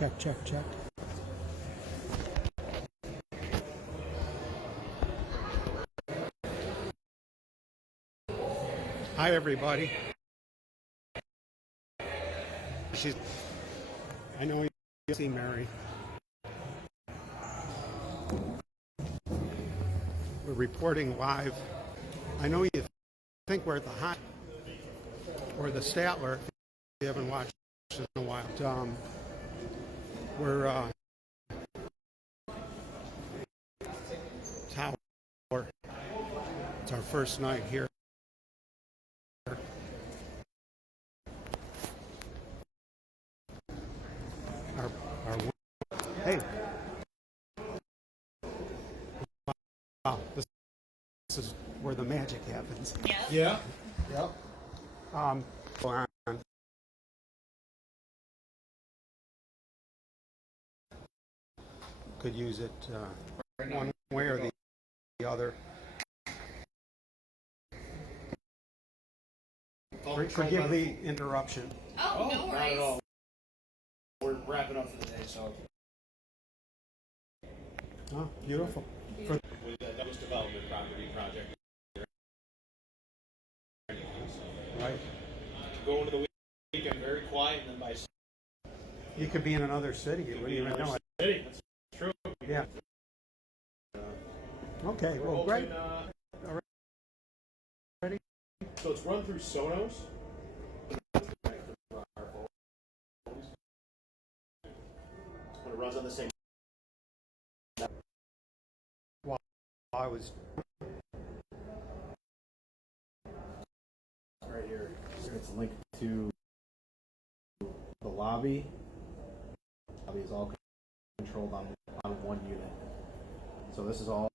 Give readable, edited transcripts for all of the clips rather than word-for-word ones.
Check, check, check. Hi, everybody. I know you see Mary. We're reporting live. I know you think we're at the Hot or the Statler. If you haven't watched this in a while. We're Tower. It's our first night here. Hey. Wow, this is where the magic happens. Yeah. Yep. Could use it one way or the other. Forgive the interruption. Oh, no worries. Not at all. We're wrapping up for the day, so. Oh, beautiful. With the Douglas Development Property Project. Right. Go into the weekend very quiet, and then by You could be in another city. You wouldn't even know it. city. That's true. Yeah. Okay. We're Well, open, great. Ready? So it's run through Sonos. When it runs on the same. Well, I was. Right here. It's linked to the lobby. The lobby is all controlled on one unit. So this is all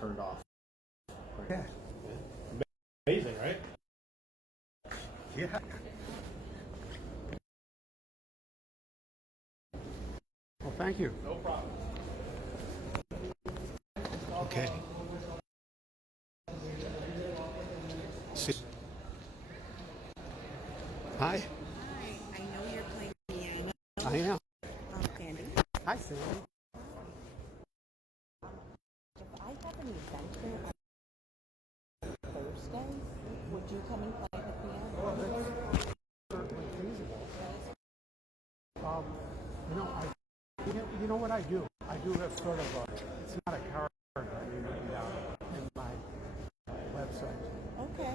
turned off. Right. Yeah. Amazing, right? Yeah. Well, thank you. No problem. Okay. Hi. Hi, I know you're playing piano. I am. I'm Sandy. Hi, Sandy. If I have an event here on Thursday, would you come and play the piano? Certainly feasible. You know what I do? I do have sort of a. It's not a card. I mean, in my website. Okay.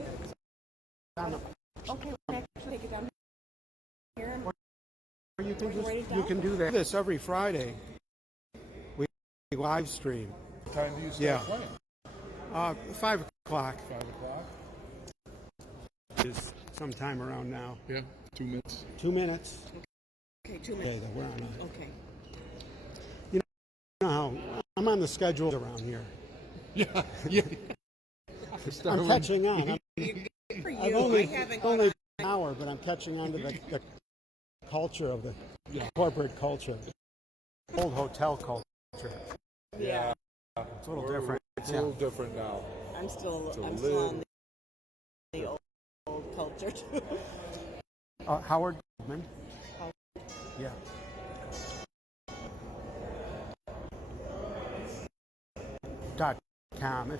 Okay, we can actually take it down here. And Or you can write it just down? you can do that. This every Friday. We live stream. What time do you start playing? 5 o'clock 5 o'clock? is sometime around now. Yeah, 2 minutes. 2 minutes. Okay, 2 Okay, minutes. that we're on a, Okay. you know how I'm on the schedule around here. Yeah, yeah. I'm catching on. For you, I've I haven't gone only on. an hour, but I'm catching on to the culture of the corporate culture, old hotel culture. Yeah. It's a little different. It's a little different now. I'm still a on little- the old culture too. Howard Goldman. Yeah. .com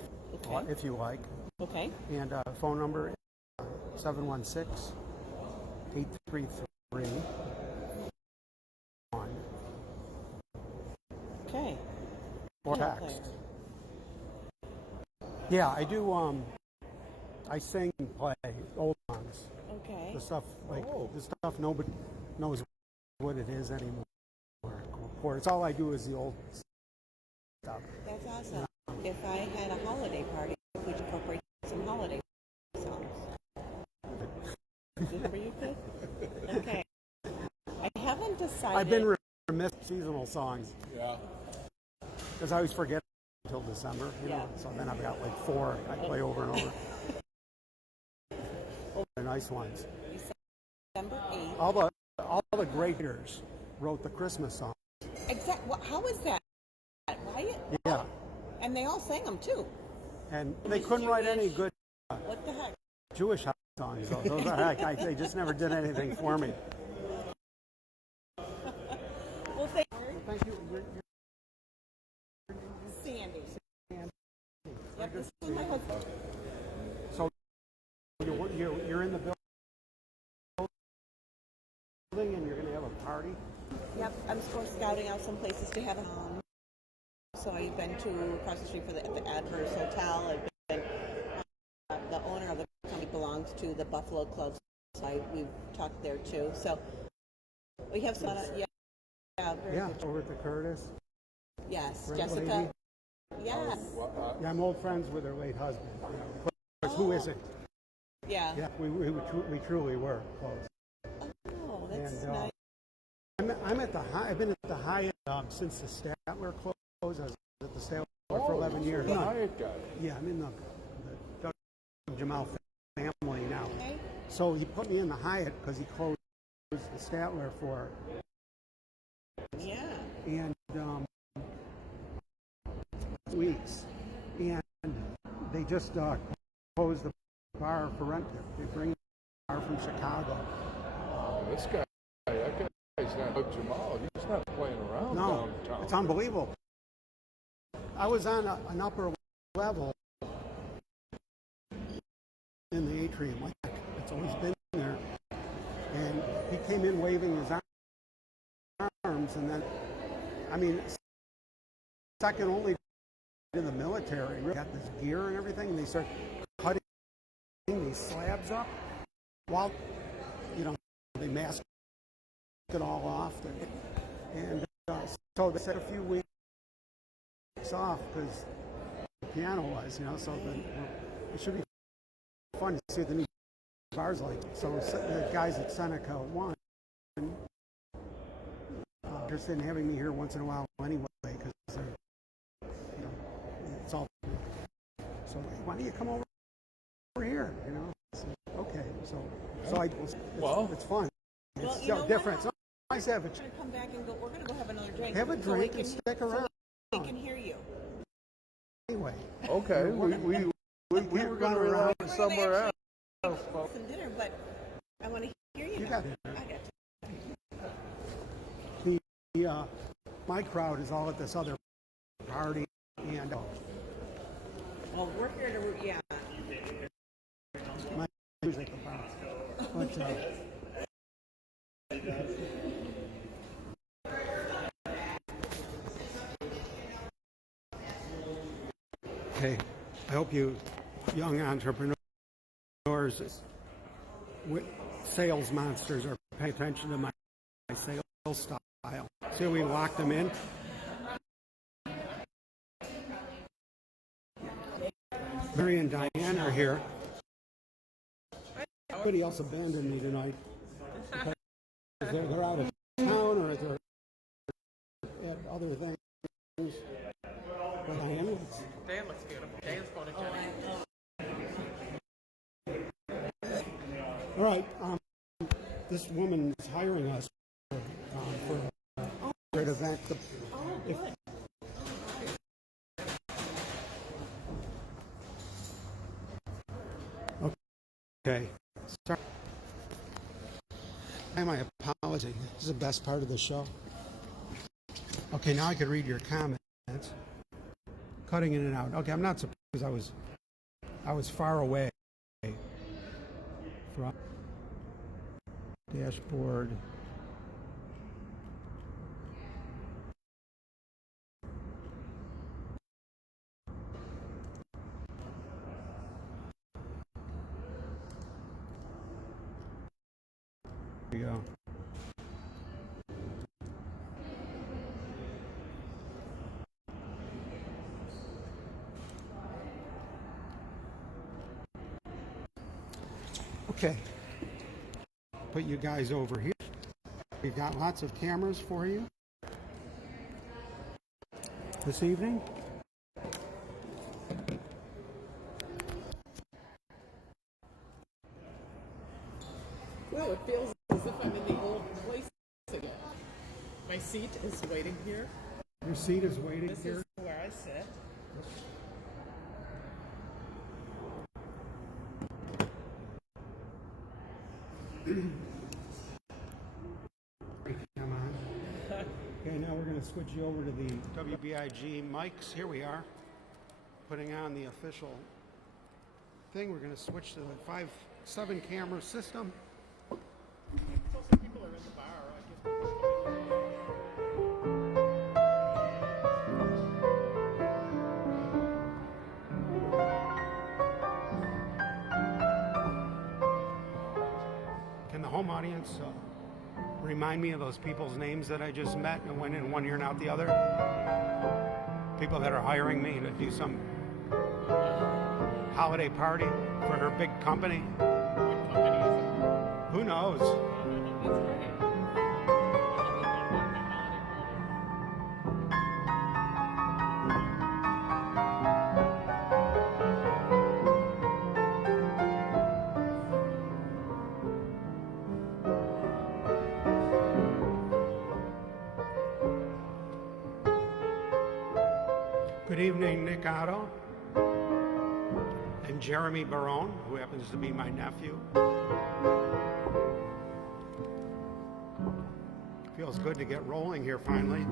if you like, Okay. and phone number 716-833-1. Okay. Or Piano text. player. Yeah, I do. I sing and play old songs. Okay. The stuff the stuff nobody knows what it is anymore. It's all I do is the old stuff. That's awesome. If I had a holiday party, would you incorporate some holiday songs? Good for you, kid? Okay. I haven't decided. I've been remiss seasonal songs Yeah. because I always forget until December. You know, so then I've got like 4 I play over and over. They're nice ones. December 8th. All the greaters wrote the Christmas songs. Exactly. How is that? Why? Yeah, And they all sang them too. and they couldn't write any good What the heck? Jewish songs. Though. Those are they just never did anything for me. Well, This is my husband. So you're in the building and you're going to have a party? Yep, I'm still scouting out some places to have a home. So I've been to across the street for the Adverse Hotel. I've been, the owner of the company belongs to the Buffalo Club site. We've talked there too. So we have some, very Yeah, good. over at the Curtis. Yes, Great Jessica. lady. Yes. Yeah, I'm old friends with her late husband. You know, but who isn't? Yeah. Yeah, we truly were close. Oh, that's And, nice. I'm at the high. I've been at the Hyatt since the Statler closed. I was at the Statler for 11 years. The Hyatt guy. Yeah, I'm in the Doug Jamal family now. Okay. So he put me in the Hyatt because he closed the Statler for. Yeah. And weeks, and they just closed the bar for rent. They bring the bar from Chicago. This guy, that guy's not Doug Jamal. He's not playing around No, downtown. it's unbelievable. I was on an upper level in the atrium, like it's always been there, and he came in waving his arms, and then, I mean, second only to the military. Really got this gear and everything, and they start cutting these slabs up while, they mask it all off. And so they said a few weeks off because the piano was, so it should be fun to see what the new bar's like. So the guys at Seneca won. Interested in having me here once in a while anyway, because it's all. So why don't you come over here? So, okay. So it's fun. Well, It's you know different. what? It's nice to have a We're going to come back and go. We're going to go have another drink. have a so we drink can, and stick around. So we can hear you. Anyway. Okay, we were going to rely on somewhere else. Some dinner, but I want to hear you. You now. got it. I got it. My crowd is all at this other party, and Well, we're here to, yeah. my music about. But hey, I hope you young entrepreneurs, sales monsters, are paying attention to my sales style. See, we locked them in. Mary and Diane are here. Everybody else abandoned me tonight. They're out of town or they're at other things. But Diane looks. Dan looks beautiful. Dan's photogenic. All right. This woman is hiring us for a great event. Okay. Sorry. My apology. This is the best part of the show. Okay, now I could read your comments. Cutting in and out. Okay, I'm not surprised. I was far away from dashboard. There you go. Okay. Put you guys over here. We've got lots of cameras for you this evening. Well, it feels as if I'm in the old place again. My seat is waiting here. Your seat is waiting This here. is where I sit. Come on. Okay, now we're going to switch you over to the WBIG mics. Here we are. putting on the official thing. We're going to switch to the 5-7 camera system. So some people are in the bar. I guess. Can the home audience remind me of those people's names that I just met and went in one ear and out the other? People that are hiring me to do some holiday party for her big company. What company is it? Who knows? That's great. Good evening, Nick Otto and Jeremy Barone, who happens to be my nephew. Feels good to get rolling here finally.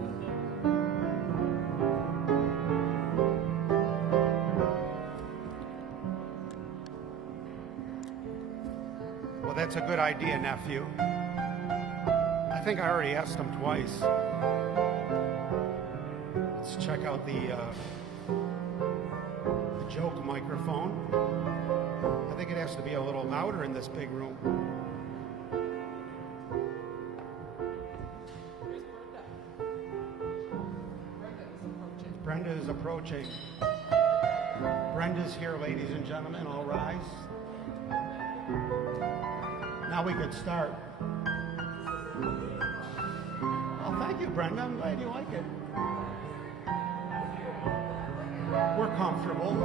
Well, that's a good idea, nephew. I think I already asked him twice. Let's check out the joke microphone. I think it has to be a little louder in this big room. Where's Brenda? Brenda is approaching. Brenda is approaching. Brenda's here, ladies and gentlemen. All rise. Now we could start. Oh, thank you, Brenda. I'm glad you like it. We're comfortable.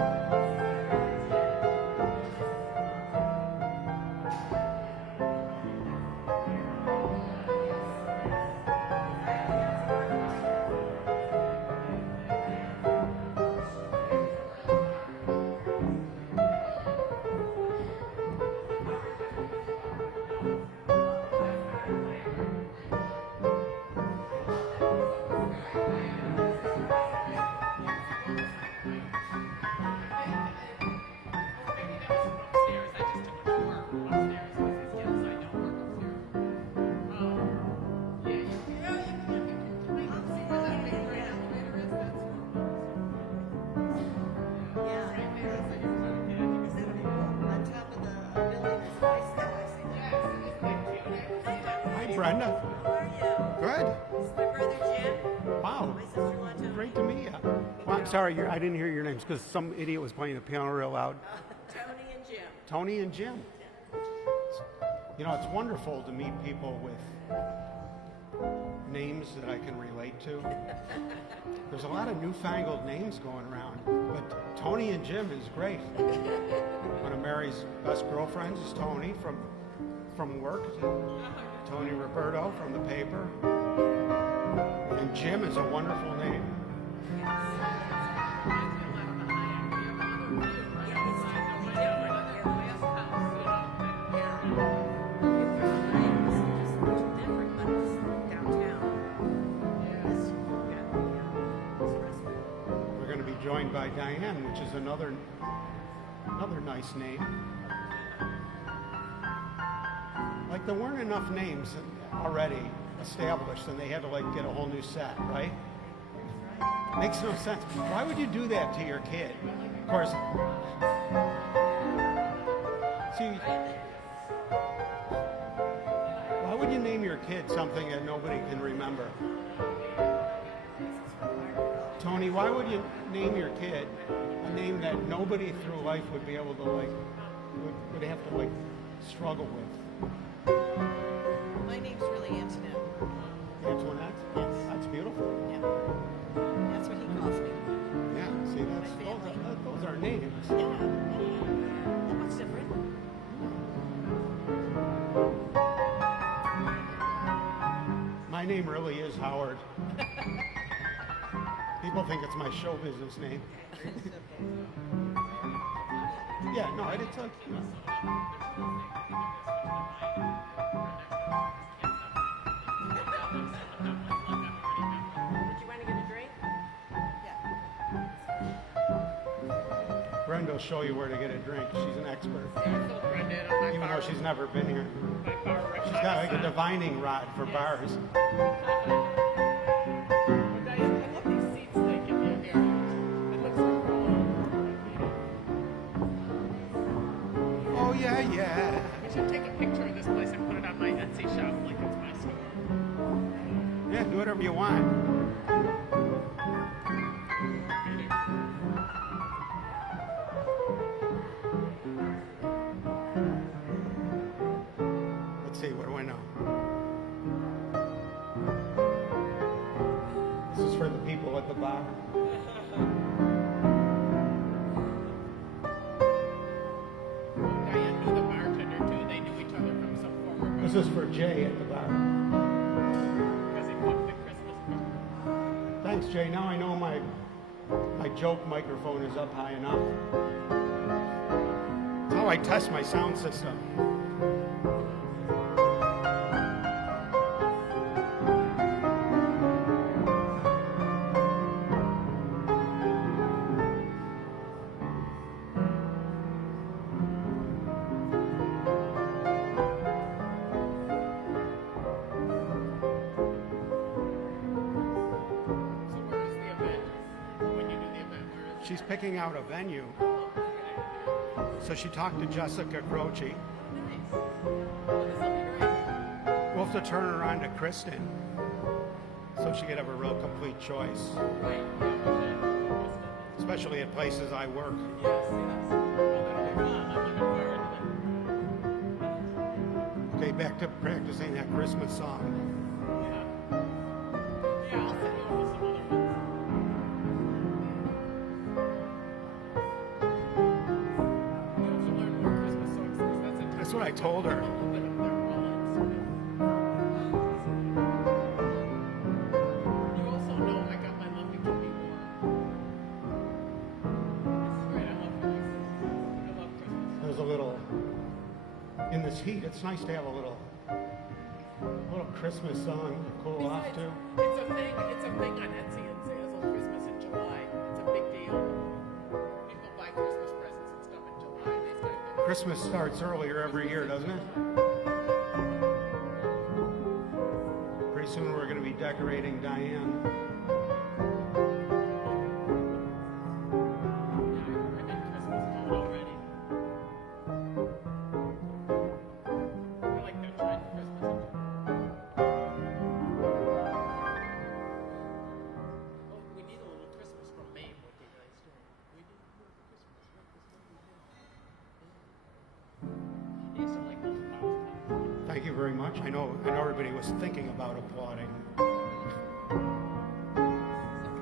Brenda. How are you? Good. This is my brother Jim. Wow. My sister-in-law Tony. Great to meet you. Well, I'm sorry, I didn't hear your names because some idiot was playing the piano real loud. Tony and Jim. Tony and Jim. You know, it's wonderful to meet people with names that I can relate to. There's a lot of newfangled names going around, but Tony and Jim is great. One of Mary's best girlfriends is Tony from work. Tony Roberto from the paper. And Jim is a wonderful name. We're going to be joined by Diane, which is another nice name. Like there weren't enough names already established, and they had to like get a whole new set, right? Makes no sense. Why would you do that to your kid? Of course. See, why would you name your kid something that nobody can remember? Tony, why would you name your kid a name that nobody through life would be able to like, would have to like struggle with? My name's really Antoinette. Antoinette? Yes. That's beautiful. Yeah. That's what he calls me. Yeah, see, those are names. Yeah. Not much different. My name really is Howard. People think it's my show business name. Yeah, no, it's like, you know. Would you want to get a drink? Yeah. Brenda will show you where to get a drink. She's an expert, Yeah, I filled Brenda in on my even bar. though she's never been here. My bar She's got like a divining rod for bars. But Diane, I love these seats they give you here. It looks so cool. Oh yeah, yeah. We should take a picture of this place and put it on my Etsy shop like it's my store. Yeah, do whatever you want. Let's see, what do I know? This is for the people at the bar. Diane knew the bartender too. They knew each other from some former This is for Jay at the bar. because he cooked the Christmas cookie. Thanks, Jay. Now I know my joke microphone is up high enough. That's how I test my sound system. So where is the event? When you do the event, where is it? She's picking out a venue. So she talked to Jessica Croce. Nice. Oh, this will be great. We'll have to turn her on to Kristen so she could have a real complete choice, Right. Yeah, especially at places I work. yes, yes. Well, that'll be fun. I'm looking forward to Okay, back to practicing that Christmas song. that. Yeah. Yeah, I'll send you over some other ones. You have to learn more Christmas songs because That's what I told her. a little bit of their wallets. You also know I got my Love Me Can Be Warm. This is great. I love Christmas. I love Christmas. There's a little, in this heat, it's nice to have a little Christmas song to cool off to. It's a thing on Etsy and sales on Christmas in July. It's a big deal. People buy Christmas presents and stuff in July. They start their Christmas starts earlier every year, doesn't it? Pretty soon we're going to be decorating Diane. I'm in Christmas mode already. I like that trend, Christmas. Oh, we need a little Christmas from Maine would be nice too. We need more Christmas. He used to like those flowers. Thank you very much. I know everybody was thinking about applauding.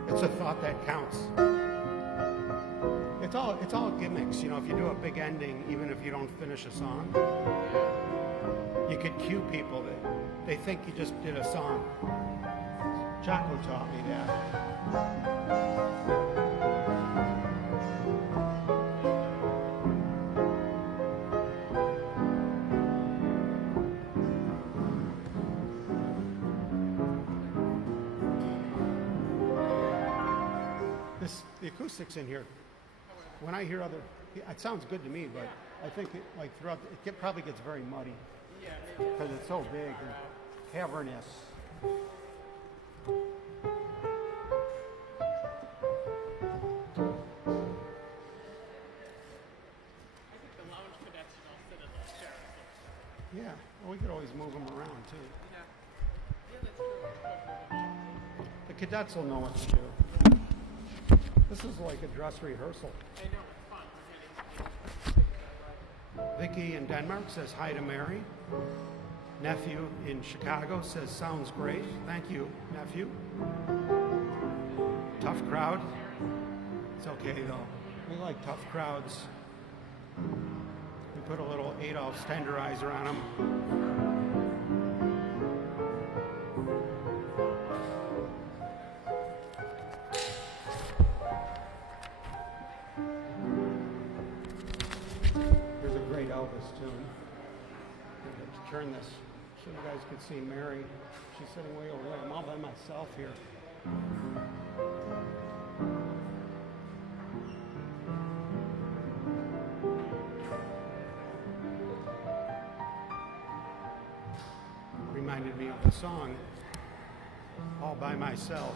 It's a thought that counts. It's all gimmicks, you know. If you do a big ending, even if you don't finish a song, you could cue people that they think you just did a song. Jocko taught me that. The acoustics in here, when I hear other, it sounds good to me, but I think throughout, probably gets very muddy Yeah, maybe. because it's so big and cavernous. I think the lounge cadets should all sit in those chairs. Yeah, well, we could always move them around too. Yeah. Yeah, that's true. The cadets will know what to do. This is like a dress rehearsal. I know, it's fun. We're getting Vicky in Denmark says hi to Mary. Nephew in Chicago says sounds great. Thank you, nephew. Tough crowd. It's okay though. We like tough crowds. We put a little Adolf tenderizer on them. Here's a great Elvis tune. Let's turn this so you guys can see Mary. She's sitting way over there. I'm all by myself here. reminded me of a song all by myself.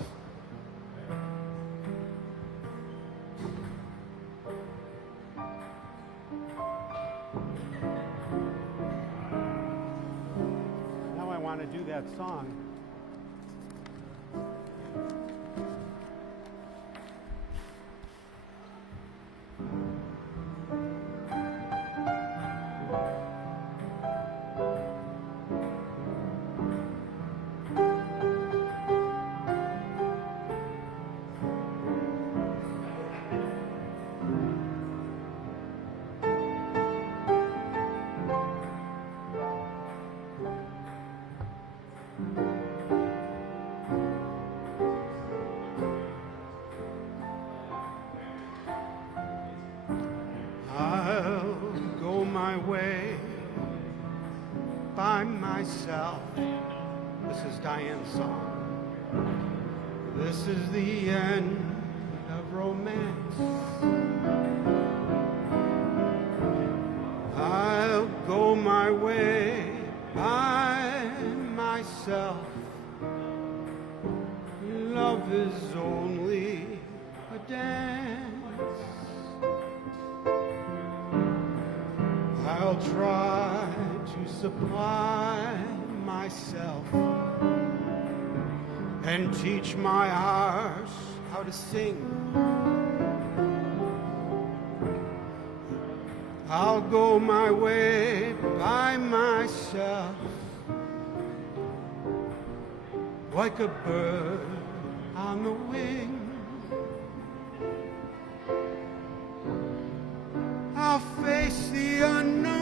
Now I want to do that song. I'll go my way by myself. This is Diane's song. This is the end of romance. I'll go my way by myself. Love is only a dance. I'll try to supply myself and teach my heart how to sing. I'll go my way by myself, like a bird on the wing. I'll face the unknown.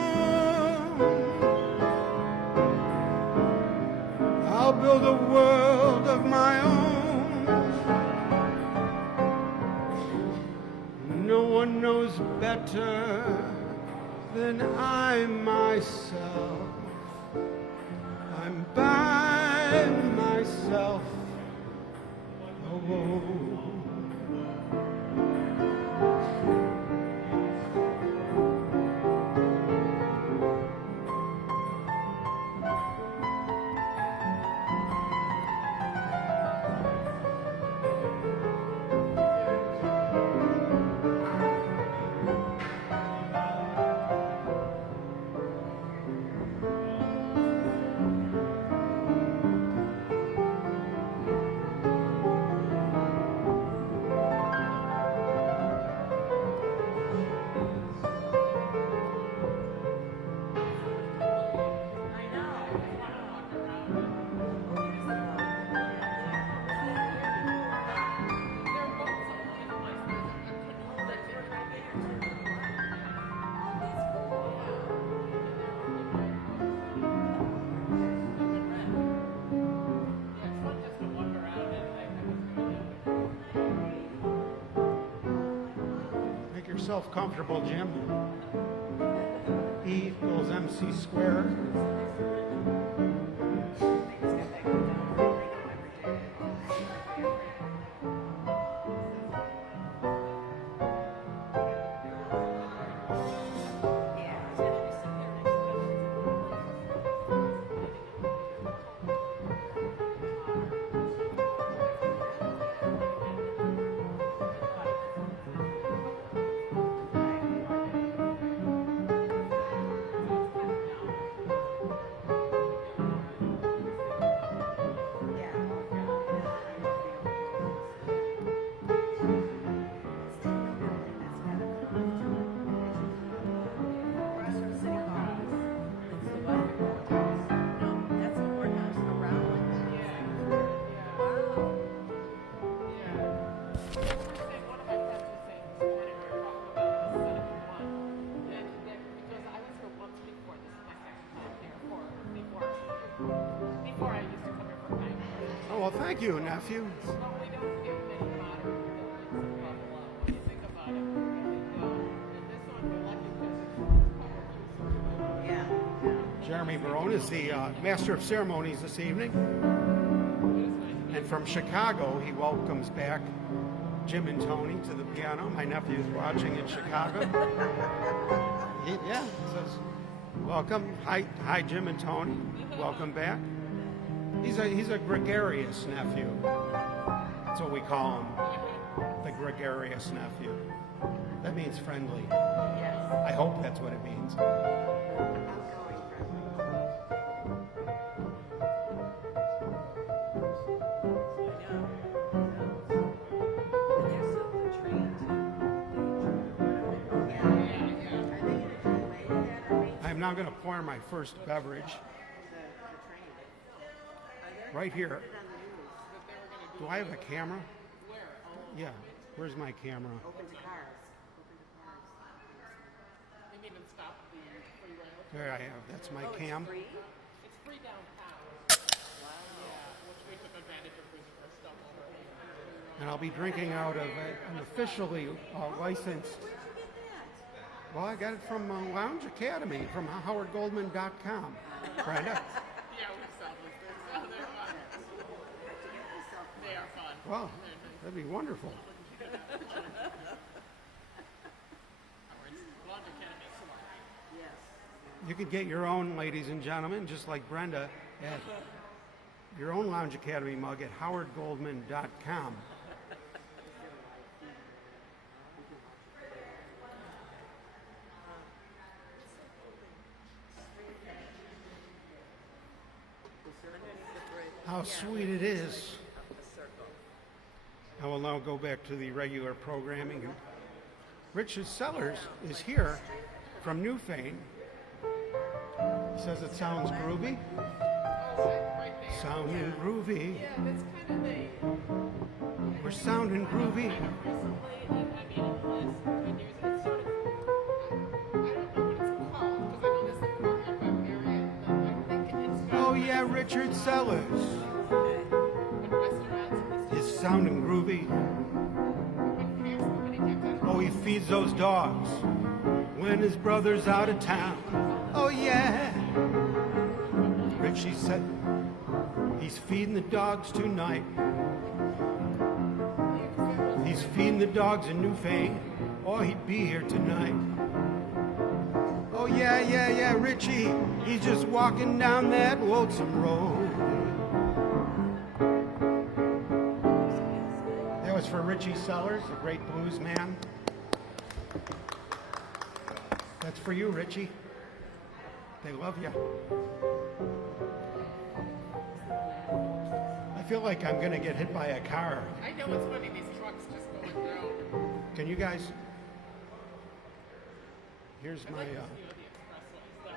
I'll build a world of my own. No one knows better than I myself. I'm by myself alone. Yourself comfortable, Jim. E equals MC squared. Well, thank you, nephew. Jeremy Barone is the master of ceremonies this evening. And from Chicago, he welcomes back Jim and Tony to the piano. My nephew's watching in Chicago. He says, welcome. Hi, Jim and Tony. Welcome back. He's a gregarious nephew. That's what we call him. The gregarious nephew. That means friendly. Yes. I hope that's what it means. Outgoing friendly. I know. And there's the tree too. Yeah. Are they gonna do away with that? Are we I'm now going to pour my first beverage the train? right here. Put it on the news. Do I have a camera? Yeah. Where's my camera? Open to cars. They didn't even stop the free rail. There I have. That's my Oh, cam. it's free? It's free downtown. Wow. Yeah, which we took advantage of bringing our stuff over here. And I'll be drinking out of an officially licensed. Where'd you get that? Well, I got it from Lounge Academy from HowardGoldman.com. Brenda? Yeah, we sell these things. Oh, they're fun. They are fun. Well, that'd be wonderful. Launch Academy is smart. Yes. You could get your own, ladies and gentlemen, just like Brenda, at your own Lounge Academy mug at HowardGoldman.com. How sweet it is. I will now go back to the regular programming. Richard Sellers is here from Newfane. He says it sounds groovy. Right there. Sounding groovy. Yeah, that's kind of the. We're sounding groovy. Recently, I mean, in the last 10 years, it's sort of. I don't know what it's called because I know there's a program by Marriott. I think it's. Oh yeah, Richard Sellers In restaurants. is sounding groovy. Oh, he feeds those dogs when his brother's out of town. Oh yeah. Richie said he's feeding the dogs tonight. He's feeding the dogs in Newfane, or he'd be here tonight. Oh yeah, Richie, he's just walking down that lonesome road. That was for Richie Sellers, a great blues man. That's for you, Richie. They love you. I feel like I'm going to get hit by a car. I know it's funny, these trucks just going through. Can you guys? Here's my. The expressways, the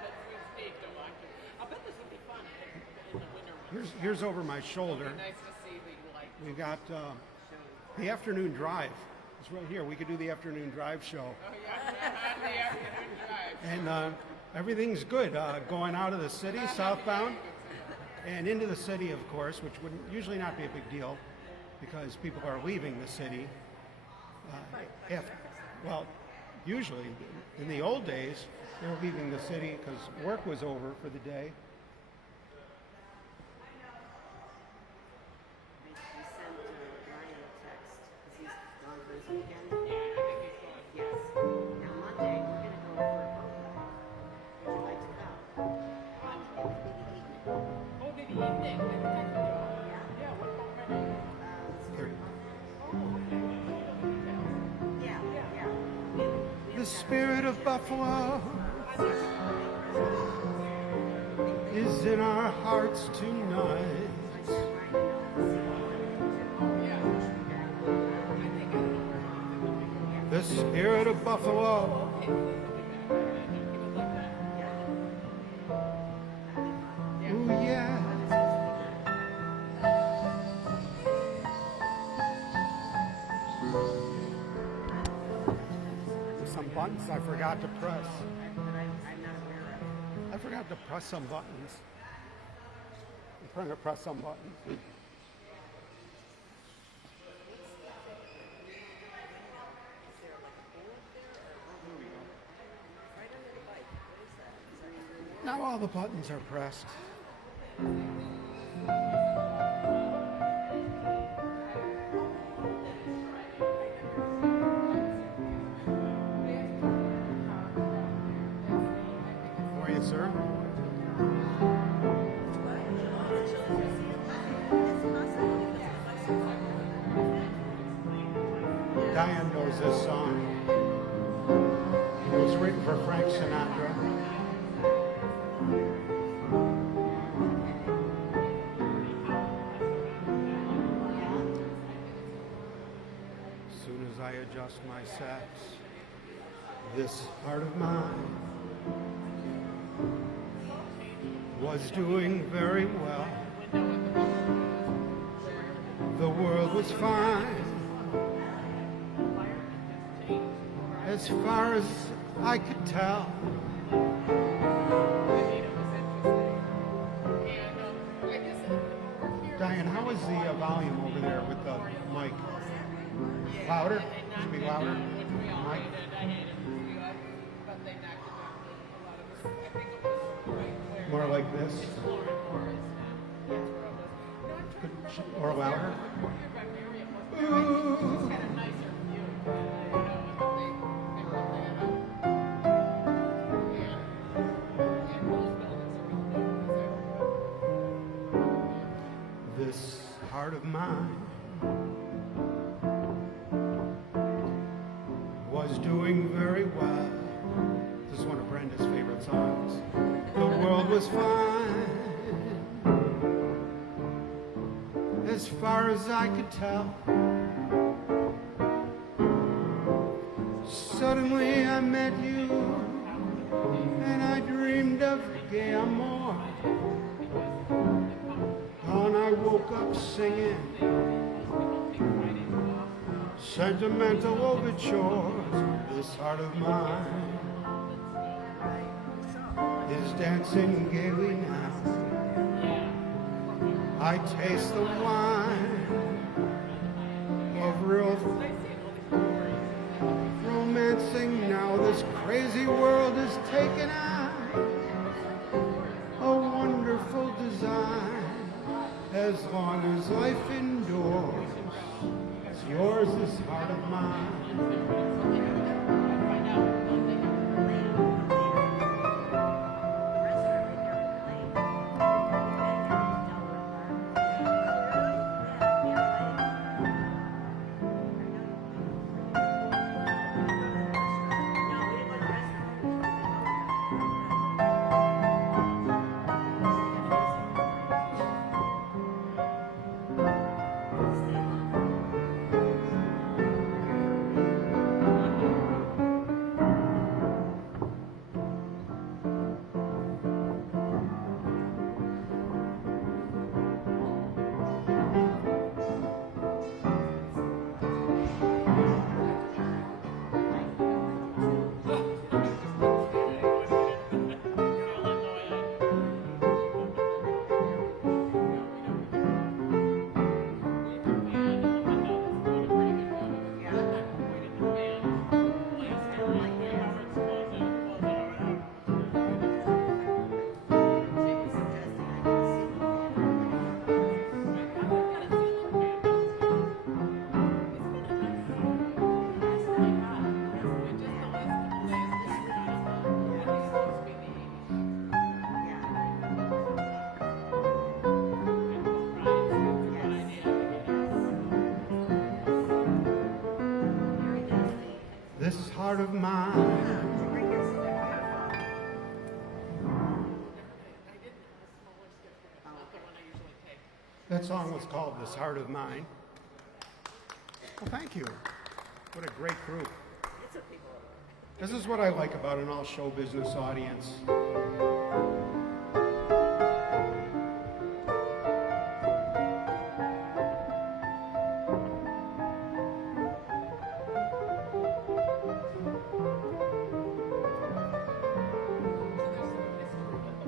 speed don't like it. I bet this would be fun in the winter. Here's over my shoulder. Nice to see the light. We got the afternoon drive. It's right here. We could do the afternoon drive show. Oh yeah, the afternoon drive. And everything's good. Going out of the city, southbound, and into the city, of course, which would usually not be a big deal because people are leaving the city. Well, usually, in the old days, they were leaving the city because work was over for the day. We sent Ryan a text because he's gone for his weekend. Yeah, I think he's going. Yes. Now Monday we're going to go for a boat ride. Would you like to come? In the evening. Oh, did he eat it? Yeah, what about my name? Yeah. The spirit of Buffalo is in our hearts tonight. The spirit of Buffalo. Ooh, yeah. There's some buttons I forgot to press. I forgot to press some buttons. I'm trying to press some buttons. Now all the buttons are pressed. For you, sir. for Frank Sinatra. As soon as I adjust my sax, this heart of mine was doing very well. The world was fine as far as I could tell. Diane, how is the volume over there with the mic? Louder? Should be louder. Mic? More like this? Or louder? Ooh. This heart of mine was doing very well. This is one of Brenda's favorite songs. The world was fine as far as I could tell. Suddenly I met you and I dreamed of gay amour. And I woke up singing sentimental overtures. This heart of mine is dancing gaily now. I taste the wine of real romancing now. This crazy world is taken out a wonderful design. As long as life endures, it's yours, this heart of mine. This heart of mine. That song was called This Heart of Mine. Well, thank you. What a great group. This is what I like about an all show business audience.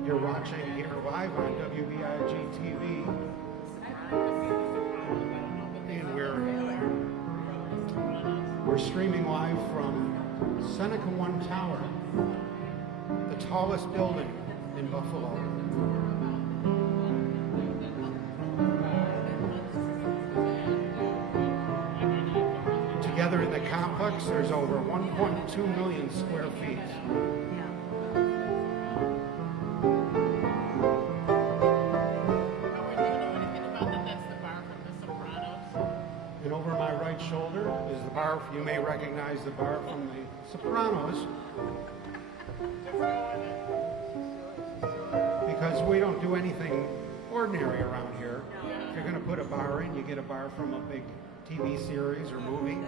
You're watching here live on WBIG.Tv, and we're streaming live from Seneca 1 Tower, the tallest building in Buffalo. Together in the complex, there's over 1.2 million square feet. And over my right shoulder is the bar. You may recognize the bar from The Sopranos. Because we don't do anything ordinary around here. If you're going to put a bar in, you get a bar from a big TV series or movie.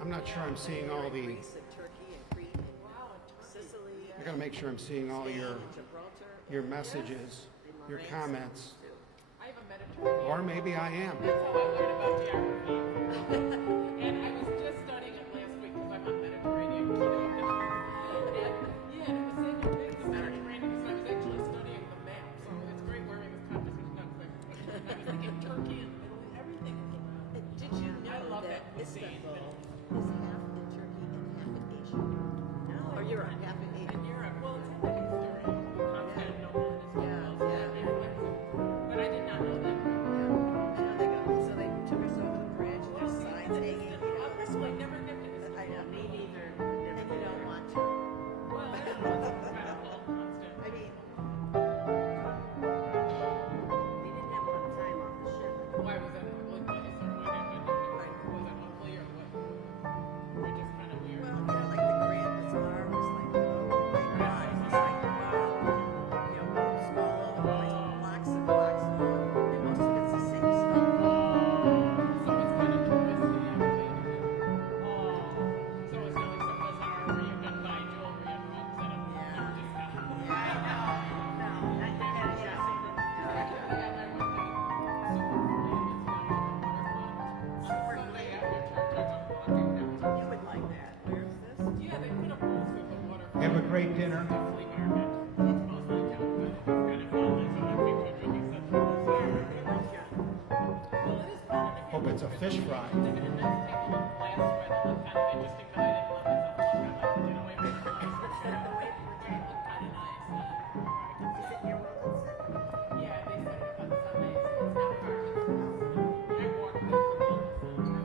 I'm not sure I'm seeing all the. I gotta make sure I'm seeing all your messages, your comments. Or maybe I am. That's how I learned about geography. And I was just studying it last week because I'm on Mediterranean keto. And it was saying you're big the Mediterranean because I was actually studying the map. So it's great we're having this conversation now because I was thinking Turkey and Italy, everything is around. Did you know I love that cuisine. Istanbul is half in Turkey and half in Asia? No. Or Europe, half in Asia. In Europe, well, it's happening during Constantinople and Istanbul. But I did not know that. So they took us over the bridge and there's signs hanging. This way, never get to this. I know. Me neither. And you don't want to. Well, I don't know. It's kind of all constant. I mean, they didn't have a lot of time off the ship. Why was that? Like, what happened? Was that ugly or what? Or just kind of weird? Well, like the Grand Bazaar was like, oh my God, it's like, wow. Small, like blocks and blocks and most of it's the same stuff. So it's kind of touristy, elevated. Oh, so it's not like some bazaar where you can buy jewelry and rugs at a discount. Yeah, I know. No, not yet. Actually, I went to Super Sunday after church, I was walking down. You would like that. Where's this? Yeah, they put a pool with the waterfall. Have a great dinner. The flea market. It's mostly junk, but it's kind of fun. There's other people drinking such a Well, it is fun. And if Hope it's a fish fry. you're taking a nice table of glass where they look kind of interesting, but I didn't love it so much. I like to get away from it. They look kind of nice. Is it near Wilkinson? Yeah, they set it up on Sundays. It's not far from the house. I walk there for Wilkinson. So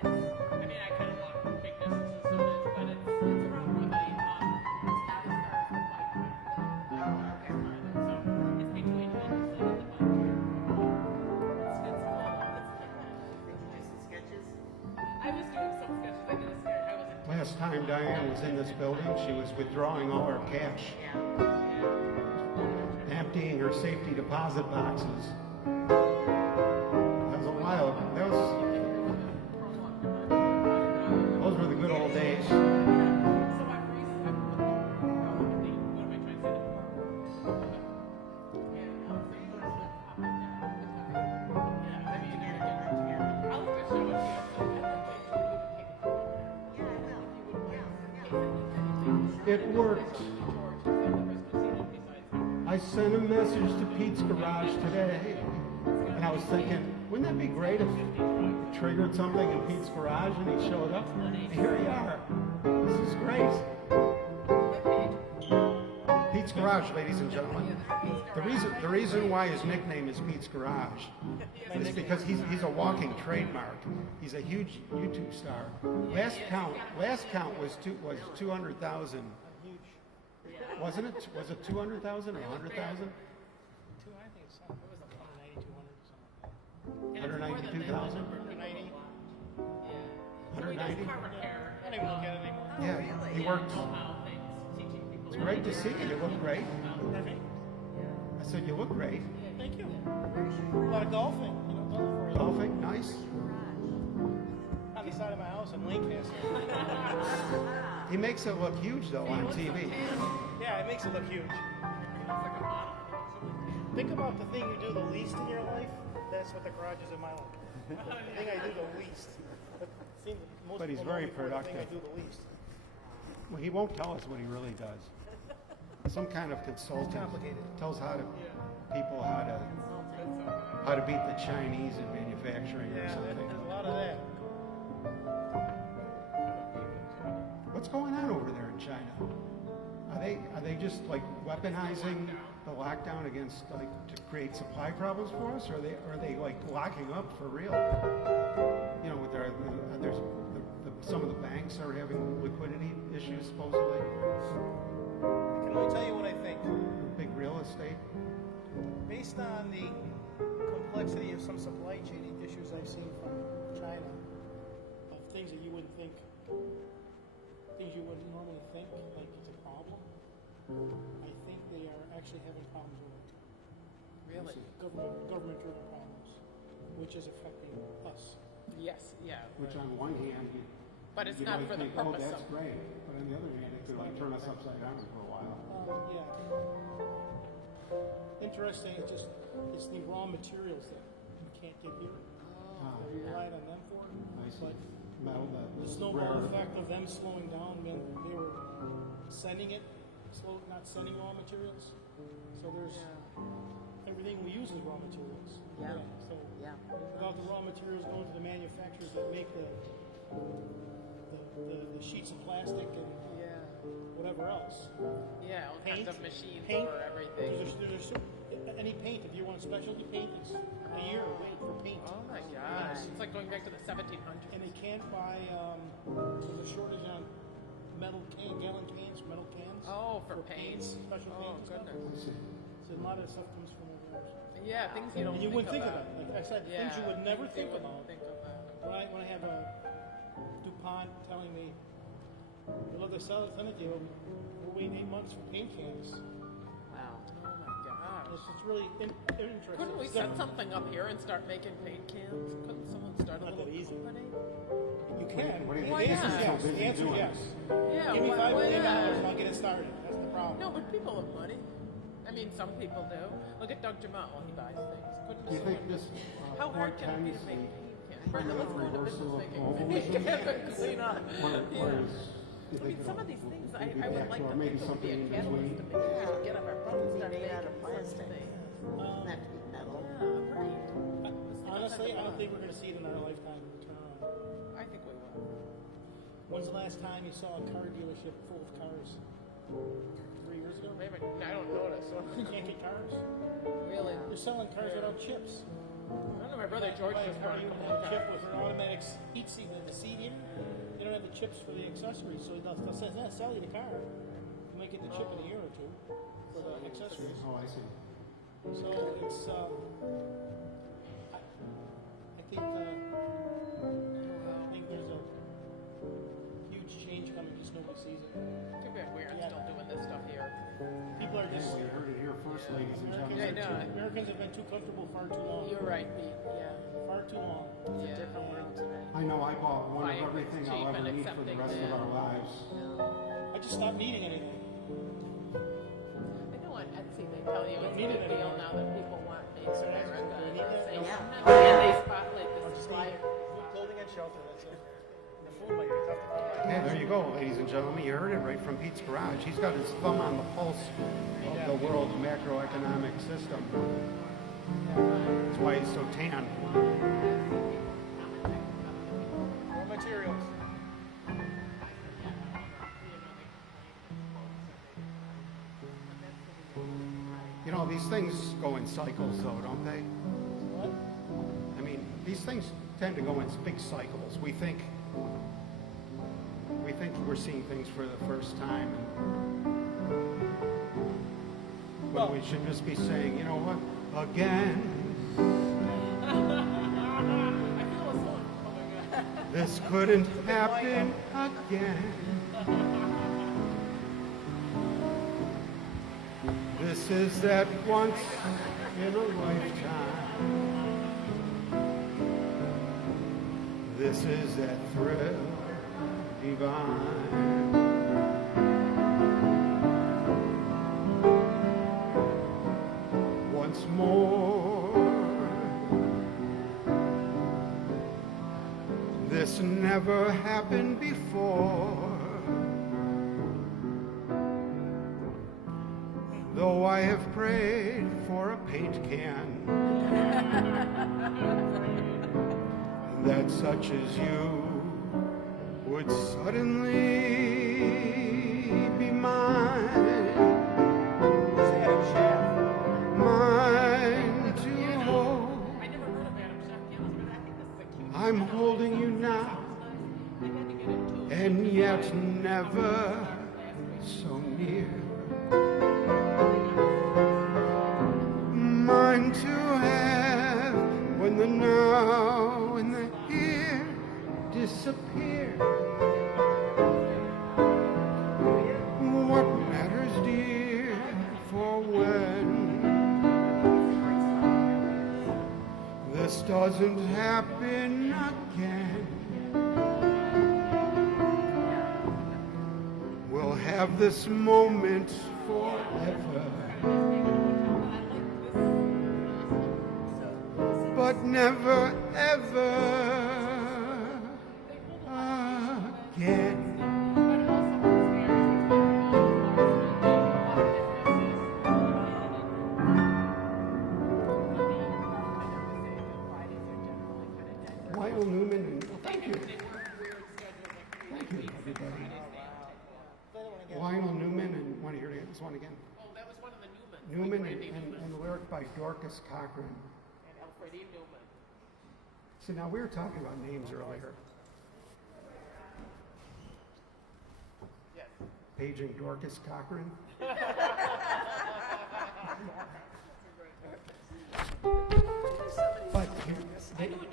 it's, I mean, I kind of walk big distances, so it is, but it's around where they, it's not as far as the bike path. So it's between Wilkinson and the bike path. It's cool. Did you do some sketches? I was doing some sketches. I did a sketch. I was in Last time Diane was in this building, she was withdrawing all her cash, emptying her safety deposit boxes. That was a while ago. Those were the good old days. So I've recently, what am I trying to say? Yeah, I mean, I'll just show it to you. It worked. I sent a message to Pete's garage today, and I was thinking, wouldn't that be great if it triggered something in Pete's garage and he showed up? And here you are. This is great. Pete's Garage, ladies and gentlemen. The reason why his nickname is Pete's Garage is because he's a walking trademark. He's a huge YouTube star. Last count was 200,000. Wasn't it? Was it 200,000 or 100,000? 192,000? 190? Yeah, he worked. It's great to see you. You look great. I said you look great. Thank you. A lot of golfing, Golfing, nice. on the side of my house in Lancaster. He makes it look huge though on TV. Yeah, it makes it look huge. Think about the thing you do the least in your life. That's what the garage is in my life. The thing I do the least. But he's people know very me for the thing I productive. do the least. Well, he won't tell us what he really does. Some kind of consultant complicated. tells people how to beat the Chinese in manufacturing or Yeah, something. there's a lot of that. What's going on over there in China. Are they just like weaponizing the lockdown against like to create supply problems for us, or are they like locking up for real? You know, with some of the banks are having liquidity issues supposedly. I can only tell you what I think. Big real estate. Based on the complexity of some supply chain issues I've seen from China, of things that you wouldn't think, things you wouldn't normally think, like it's a problem, I think they are actually having problems with it. Really? Government-driven problems, which is affecting us. Yes, yeah. Which on one hand, But it's you not might for the think, oh, purpose that's of. great. But on the other hand, it could like turn us upside down for a while. Yeah. Interesting. It's the raw materials that we can't get here. We relied on them for. I see. But Metal, the snowball effect of them slowing down meant they were sending it, not sending raw materials. So there's everything we use is raw materials. Yeah. So Yeah. without the raw materials going to the manufacturers that make the sheets of plastic and Yeah. whatever else. Yeah, all Paint, kinds of machines paint, for everything. Any paint, if you want specialty paint, it's a year wait for paint. Oh my gosh. It's like going back to the 1700s. And they can't buy, there's a shortage on gallon cans, metal cans. Oh, for paints, paints. special Oh, paints and stuff. goodness. So a lot of stuff comes from over there. Yeah, things you don't And you wouldn't think of about. that. Like I said, Yeah, things you would never things you think wouldn't about. think about. When I have a DuPont telling me, well, they sell it, send it to you, we're waiting 8 months for paint cans. Wow. Oh my gosh. It's really interesting. Couldn't we set something up here and start making paint cans? Couldn't someone start a Not little that easy. company? You can. What do you The think? answer is Why yes. not? The answer is yes. Yeah, Give me $5 million not? and I'll get it started. That's the problem. No, but people have money. I mean, some people do. Look at Doug Jamal. He buys things. Couldn't Do you think someone this How hard can it be to portends make paint cans? kind Brenda, of let's go into reversal business of making globalism? paint cans and clean up. Whereas, Yeah. you I think mean, some it'll of these things I be would back like or to maybe think it would be a something in catalyst to between? maybe we could get on our butts and start Made making out of some plastic. things. Not to be metal. Yeah, right. Honestly, I don't think we're going to see it in our lifetime turn around. I think we will. When's the last time you saw a car dealership full of cars? 3 years ago? Maybe I don't notice. You can't get cars. Really? They're selling cars without chips. I don't know. My brother George Buy a just car, bought a you couple have of a chip cars. with an automatic heat seat in the seat here. They don't have the chips for the accessories, so they'll sell you the car. You might get the chip in a year or two for the accessories. Oh, I see. So it's, I think there's a huge change coming, just nobody sees it. Too bad we aren't still doing this stuff here. People are just, You heard it here first, ladies and Yeah, I gentlemen. know. Americans have been too comfortable far too long. You're right, Pete. Yeah. Far too long. Yeah. Different world today. I know I bought one Buying of everything cheap I'll ever and need for the accepting rest of that. our lives. I just stopped needing anything. I know on Etsy they tell you it's a need big it deal anymore. now that people want Make America. Do we need that? They Yeah. sometimes really spotlight Or this just flyer. need food, clothing, and shelter. That's it. And the food might be tough to find. Yeah, there you go, ladies and gentlemen. You heard it right from Pete's Garage. He's got his thumb on the pulse of the world's macroeconomic system. That's why he's so tan. More materials. You know, these things go in cycles, though, don't they? What? I mean, these things tend to go in big cycles. We think we're seeing things for the first time, and when we should just be saying, you know what, again, this couldn't happen again. This is that once in a lifetime. This is that thrill divine. Once more, this never happened before. Though I have prayed for a paint can that such as you would suddenly and yet never so near. Mine to have when the now and the here disappear. What matters, dear, for when this doesn't happen again? We'll have this moment forever, but never ever again. Lionel Newman and thank you. Thank you, everybody. Lionel Newman and want to hear this one again? Oh, that was one of the Newmans. Newman and the lyric by Dorcas Cochran. And Alfredi Newman. So now we were talking about names earlier. Yes. Paging Dorcas Cochran. But I knew a Dorcas.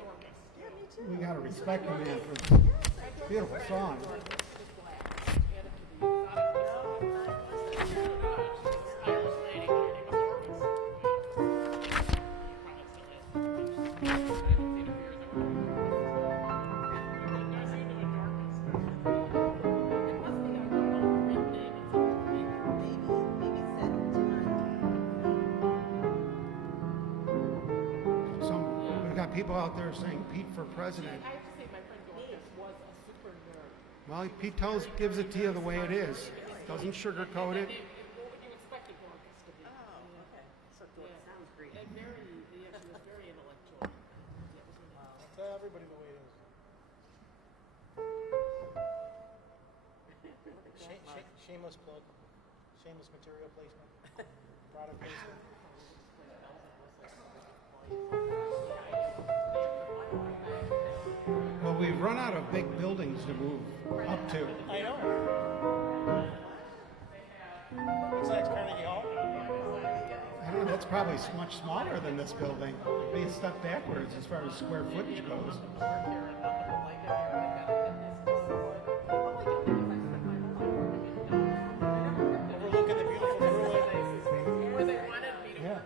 we got to respect the man for this beautiful song. We've got people out there saying Pete for president. I have to say, my friend Dorcas was a super nerd. Well, Pete gives it to you the way it is. Doesn't sugarcoat it. What would you expect a Dorcas to be? Oh, okay. So it sounds great. And she was very intellectual. Tell everybody the way it is. Shameless plug. Shameless material placement. Product placement. Well, we've run out of big buildings to move up to. I know. Besides Carnegie Hall. I don't know, that's probably much smaller than this building. It'd be a step backwards as far as square footage goes. Overlooking the beautiful thruway. Where they wanted me to Yeah,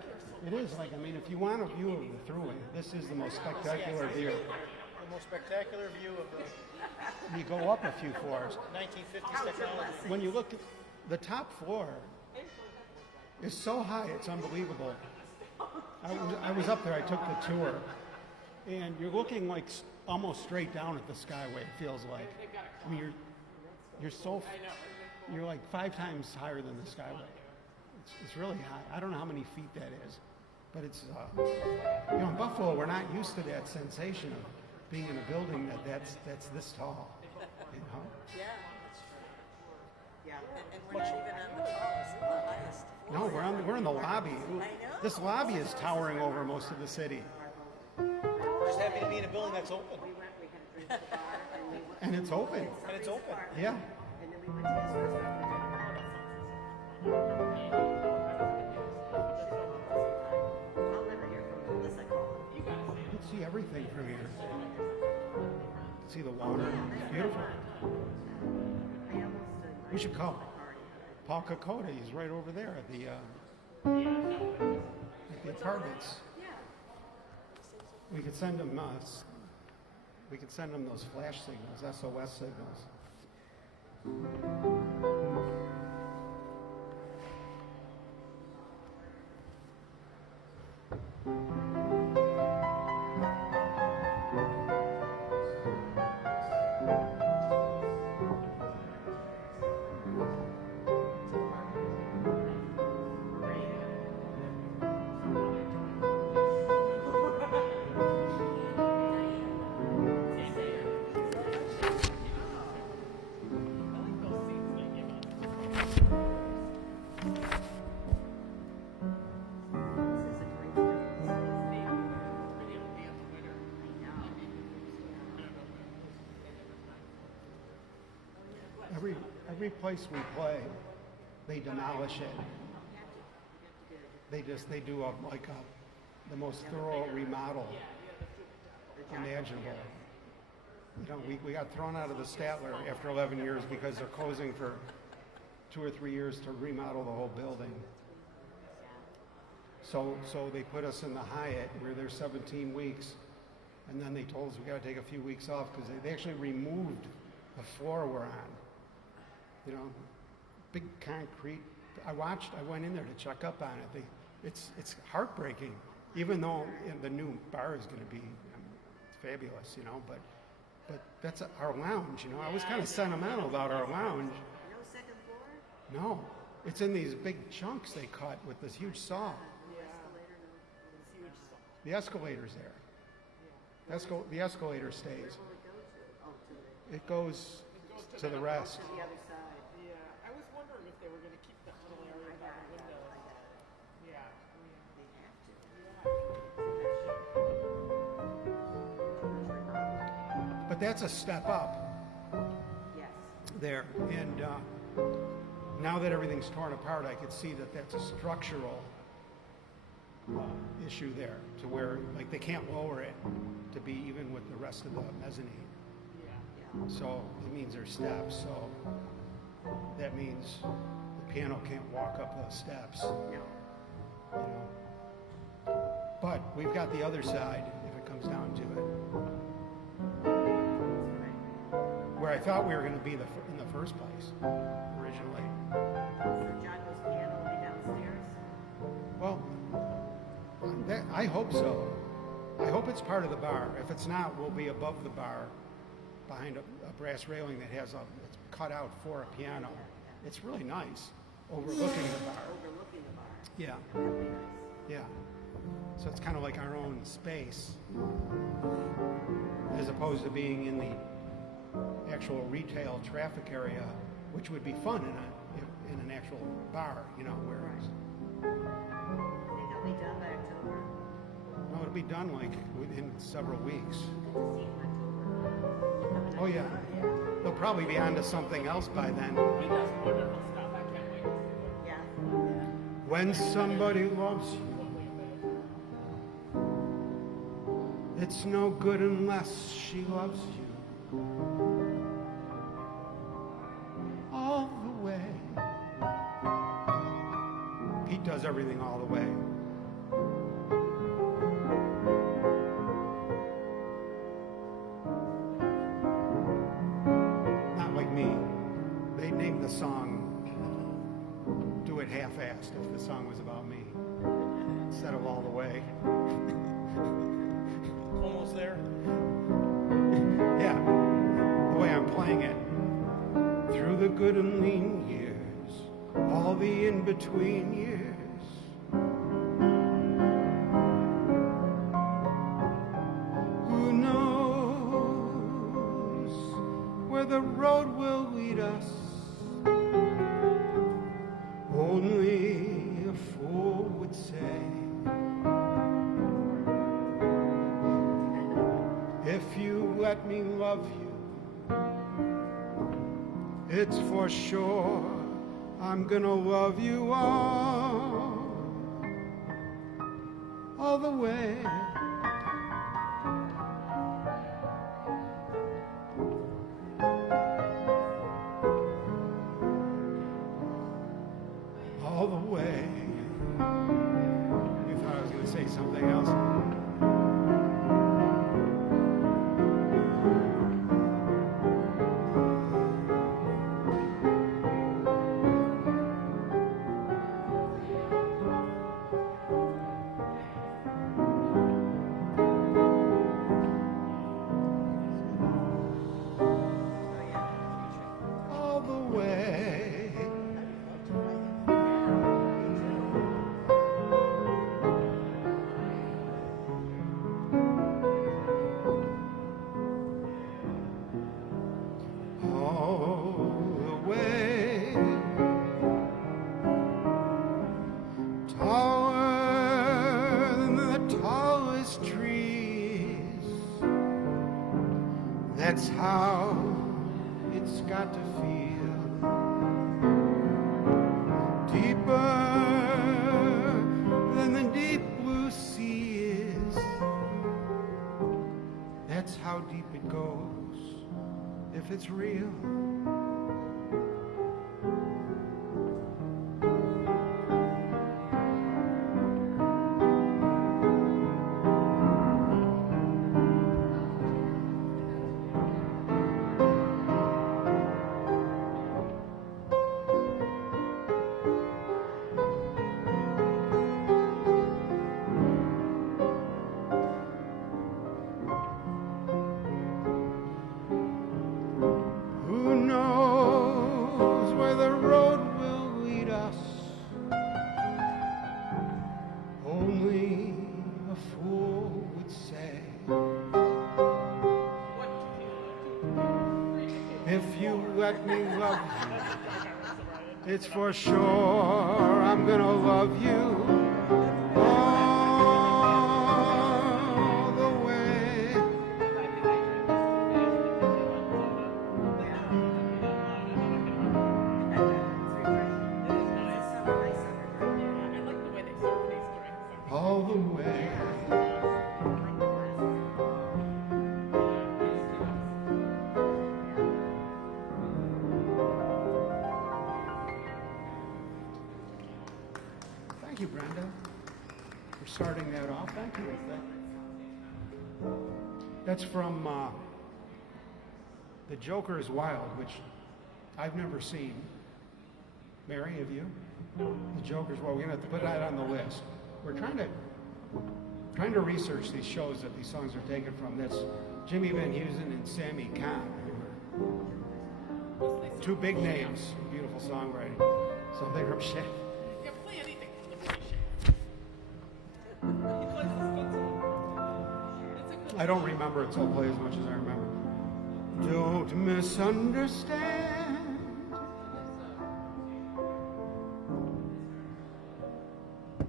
it is like, I mean, if you want a view of the thruway, this is the most spectacular view. The most spectacular view of the You go up a few floors. 1950s technology. When you look at the top floor, is so high, it's unbelievable. I was up there, I took the tour, and you're looking like almost straight down at the skyway, it feels like. I mean, you're like 5 times higher than the skyway. It's really high. I don't know how many feet that is, but it's, in Buffalo, we're not used to that sensation of being in a building that's this tall, Yeah, that's true. Yeah, and we're not even on the tallest, the highest. No, we're in the lobby. This lobby is towering over most of the city. Just happy to be in a building that's open. And it's open. And it's open. Yeah. And then we went to his restaurant for dinner. I'll never hear from him unless I call him. You can see everything from here. You can see the water. It's beautiful. We should call Paul Kokoda. He's right over there at the apartments. We could send him those flash signals, SOS signals. Every place we play, they demolish it. They do the most thorough remodel imaginable. You know, we got thrown out of the Statler after 11 years because they're closing for 2 or 3 years to remodel the whole building. So they put us in the Hyatt. We were there 17 weeks, and then they told us we got to take a few weeks off because they actually removed the floor we're on. You know, big concrete. I went in there to check up on it. It's heartbreaking, even though the new bar is going to be fabulous, you know, but that's our lounge, you know. I was kind of sentimental about our lounge. No second floor? No, it's in these big chunks they cut with this huge saw. The escalator's there. The escalator stays. It goes to the rest. To the other side. Yeah, I was wondering if they were going to keep that little area by the windows. Yeah, I mean, They have to. But that's a step up Yes. there. And now that everything's torn apart, I could see that that's a structural issue there, to where like they can't lower it to be even with the rest of the mezzanine. So it means there's steps. So that means the piano can't walk up those steps. You know. But we've got the other side if it comes down to it. Where I thought we were going to be in the first place originally. So John goes piano will be downstairs? Well, I hope so. I hope it's part of the bar. If it's not, we'll be above the bar, behind a brass railing that has it's cut out for a piano. It's really nice, overlooking the bar. Overlooking the bar. Yeah, That'd be nice. yeah. So it's kind of like our own space, as opposed to being in the actual retail traffic area, which would be fun in an actual bar, you know, whereas. I think they'll be done by October. No, it'll be done like within several weeks. Good to see it in October. Oh yeah, they'll probably be onto something else by then. he does wonderful stuff. I can't wait to see it. Yeah. When somebody loves you, it's no good unless she loves you all the way. Pete does everything all the way. Not like me. They named the song Do It Half-Assed if the song was about me instead of all the way. Almost there. Yeah, the way I'm playing it. Through the good and lean years, all the in-between years, who knows where the road will lead us? Only a fool would say. If you let me love you, it's for sure I'm gonna love you all the way. All the way. You thought I was gonna say something else? All the way. All the way. Taller than the tallest trees. That's how it's got to feel deeper than the deep blue sea is. That's how deep it goes if it's real. Who knows where the road will lead us? Only a fool would say. If you let me love you, it's for sure I'm gonna love you all the way. All the way. Thank you, Brenda, for starting that off. Thank you. That's from The Joker is Wild, which I've never seen. Mary, have you? The Joker's Wild. We're gonna have to put that on the list. We're trying to research these shows that these songs are taken from. That's Jimmy Van Heusen and Sammy Kahn. Two big names, beautiful songwriting. Something from Shea. Yeah, play anything from the movie Shea. He plays this good song. It's a good I don't remember it, so I'll play as much as I remember. Don't misunderstand.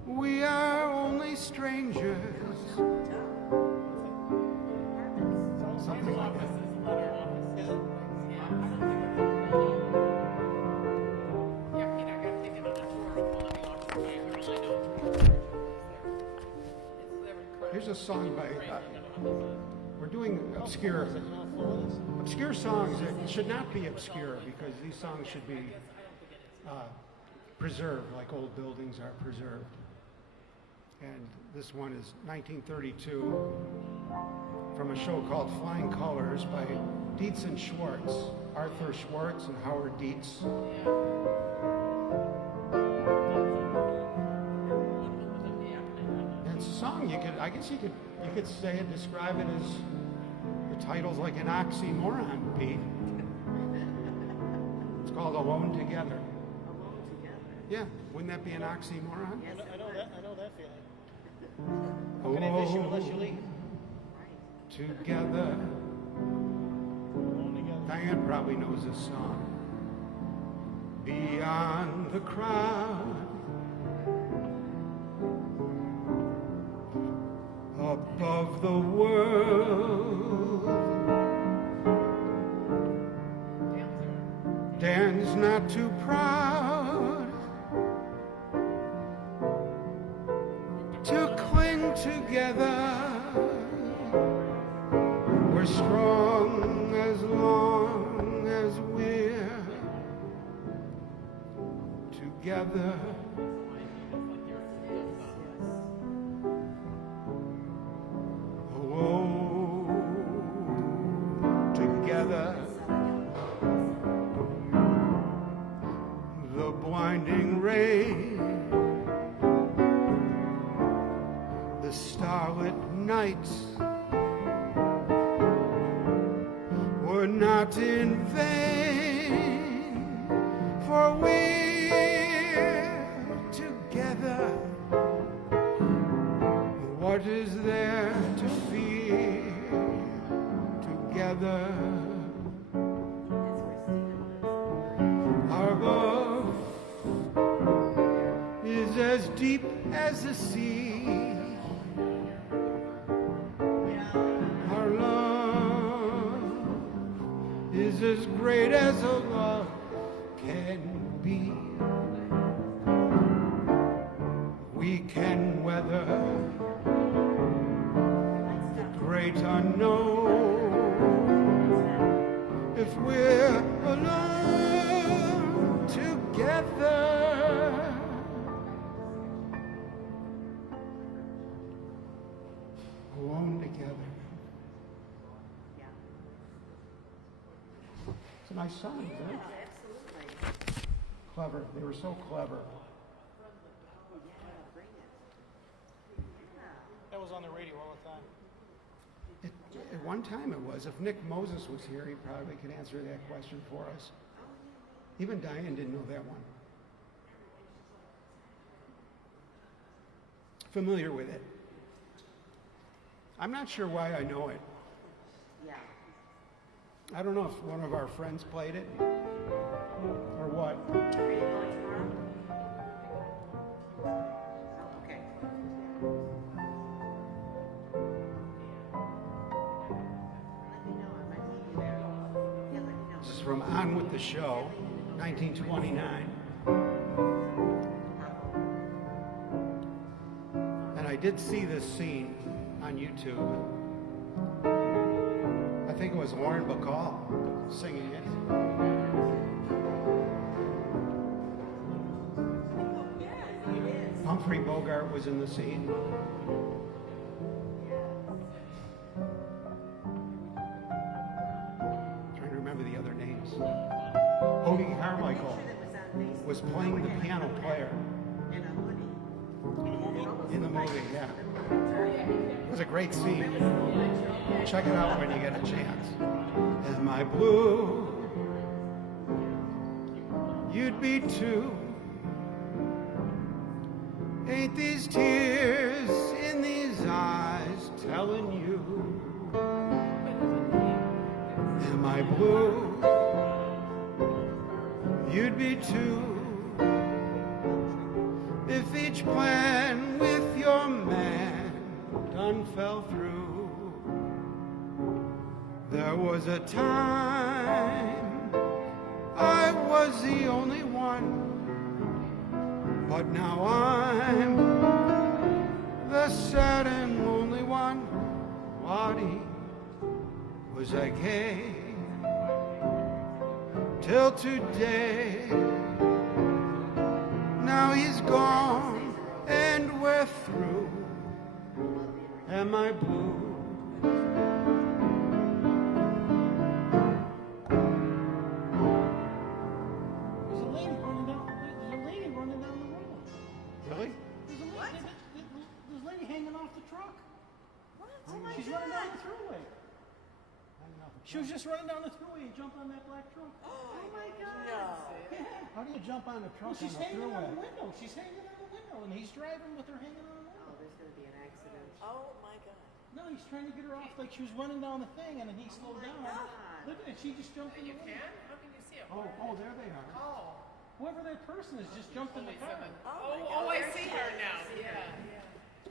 We are only strangers. Something like that. Yeah, Pete, I got taken on a tour of one of the offices. I really don't. They're incredible. Here's a song by. We're doing obscure songs that should not be obscure because these songs should be preserved, like old buildings are preserved. And this one is 1932 from a show called Flying Colors by Dietz and Schwartz, Arthur Schwartz and Howard Dietz. And it's a song I guess you could say it, describe it as the title's like an oxymoron, Pete. It's called Alone Together. Yeah, wouldn't that be an oxymoron? I know that feeling. Oh, Can I miss you unless you leave? together. Diane probably knows this song. Beyond the crowd, above the world, Dan's not too proud to cling together. We're strong as long as we're together. Oh, together. The blinding rain, the starlit nights were not in vain, for we're together. What is there to fear together? Our love is as deep as the sea. Our love is as great as a can be. We can weather the great unknown if we're alone together. Alone together. It's a nice song, isn't it? Clever. They were so clever. That was on the radio all the time. At one time it was. If Nick Moses was here, he probably could answer that question for us. Even Diane didn't know that one. Familiar with it. I'm not sure why I know it. Yeah. I don't know if one of our friends played it or what. Are you going tomorrow? Oh, okay. Let me know. I might see you there. Yeah, let me know. This is from On With the Show, 1929. And I did see this scene on YouTube. I think it was Lauren Bacall singing it. Humphrey Bogart was in the scene. Trying to remember the other names. Odie Carmichael was playing the piano player And a hoodie. in the movie, yeah. It was a great scene. Check it out when you get a chance. Am I blue? You'd be too. Ain't these tears in these eyes telling you? Am I blue? You'd be too. If each plan with your man done fell through. There was a time I was the only one, but now I'm the sad and lonely one. Waddy was I gay till today. Now he's gone and we're through. Am I blue? There's a lady running down the road. Really? There's a lady hanging off the truck. What? Oh my She's God. running down the thruway. She was just running down the thruway and jumped on that black truck. Oh my God. How do you jump on a truck Well, she's on a hanging on thruway? the window. She's hanging on the window, and he's driving with her hanging on the window. Oh, there's going to be an accident. Oh my God. No, he's trying to get her off like she was running down the thing, and then he slowed down. Look at it. She just jumped in the window. How can you see it? Oh, there they are. Oh. Whoever that person is just jumped in the car. Oh, I see her now. Yeah.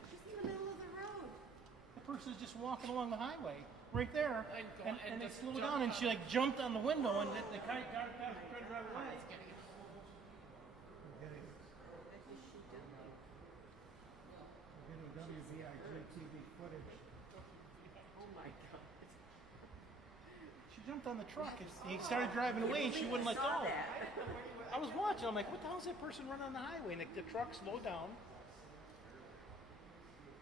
She's in the middle of the road. The person's just walking along the highway, right there, And and they just slowed jumped down, and on. she like jumped on the window, and the guy got trying to drive away. Getting WBIG.Tv footage. Oh my God. She jumped on the truck, and he started driving away, and she wouldn't let go. I was watching. I'm like, what the hell is that person running on the highway? And the truck slowed down.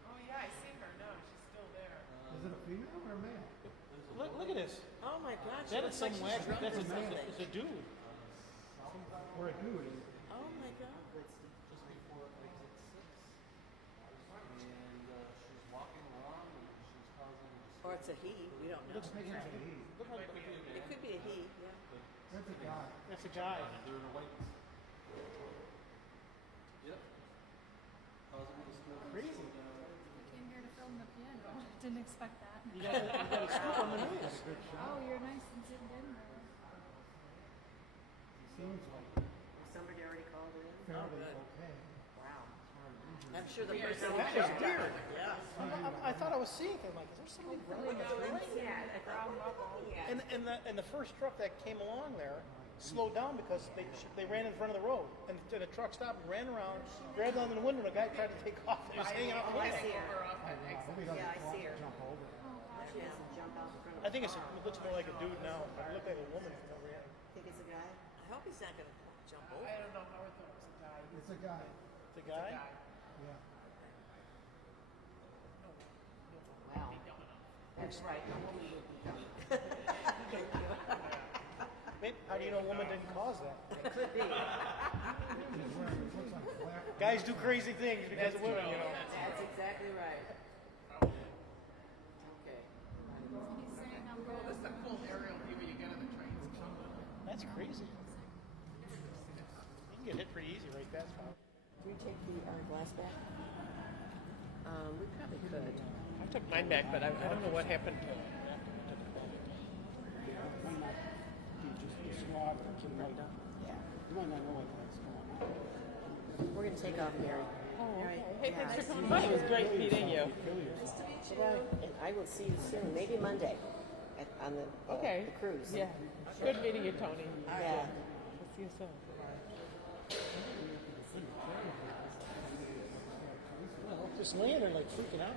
Oh yeah, I see her now. She's still there. Is it a female or a male? Look at this. Oh my God. That is some wag. That's a dude. Or a dude? Oh my God. Or it's a he. We don't know. Looks like it's a he. It could be a he. Yeah. That's a guy. That's a guy. Crazy. Came here to film the piano. Didn't expect that. You got a scoop on the news. Oh, you're nice and zoomed in there. Seems like Somebody already called in? fairly good. okay. Wow. I'm sure the person. That was weird. Yeah. I thought I was seeing him. Like, is there somebody running on the freeway? And the first truck that came along there slowed down because they ran in front of the road, and the truck stopped, and ran around, grabbed onto the window, and the guy tried to take off. He was hanging out the I window. see her. He doesn't Yeah, I see her. jump over. She doesn't jump out in front of I think it looks more like a dude now. It looked like a woman from over here. think it's a guy. I hope he's not gonna jump over. I don't know. Howard thought it was a guy. It's a guy. It's a guy? Yeah. Wow. That's right. A woman would be done. Babe, how do you know a woman didn't cause that? It could be. He's wearing, it looks like black. Guys do crazy things because of women, you know. That's exactly right. Okay. He's saying I'm Oh, this is a cool aerial view you get of the trains. That's crazy. You can get hit pretty easy right there. Do we take our glass back? We probably could. I took mine back, but I don't know what happened to it. Might not be just swab or something like that. Yeah. You might not know what that's going on. We're gonna take off, Mary. Oh, Mary. okay. Hey, Yeah, thanks nice for to coming meet by. It was great meeting you. Nice to meet you. And I will see you soon. Maybe Monday on the Okay. the cruise. Yeah. Good meeting you, Tony. Yeah. We'll see you soon. Well, just laying there like freaking out.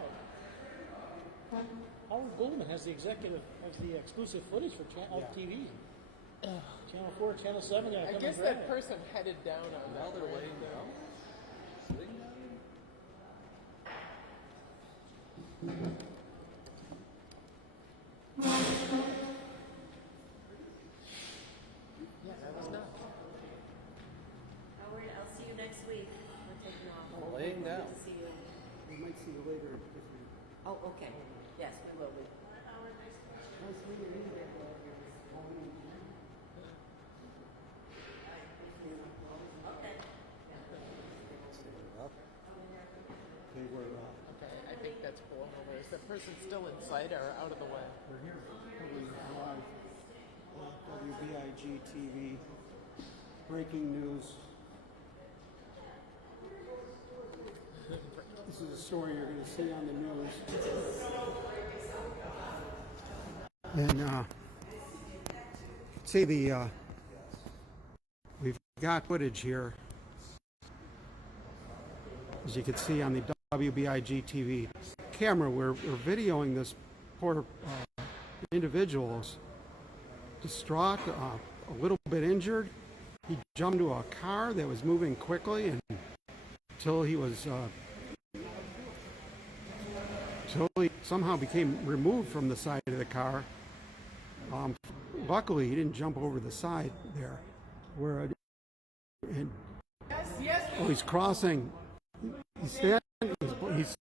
Howard Goldman has the exclusive footage for TV. Channel 4, Channel 7. I guess that person headed down on that. They're laying down. Sitting down. Yeah, that was nuts. Howard, I'll see you next week. We're taking off. Laying down. Good to see you. We might see you later if you. Oh, okay. Yes, we will be. Nice meeting you. Okay. They were. Okay, I think that's blown over. Is the person still inside or out of the way? We're here. Live. WBIG.Tv. Breaking news. This is a story you're going to see on the news. And see we've got footage here, as you can see on the WBIG.Tv camera. We're videoing this poor individual's distraught, a little bit injured. He jumped into a car that was moving quickly until he was until he somehow became removed from the side of the car. Luckily, he didn't jump over the side there. Oh, he's crossing. He's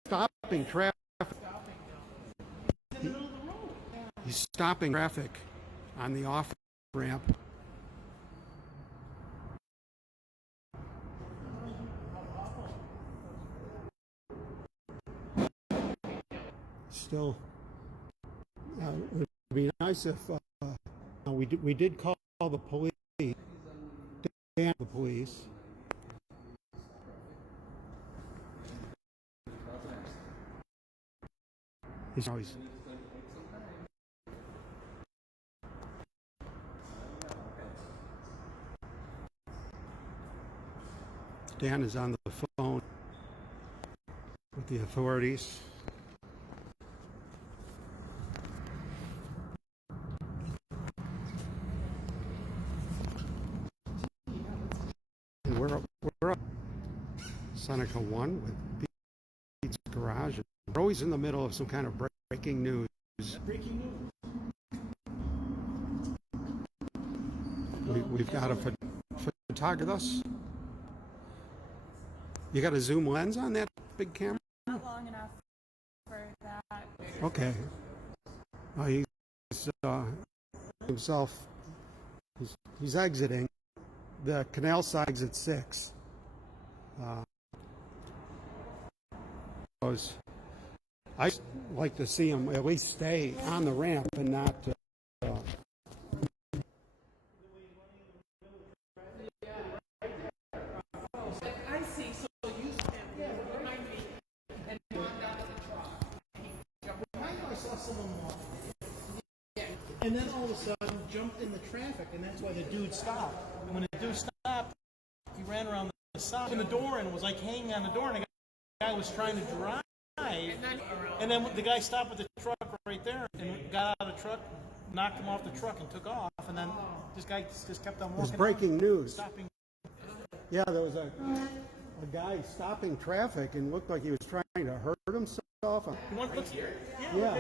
stopping traffic. He's stopping traffic on the off ramp. Still, it would be nice if we did call the police. The police. He's always. Dan is on the phone with the authorities. And we're up Seneca 1 with Pete's Garage. We're always in the middle of some kind of breaking news. Breaking news. We've got a photographer. You got a zoom lens on that big camera? Not long enough for that. Okay. He's himself. He's exiting. The canal side's at 6. I'd like to see him at least stay on the ramp and not. I see. So you stand behind me and gone down to the truck. I saw someone walk. And then all of a sudden, jumped in the traffic, and that's why the dude stopped. And when the dude stopped, he ran around the side in the door and was like hanging on the door, and the guy was trying to drive. And then the guy stopped with the truck right there and got out of the truck, knocked him off the truck, and took off. And then this guy just kept on walking. It was breaking news. Stopping. Yeah, there was a guy stopping traffic and looked like he was trying to hurt himself. You want to look here? Yeah,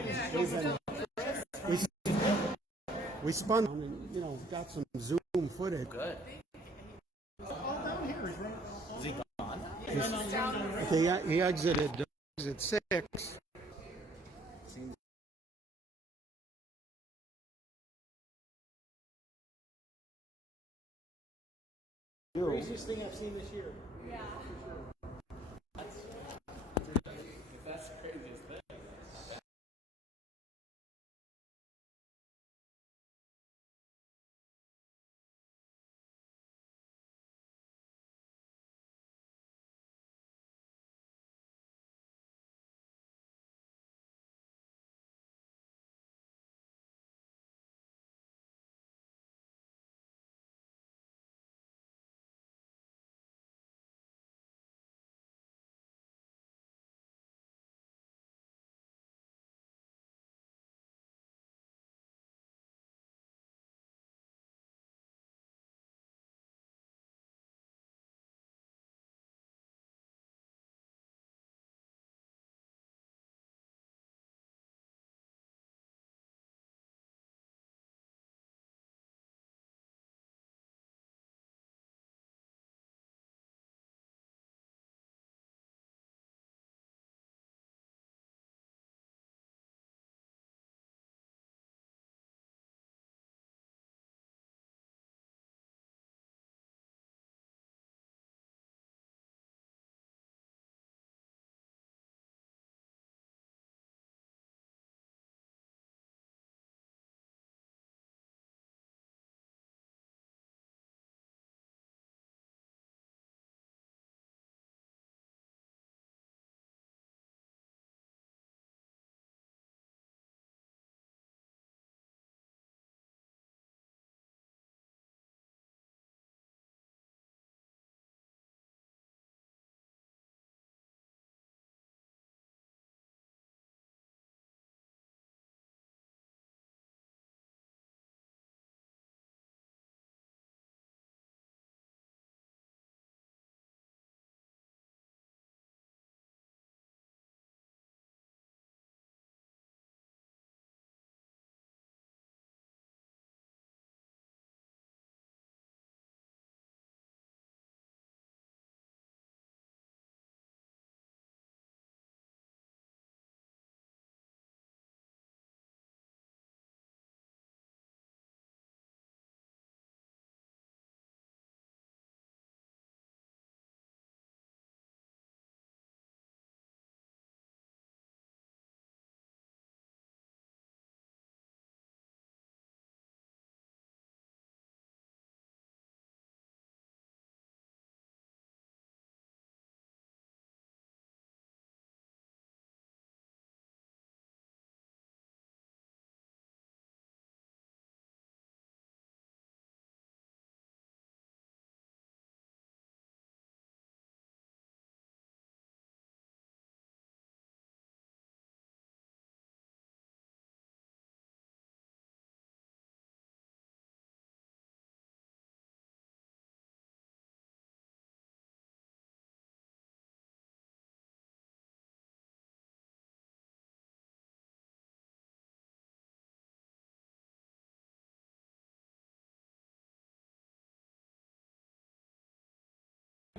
we spun and got some Zoom footage. Good. All down here is right. Is he gone? Okay, he exited exit 6. Craziest thing I've seen this year. Yeah. That's the craziest thing.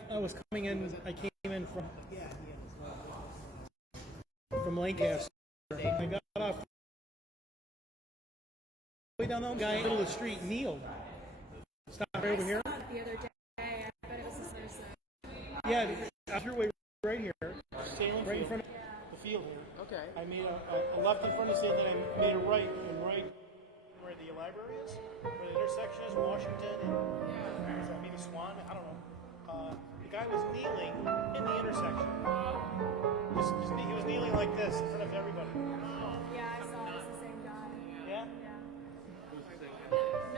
I was coming in. I came in from Lancaster. I got off way down the guy in the middle of the street kneeled. Stop right over here. The other day, I bet it was this other side. Yeah, out your way right here, right in front of the field here. Okay. I made a left in front of the field, then I made a right where the library is, where the intersection is, Washington and maybe Swan. I don't know. The guy was kneeling in the intersection. He was kneeling like this in front of everybody. Yeah, I saw it was the same guy. Yeah? Yeah.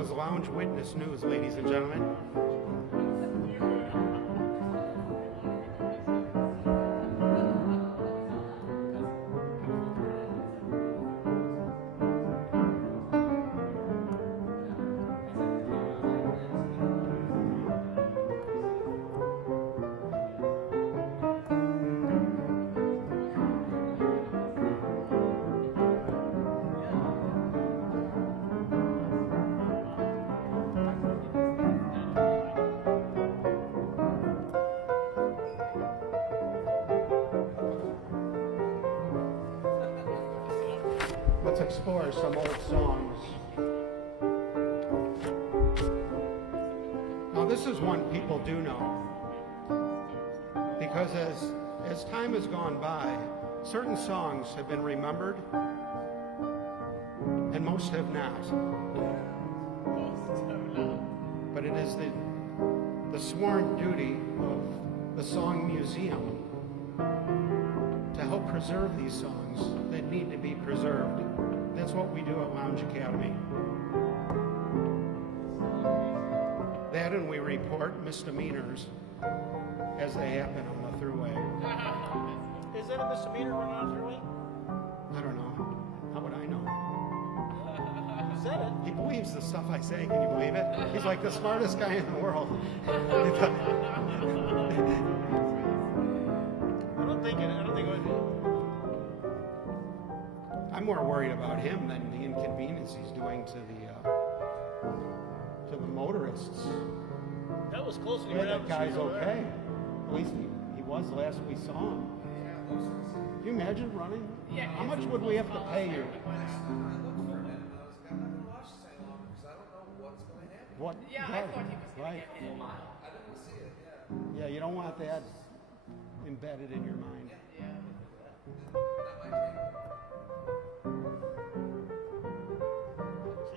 was Lounge Witness News, ladies and gentlemen. Let's explore some old songs. Now this is one people do know, because as time has gone by, certain songs have been remembered and most have not. But it is the sworn duty of the Song Museum to help preserve these songs that need to be preserved. That's what we do at Lounge Academy. That, and we report misdemeanors as they happen on the thruway. Is that a misdemeanor running on the thruway? I don't know. How would I know? You said it. He believes the stuff I say. Can you believe it? He's like the smartest guy in the world. I don't think it would be. I'm more worried about him than the inconvenience he's doing to the motorists. That was close. Yeah, that guy's okay. At least he was last we saw him. Can you imagine running? Yeah, How much would we have to pay you? What? Yeah, I thought he was going to Right. get hit. Yeah, you don't want that embedded in your mind.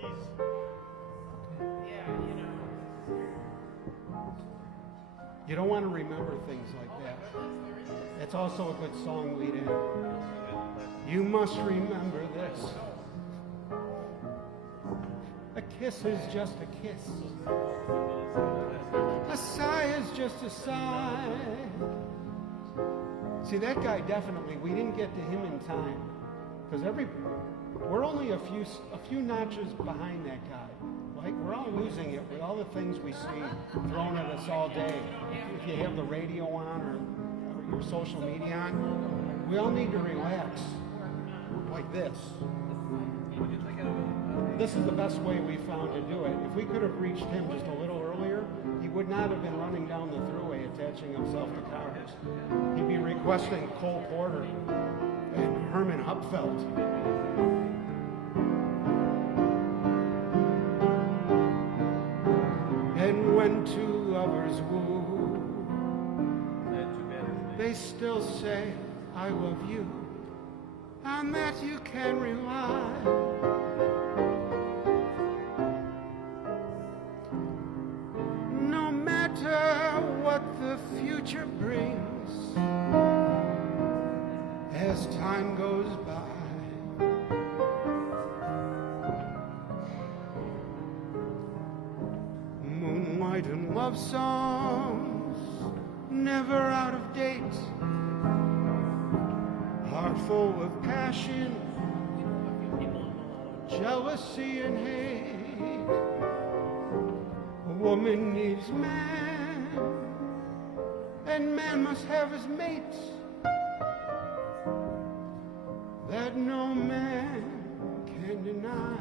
Jeez. Yeah, you know. You don't want to remember things like that. It's also a good song lead in. You must remember this. A kiss is just a kiss. A sigh is just a sigh. See, that guy definitely, we didn't get to him in time. Because we're only a few notches behind that guy. Like, we're all losing it with all the things we see thrown at us all day. If you have the radio on or your social media on, we all need to relax like this. This is the best way we found to do it. If we could have reached him just a little earlier, he would not have been running down the thruway attaching himself to cars. He'd be requesting Cole Porter and Herman Hupfeld. And when two lovers woo, they still say, I love you, on that you can rely. No matter what the future brings, as time goes by. Moonlight and love songs, never out of date, heart full of passion, jealousy and hate. A woman needs man, and man must have his mate. That no man can deny.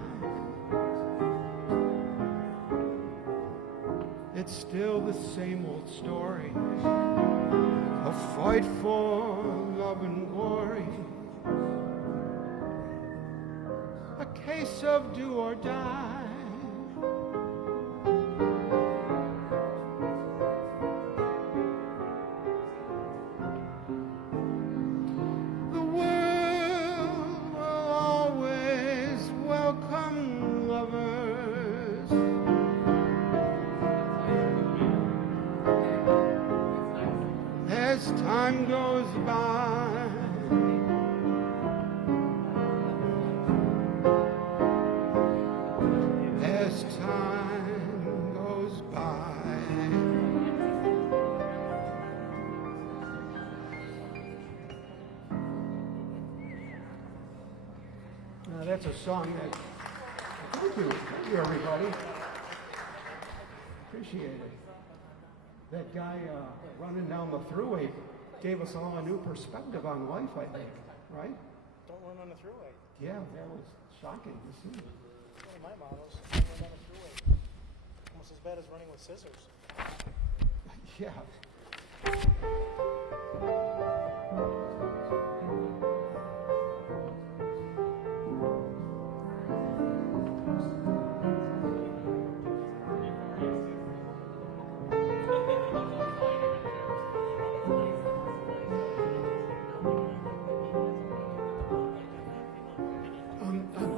It's still the same old story, a fight for love and glory, a case of do or die. The world will always welcome lovers. As time goes by, as time That's a song that, thank you everybody. Appreciate it. That guy running down the thruway gave us all a new perspective on life, I think, right? Don't run on the thruway. Yeah, that was shocking to see. One of my models, don't run on the thruway. Almost as bad as running with scissors. Yeah.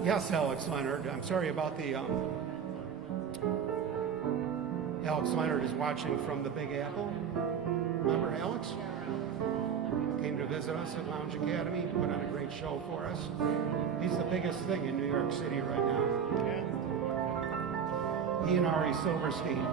Yes, Alex Leonard. I'm sorry about the. Alex Leonard is watching from the Big Apple. Remember Alex? Came to visit us at Lounge Academy, put on a great show for us. He's the biggest thing in New York City right now. He and Ari Silverstein.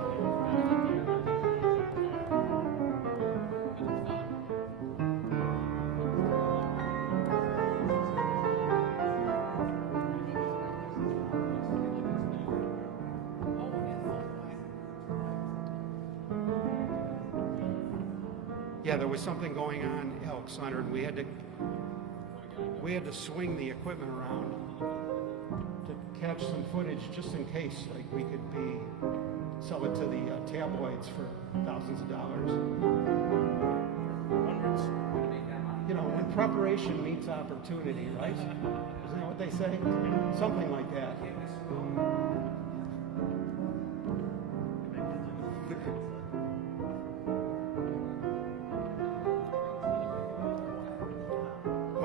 Yeah, there was something going on, Alex Leonard. We had to swing the equipment around to catch some footage just in case, like we could sell it to the tabloids for thousands of dollars. Hundreds. You know, when preparation meets opportunity, right? Isn't that what they say? Something like that.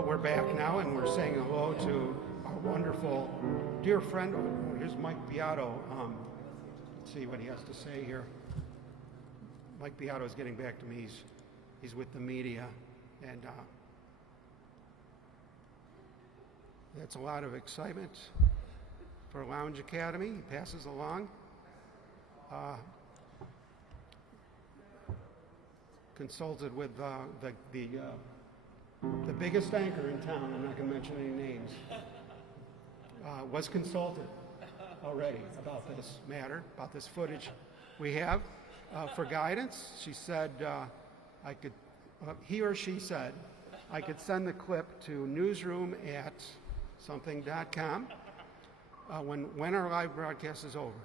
We're back now, and we're saying hello to our wonderful dear friend. Oh, here's Mike Beato. Let's see what he has to say here. Mike Beato is getting back to me. He's with the media, and that's a lot of excitement for Lounge Academy. He passes along. Consulted with the biggest anchor in town, I'm not going to mention any names, was consulted already about this matter, about this footage we have for guidance. She said he or she said I could send the clip to newsroom@something.com when our live broadcast is over.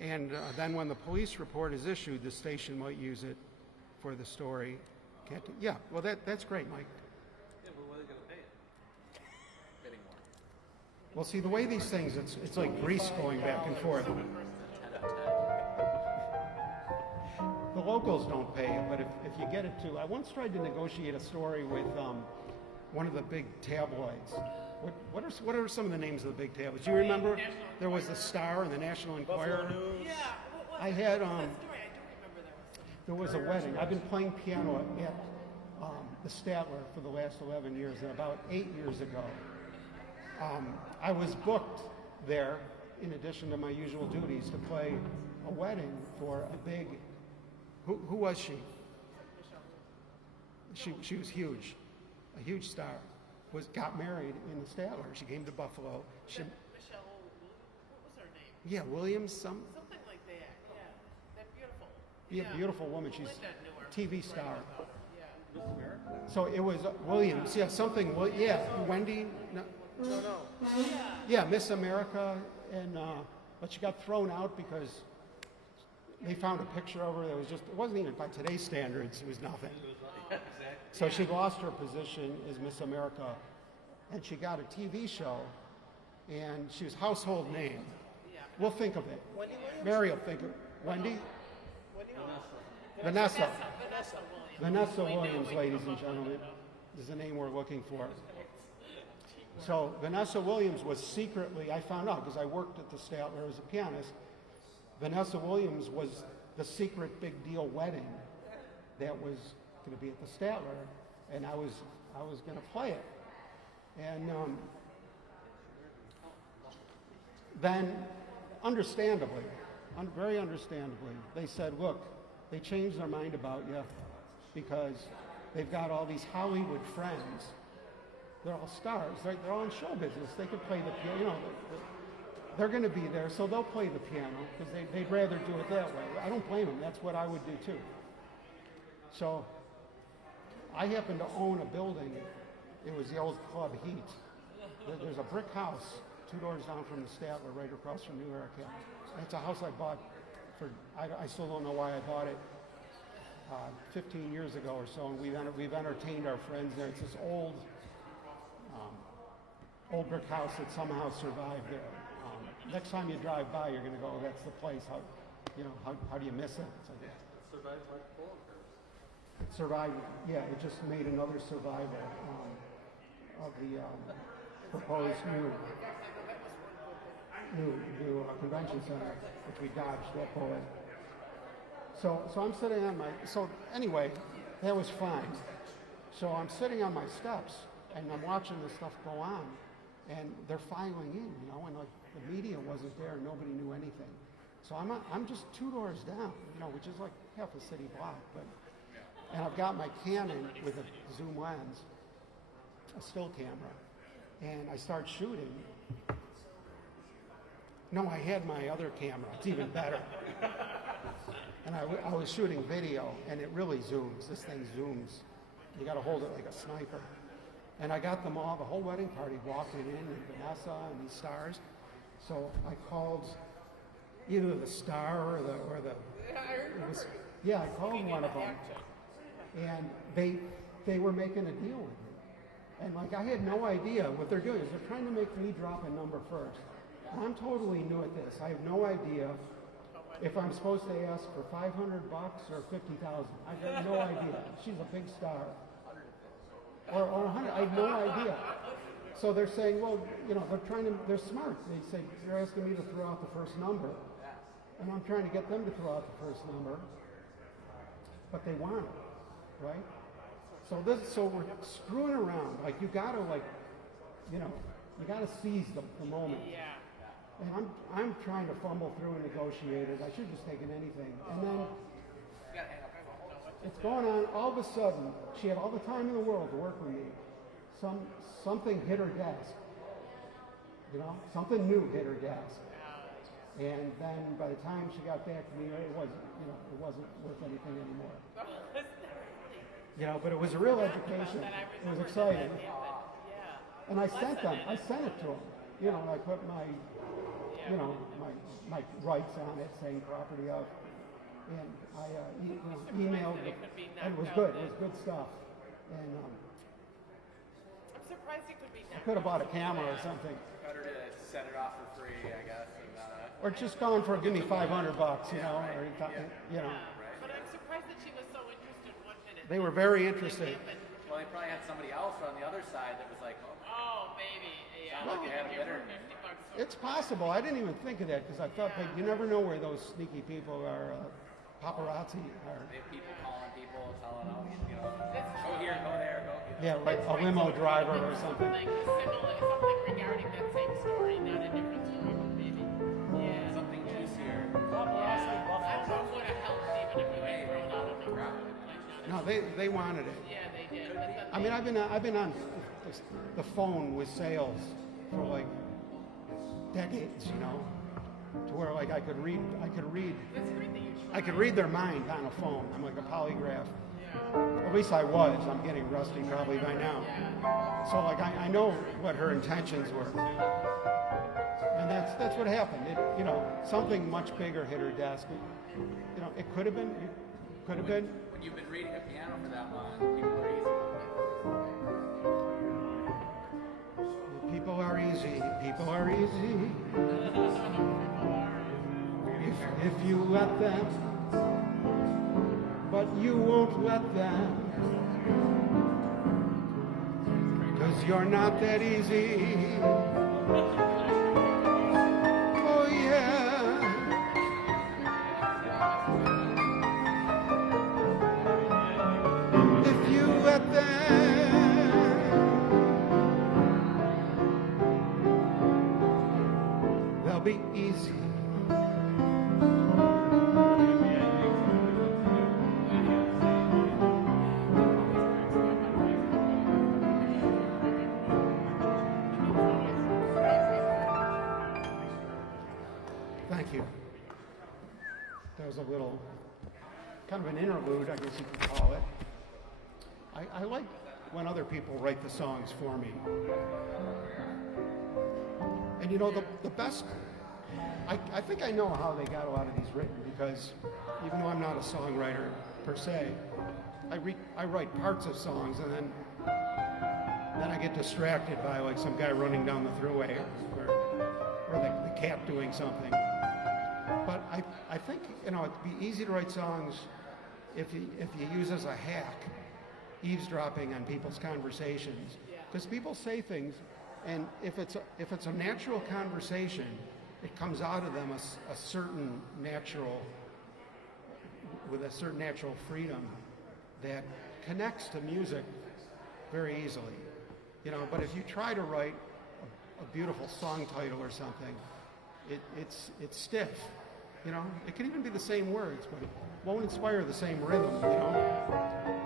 And then when the police report is issued, the station might use it for the story. Yeah, well, that's great, Mike. Yeah, but what are they going to pay it? Bidding war. Well, see, the way these things, it's like grease going back and forth. 10 out of 10. The locals don't pay it, but if you get it to, I once tried to negotiate a story with one of the big tabloids. What are some of the names of the big tabloids? Do you remember? There was the Star and the National Enquirer. Yeah, what was I it? had What was that story? I do remember there was something. There was a wedding. I've been playing piano at the Statler for the last 11 years, and about 8 years ago, I was booked there, in addition to my usual duties, to play a wedding for a big, who was she? She was huge, a huge star. Got married in the Statler. She came to Buffalo. Michelle, what was her name? Yeah, Williams, Something like that, yeah. That beautiful. Yeah, beautiful woman. She's Linda knew her. TV star. Yeah. So it was Williams, yeah, something, Wendy, no, yeah, Miss America, and but she got thrown out because they found a picture of her that was it wasn't even by today's standards, it was nothing. So she lost her position as Miss America, and she got a TV show, and she was household name. We'll think of it. Wendy Williams? Mary will think of it. Wendy? Wendy Vanessa. Vanessa Williams. Vanessa Williams, ladies and gentlemen, is the name we're looking for. So Vanessa Williams was secretly, I found out because I worked at the Statler as a pianist, Vanessa Williams was the secret big deal wedding that was going to be at the Statler, and I was going to play it. And then, understandably, very understandably, they said, look, they changed their mind about you because they've got all these Hollywood friends they're all stars, right? They're all in show business. They could play the piano, you know, they're going to be there, so they'll play the piano because they'd rather do it that way. I don't blame them. That's what I would do too. So I happen to own a building. It was the old Club Heat. There's a brick house 2 doors down from the Statler, right across from New York. It's a house I bought for, I still don't know why I bought it, 15 years ago or so, and we've entertained our friends there. It's this old brick house that somehow survived there. Next time you drive by, you're going to go, that's the place. How do you miss it? It's like, Survived like full. it survived, yeah, it just made another survival of the proposed new convention center, which we dodged that bullet. So I'm sitting on so anyway, that was fine. So I'm sitting on my steps and I'm watching this stuff go on, and they're filing in, you know, and like the media wasn't there, nobody knew anything. So I'm just 2 doors down, you know, which is like half a city block, and I've got my Canon with a zoom lens, a still camera, and I start shooting. No, I had my other camera. It's even better. And I was shooting video, and it really zooms. This thing zooms. You got to hold it like a sniper. And I got them all, the whole wedding party, walking in, and Vanessa and these stars. So I called either the star or the I called one of them, and they were making a deal with me. And like I had no idea what they're doing is they're trying to make me drop a number first. I'm totally new at this. I have no idea if I'm supposed to ask for $500 or $50,000. I have no idea. She's a big star. Or 100. I have no idea. So they're saying, well, you know, they're smart. They say, you're asking me to throw out the first number. And I'm trying to get them to throw out the first number. But they want it, right? So we're screwing around. Like you gotta you gotta seize the moment. Yeah. And I'm trying to fumble through and negotiate it. I should have just taken anything. And then it's going on. All of a sudden, she had all the time in the world to work with me. Something hit her desk. You know, something new hit her desk. And then by the time she got back to me, it wasn't worth anything anymore. You know, but it was a real education. It was exciting. And I sent it to them. You know, and I put my rights on it, saying property of, and I emailed it, and it was good. It was good stuff. And I'm surprised it could be I could have bought a camera or something, Better to set it off for free, I guess. or just gone for give me $500, you know, or you know. But I'm surprised that she was so interested one minute. They were very interested. Well, they probably had somebody else on the other side that was like, Oh, maybe. Yeah. Sounds like they had a bidder. It's possible. I didn't even think of that because I thought, like, you never know where those sneaky people are, paparazzi are. they have people calling people, telling them, you know, go here, go there, go. Yeah, like a limo driver or something. Something regarding that same story, not a different story, but maybe. Yeah. Something juicier. That would have helped even if you had thrown out a number. No, they wanted it. Yeah, they did. But I mean, I've been on the phone with sales for like decades, you know, to where like I could read that's great that you I could read their mind on a phone. I'm like a polygraph. At least I was. I'm getting rusty probably by now. So like I know what her intentions were, and that's what happened. It, you know, something much bigger hit her desk. You know, it could have been. When you've been reading a piano for that long, people are easy. People are easy. If you let them, but you won't let them, 'cause you're not that easy. Oh yeah. If you let them, they'll be easy. Thank you. That was a little, kind of an interlude, I guess you could call it. I like when other people write the songs for me. And you know, the best, I think I know how they got a lot of these written, because even though I'm not a songwriter per se, I write parts of songs, and then I get distracted by like some guy running down the thruway or the cat doing something. But I think, you know, it'd be easy to write songs if you use as a hack eavesdropping on people's conversations, because people say things, and if it's a natural conversation, it comes out of them a certain natural, with a certain natural freedom that connects to music very easily, you know. But if you try to write a beautiful song title or something, it's stiff, you know. It can even be the same words, but it won't inspire the same rhythm, you know.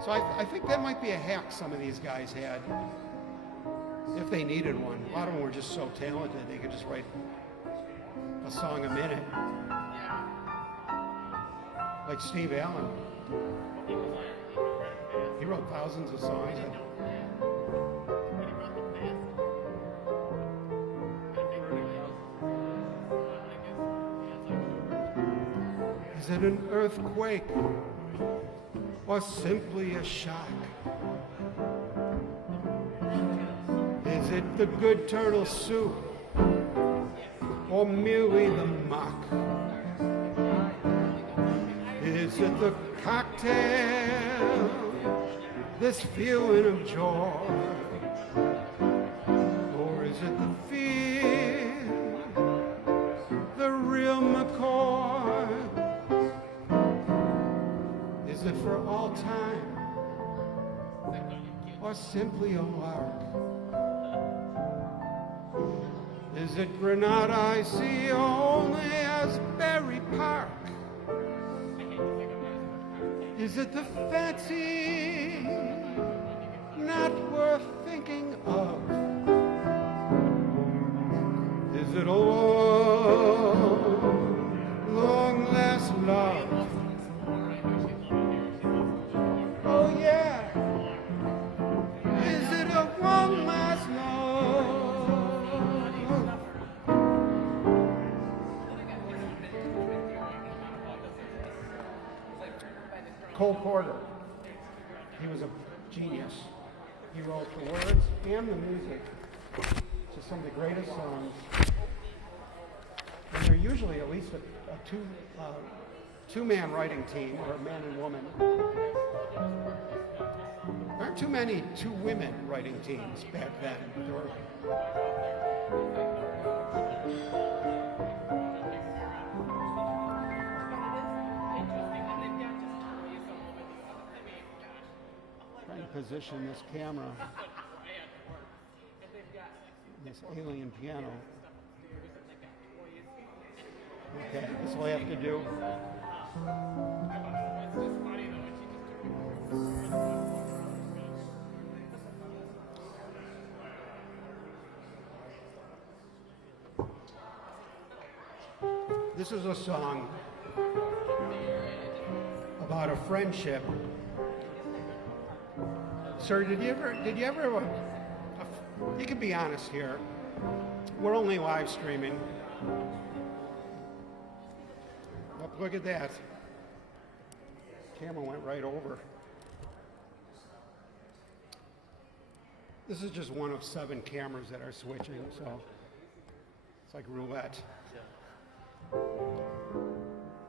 So I think that might be a hack some of these guys had, if they needed one. A lot of them were just so talented, they could just write a song a minute. Like Steve Allen. He wrote thousands of songs. Is it an earthquake or simply a shock? Is it the good turtle soup or merely the mock? Is it the cocktail, this feeling of joy? Or is it the fear, the real McCoy? Is it for all time or simply a lark? Is it Granada I see only as Berry Park? Is it the fancy not worth thinking of? Is it a long last love? Oh yeah. Is it a long last love? Cole Porter, he was a genius. He wrote the words and the music to some of the greatest songs. And they're usually at least a two-man writing team, or a man and woman. There aren't too many two-women writing teams back then. Position this camera, this alien piano. Okay, this is all I have to do. This is a song about a friendship. Sir, did you ever, you can be honest here. We're only live streaming. Look at that. Camera went right over. This is just one of 7 cameras that are switching, so it's like roulette.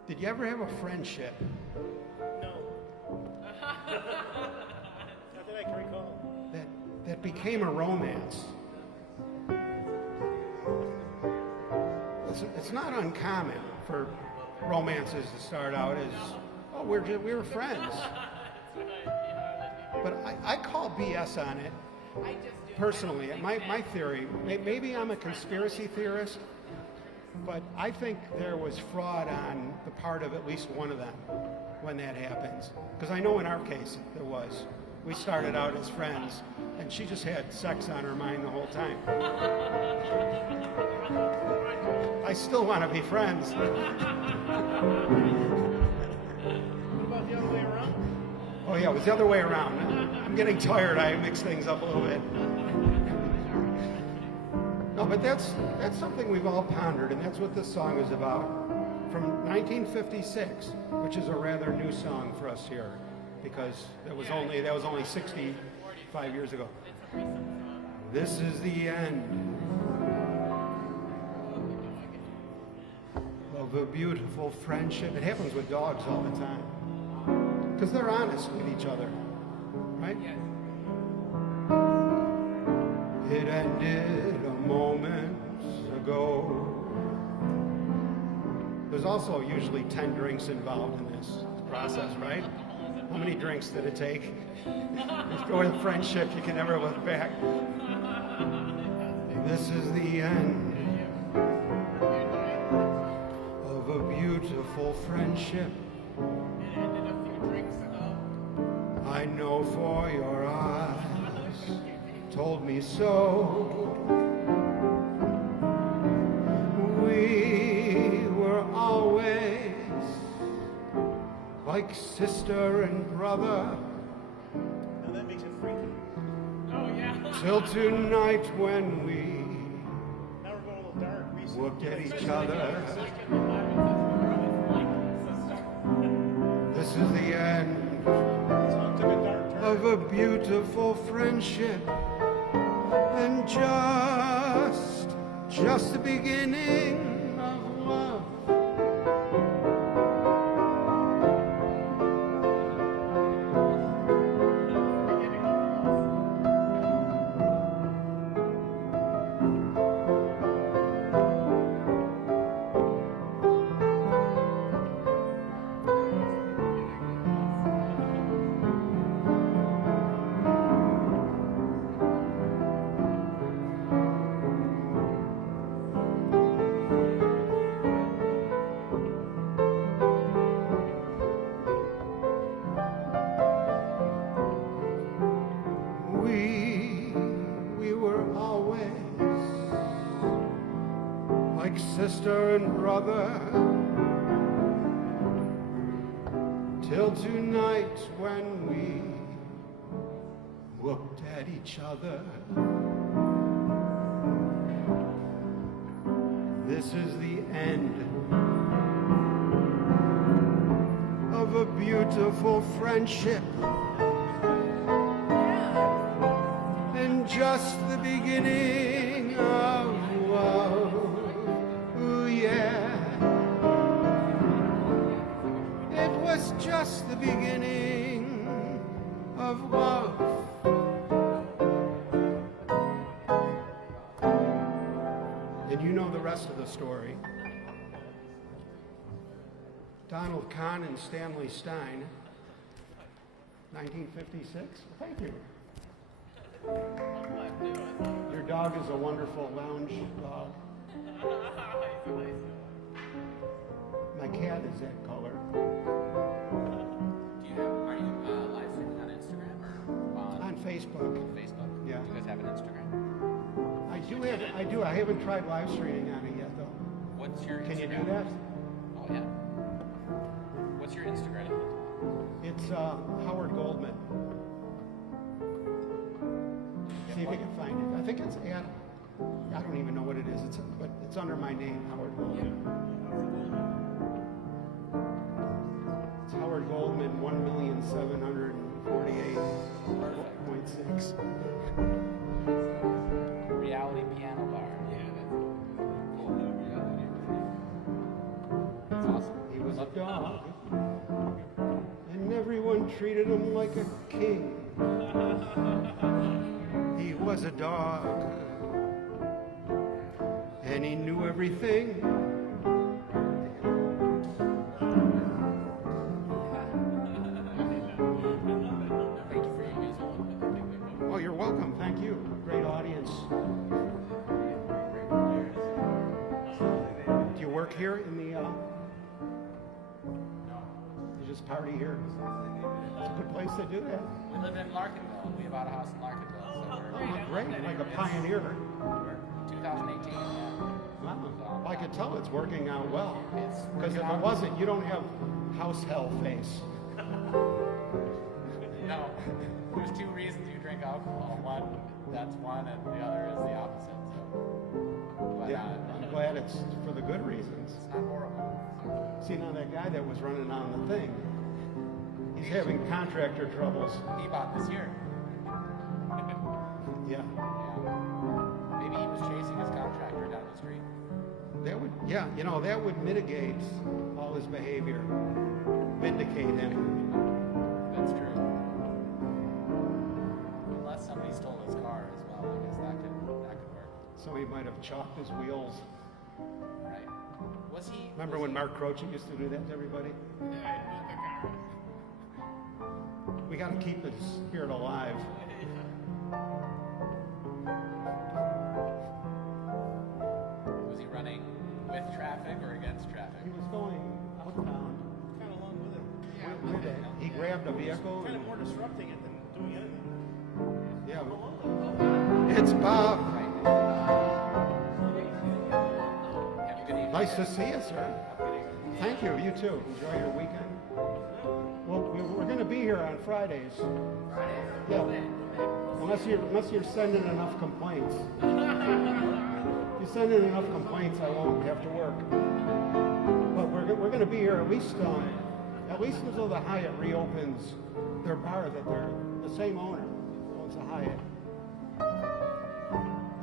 Did you ever have a friendship? No. Not that I can recall. That became a romance. It's not uncommon for romances to start out as, oh, we were friends. But I call BS on it. Personally, my theory, maybe I'm a conspiracy theorist, but I think there was fraud on the part of at least one of them when that happens. Because I know in our case there was. We started out as friends, and she just had sex on her mind the whole time. I still want to be friends. What about the other way around? Oh yeah, it was the other way around. I'm getting tired. I mix things up a little bit. No, but that's something we've all pondered, and that's what this song is about. From 1956, which is a rather new song for us here, because that was only 65 years ago. This is the end of a beautiful friendship. It happens with dogs all the time, because they're honest with each other, right? It ended a moment ago. There's also usually 10 drinks involved in this process, right? How many drinks did it take? With a friendship you can never look back. This is the end of a beautiful friendship. It ended a few drinks ago. I know, for your eyes told me so. We were always like sister and brother. Now that makes it freaky. Oh, yeah. Till tonight when we Now we're going a little dark. looked at each other. This is the end Song took a dark turn. of a beautiful friendship, and just the beginning of love. We were always like sister and brother, till tonight when we looked at each other. This is the end of a beautiful friendship, and just the beginning of love. Ooh, yeah. It was just the beginning of love. And you know the rest of the story. Donald Kahn and Stanley Stein, 1956. Thank you. Your dog is a wonderful lounge dog. My cat is that color. Are you live streaming on Instagram or On Facebook. Facebook? Yeah. Do you guys have an Instagram? I do. I haven't tried live streaming on it yet, though. What's your Can you Instagram? do that? Oh, yeah. What's your Instagram? It's Howard Goldman. See if you can find it. I think it's at. I don't even know what it is. But it's under my name, Howard Goldman. It's Howard Goldman, 1,748,6. RealityPianoBar. Yeah, that's cool. That's awesome. He was a dog, and everyone treated him like a king. He was a dog, and he knew everything. Thank you for your music. Oh, you're welcome. Thank you. Great audience. Do you work here in the? just party here. It's a good place to do that. We live in Larkinville. We bought a house in Larkinville. So Oh, great, like a pioneer. we're 2018. Yeah. Wow. I could tell it's working out well. It's Because if working it out. wasn't, you don't have house hell face. No, there's two reasons you drink alcohol. One, that's one, and the other is the opposite. So, but, Yeah, I'm glad it's for the good reasons. it's not horrible. See, now that guy that was running on the thing, he's having contractor troubles. He bought this year. Yeah, Yeah. Maybe he was chasing his contractor down the street. that would, yeah, you know, that would mitigate all his behavior, vindicate him. That's true. Unless somebody stole his car as well, I guess that could work. So he might have chalked his wheels. Right. Was he? Remember when Mark Croce used to do that to everybody? Yeah, I moved the car. We got to keep his spirit alive. Was he running with traffic or against traffic? He was going uptown. Kind of along with it. With it. He grabbed a vehicle Kind of and, more disrupting it than doing anything. yeah. It's Bob. Have a good evening. Nice to see you, sir. Thank you. You too. Enjoy your weekend. Well, we're going to be here on Fridays. Yeah. Unless you're sending enough complaints. If you send in enough complaints, I won't have to work. But we're going to be here at least until the Hyatt reopens their bar that they're the same owner owns the Hyatt.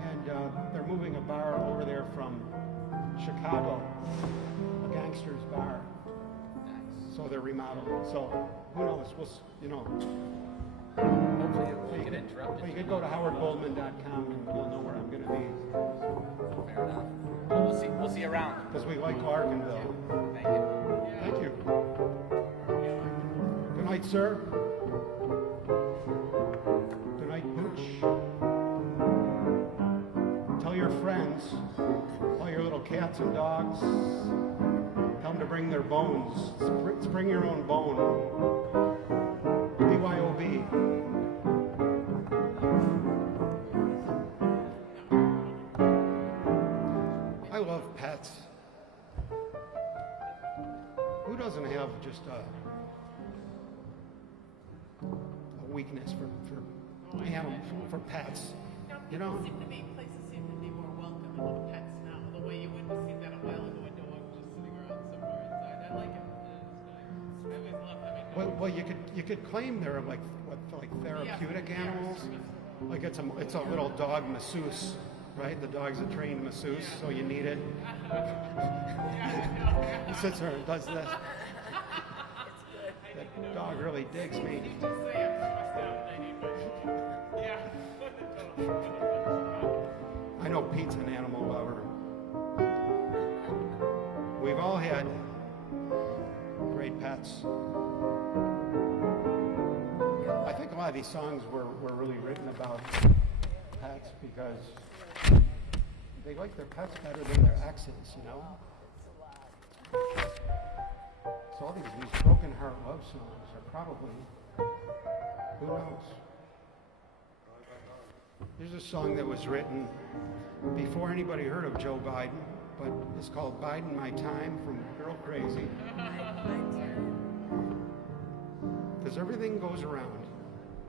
And they're moving a bar over there from Chicago, a gangster's bar. So they're remodeling. So who knows? Hopefully it won't get interrupted. Well, you can go to howardgoldman.com and you'll know where I'm going to be. Fair enough. Well, we'll see you around. Because we like Larkinville. Thank you. Thank you. Good night, sir. Good night, Pooch. Tell your friends, all your little cats and dogs, tell them to bring their bones. Bring your own bone. BYOB. I love pets. Who doesn't have just a weakness for animals, for pets? You know? Places seem to be more welcoming of pets now. The way you wouldn't have seen that a while ago, a dog just sitting around somewhere inside. I like it. It's nice. I always love having dogs. Well, you could claim they're like therapeutic animals. Like it's a little dog masseuse, right? The dog's a trained masseuse, so you need it. He sits there and does this. That dog really digs me. I know Pete's an animal lover. We've all had great pets. I think a lot of these songs were really written about pets because they like their pets better than their exes, you know? So all these broken heart love songs are probably, who knows? There's a song that was written before anybody heard of Joe Biden, but it's called Biden My Time from Girl Crazy. Because everything goes around.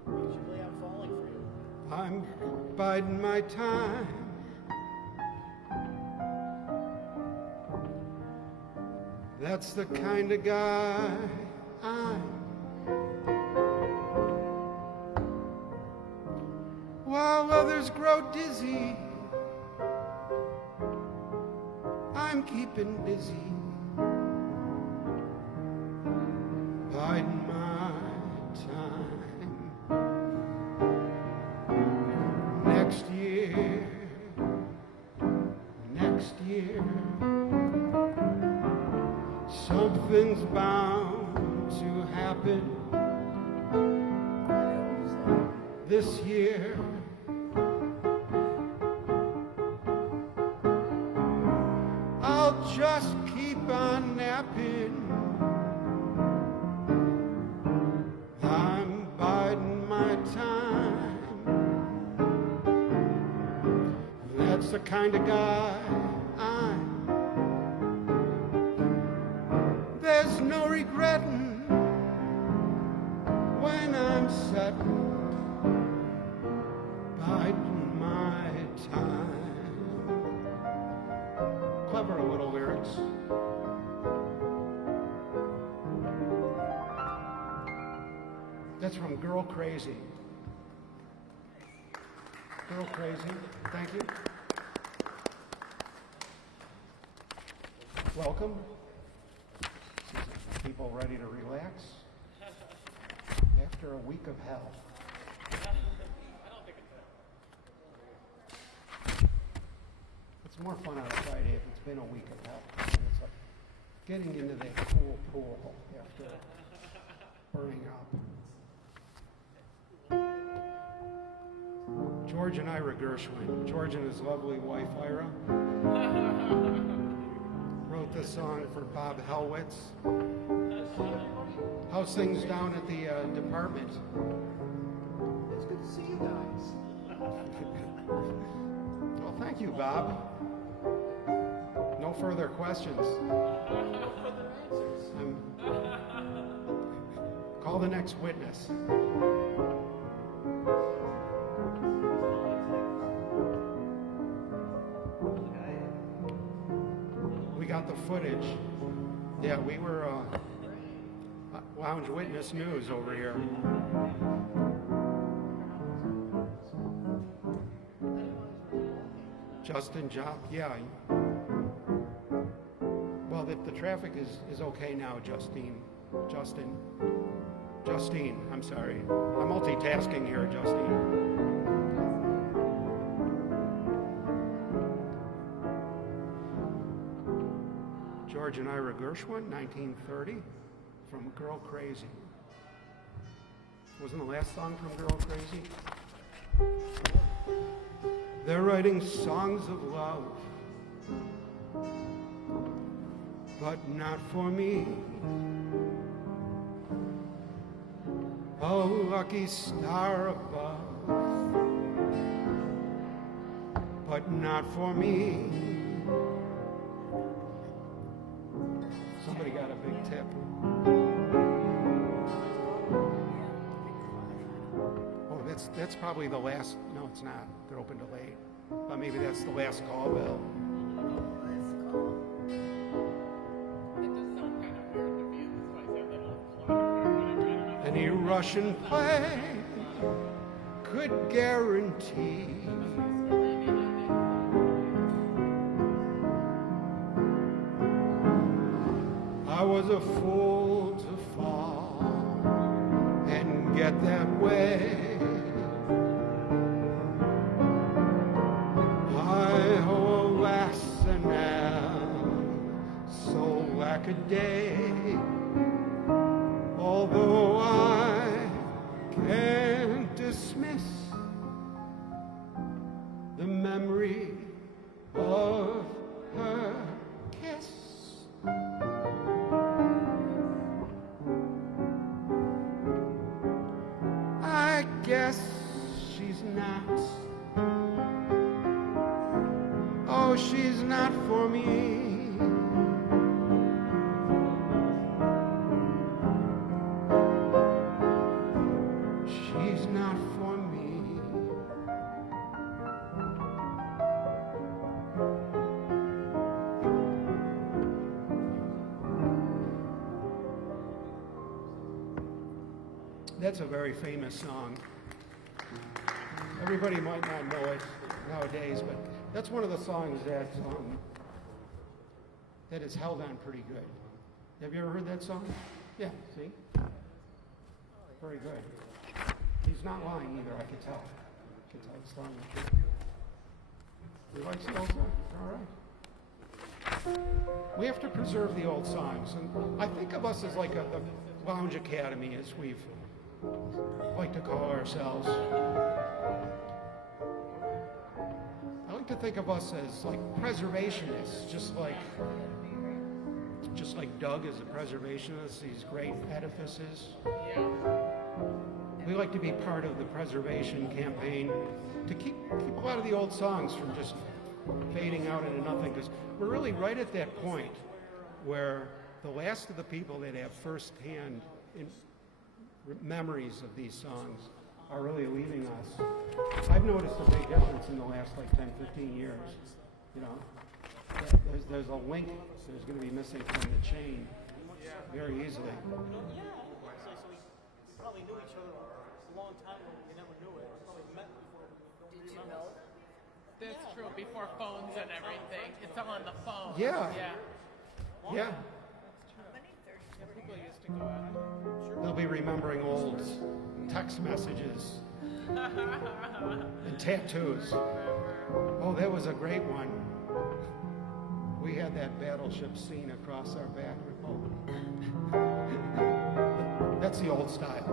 Usually I'm falling for you. I'm biding my time. That's the kind of guy I'm. While others grow dizzy, I'm keeping busy. Biding my time. Next year, something's bound to happen. This year, I'll just keep on napping. the kind of guy I'm. There's no regretting when I'm set biding my time. Clever little lyrics. That's from Girl Crazy. Girl Crazy, thank you. Welcome. People ready to relax after a week of hell. It's more fun on a Friday if it's been a week of hell. And it's like getting into that cool pool after burning up. George and Ira Gershwin. George and his lovely wife Ira wrote this song for Bob Hellwitz. How's things down at the department? It's good to see you guys. Well, thank you, Bob. No further questions. Call the next witness. We got the footage. Yeah, we were Lounge Witness News over here. Justin Job, yeah. Well, the traffic is okay now, Justine, I'm sorry. I'm multitasking here, Justine. George and Ira Gershwin, 1930, from Girl Crazy. Wasn't the last song from Girl Crazy? They're writing songs of love, but not for me. A lucky star above, but not for me. Somebody got a big tip. Oh, that's probably the last. No, it's not. They're open till late. But maybe that's the last call bell. Any Russian play could guarantee I was a fool to fall and get that way. I owe a Lassonel so lack-a-day. Although I can't dismiss the memory of her kiss. I guess she's not. Oh, she's not for me. She's not for me. That's a very famous song. Everybody might not know it nowadays, but that's one of the songs that is held on pretty good. Have you ever heard that song? Yeah, see? Very good. He's not lying either, I can tell. He's telling the truth. He likes the old songs, all right. We have to preserve the old songs, and I think of us as like the Lounge Academy, as we've like to call ourselves. I like to think of us as like preservationists, just like Doug is a preservationist, these great edifices. We like to be part of the preservation campaign to keep a lot of the old songs from just fading out into nothing, because we're really right at that point where the last of the people that have first-hand memories of these songs are really leaving us. I've noticed a big difference in the last like 10, 15 years. You know, there's a link that's going to be missing from the chain very easily. Yeah, actually, so we probably knew each other a long time ago. We never knew it. We probably met before. Did you know? That's true. Before phones and everything, it's all on the phone. Yeah. Yeah. Yeah. People used to go out. They'll be remembering old text messages and tattoos. Oh, that was a great one. We had that battleship scene across our back. Oh. That's the old style,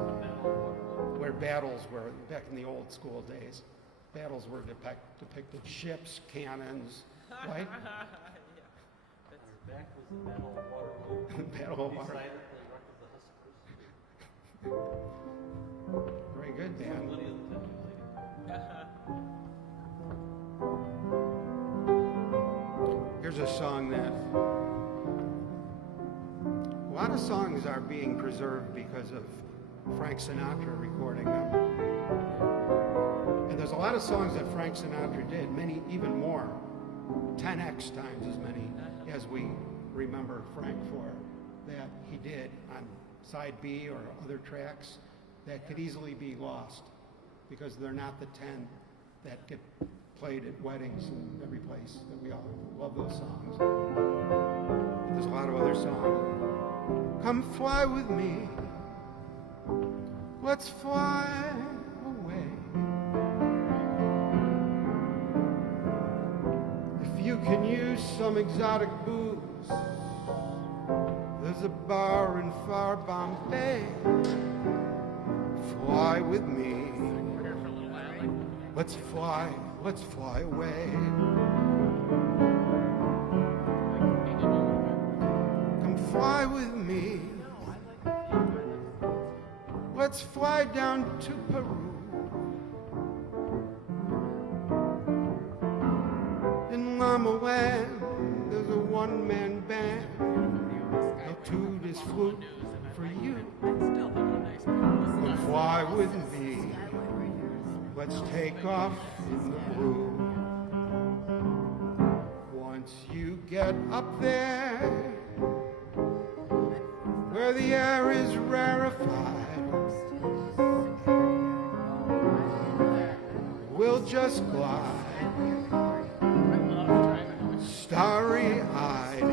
where battles were, back in the old school days, battles were depicted ships, cannons, right? Back was the Battle of Waterloo. Battle of Waterloo. Beside it, they erected the Hussars. Very good, Dan. Plenty of the tattoos lady. Here's a song that a lot of songs are being preserved because of Frank Sinatra recording them. And there's a lot of songs that Frank Sinatra did, many even more, 10x times as many as we remember Frank for, that he did on side B or other tracks that could easily be lost because they're not the 10 that get played at weddings and every place that we all love those songs. There's a lot of other songs. Come fly with me. Let's fly away. If you can use some exotic booze, there's a bar in far Bombay. Fly with me. Let's fly away. Come fly with me. Let's fly down to Peru. In Llama Land, there's a one-man band. They'll toot his flute for you. Come fly with me. Let's take off in the blue. Once you get up there, where the air is rarefied, we'll just glide, starry-eyed.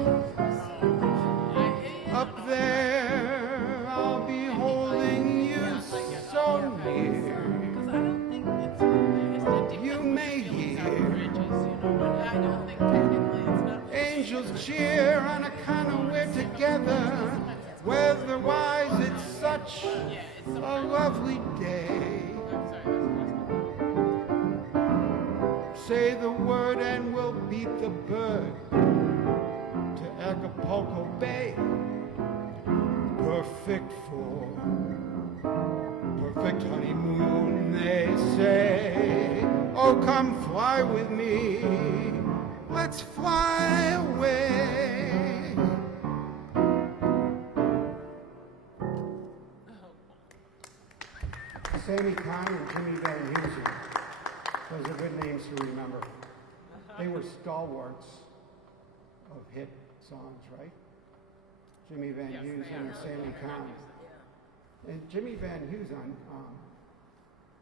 Up there, I'll be holding you so near. You may hear angels cheer on account of we're together. Weather-wise, it's such a lovely day. Say the word and we'll beat the bird to Acapulco Bay. Perfect honeymoon, they say. Oh, come fly with me. Let's fly away. Sammy Kahn and Jimmy Van Heusen. Those are good names to remember. They were stalwarts of hit songs, right? Jimmy Van Heusen and Sammy Kahn. And Jimmy Van Heusen,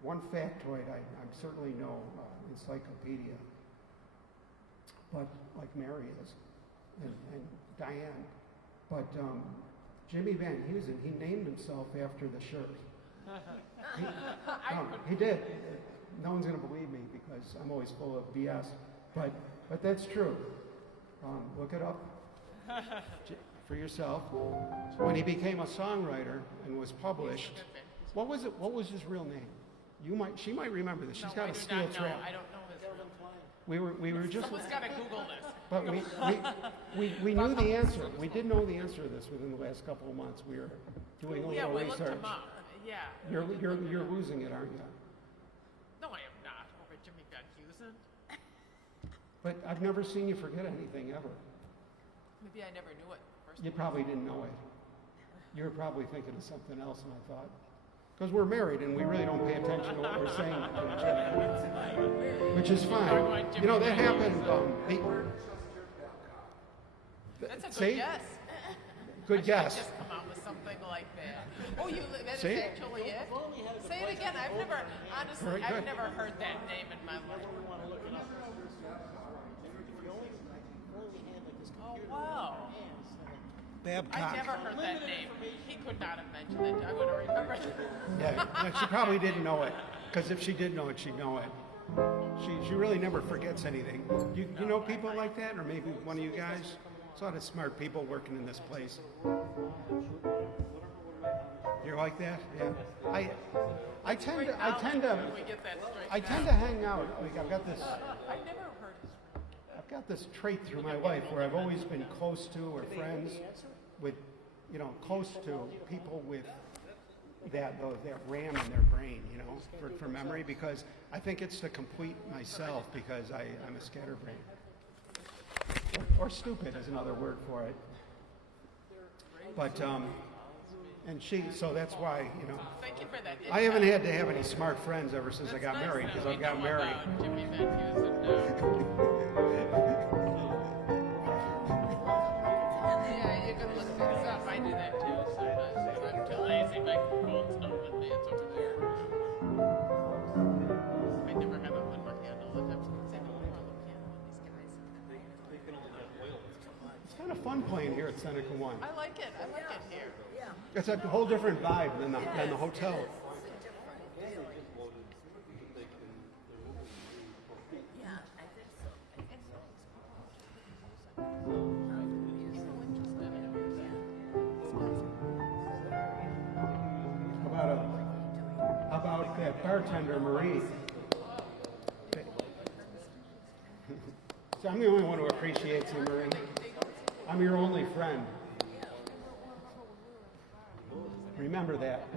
one factoid, I certainly know encyclopedia, but like Mary is, and Diane. But Jimmy Van Heusen, he named himself after the shirt. He did. No one's going to believe me because I'm always full of BS, but that's true. Look it up for yourself. When he became a songwriter and was published, what was it? What was his real name? She might remember this. She's got a steel trap. I don't know his real name. We were just. Someone's got to Google this. But we knew the answer. We did know the answer to this within the last couple of months. We were doing a little we research. looked him up. Yeah. You're losing it, aren't you? No, I am not. Over Jimmy Van Heusen. But I've never seen you forget anything ever. Maybe I never knew it first. You probably didn't know it. You were probably thinking of something else, and I thought, because we're married and we really don't pay attention to what we're saying to each other, which is fine. You know, that happened. That's a good See? guess. Good I guess. should just come out with something like that. Oh, that is See? actually it? Say it again. I've never, honestly, Very I've good. never heard that name in my life. Oh, wow. Babcock. I never heard that name. He could not have mentioned it. I would have remembered it. Yeah, she probably didn't know it, because if she did know it, she'd know it. She really never forgets anything. You know people like that, or maybe one of you guys? There's a lot of smart people working in this place. You're like that? Yeah. I tend to We get that straight. I tend to hang out. Like I've got this I've never heard his I've got this trait through my life where I've always been close to or friends with, you know, close to people with that RAM in their brain, you know, for memory, because I think it's to complete myself, because I'm a scatterbrain. Or stupid is another word for it. But, and so that's why, you know, Thank you for that. I haven't had to have any smart friends ever since I got married, because I've got married. Jimmy Matthews and, yeah, you can look things up. I do that too sometimes. If I'm too lazy, my phone's not with me. It's over there. I never have it in my hand all the time. Say, no, I'm on the piano with these guys. It's kind of fun playing here at Seneca 1. I like it. I like it here. It's a whole different vibe than the hotel. How about that bartender, Marie? So I'm the only one who appreciates you, Marie. I'm your only friend. Remember that.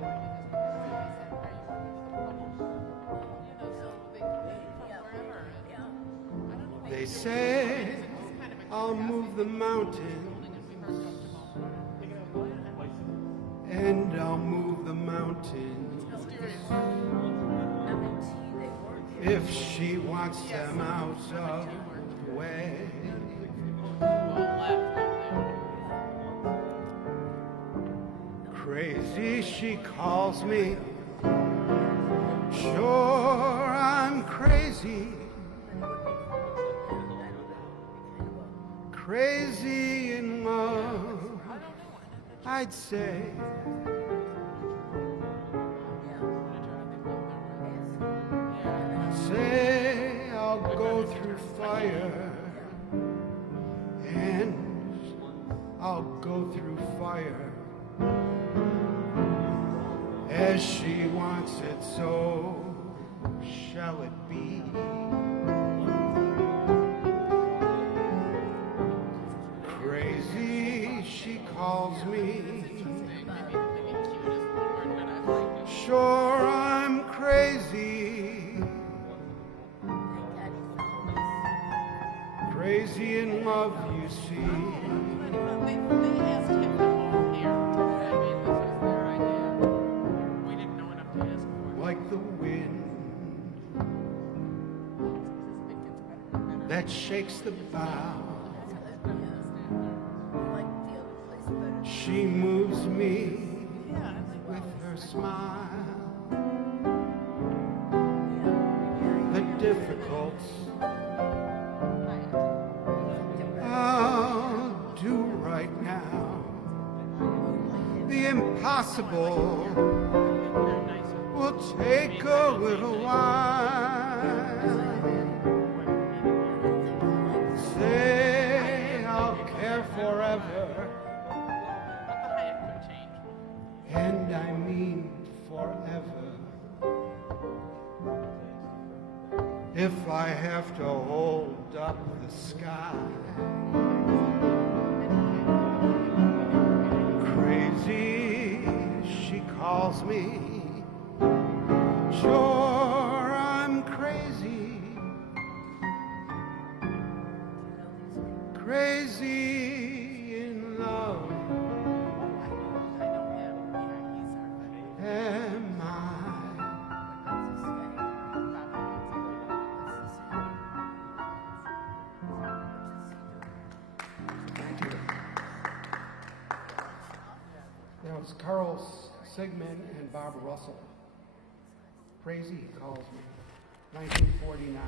They say I'll move the mountains, and I'll move the mountains if she wants them out of the way. Crazy, she calls me. Sure, I'm crazy. Crazy in love, I'd say. Say I'll go through fire, and I'll go through fire as she wants it, so shall it be. Crazy, she calls me. Sure, I'm crazy. Crazy in love, you see. They asked him to move here. I mean, this was their idea. We didn't know enough to ask for. Like the wind that shakes the bough, she moves me with her smile. The difficult I'll do right now. The impossible will take a little while. Say I'll care forever, and I mean forever. If I have to hold up the sky. Crazy, she calls me. Sure, I'm crazy. That was Carl Sigmund and Bob Russell. Crazy, he calls me. 1949.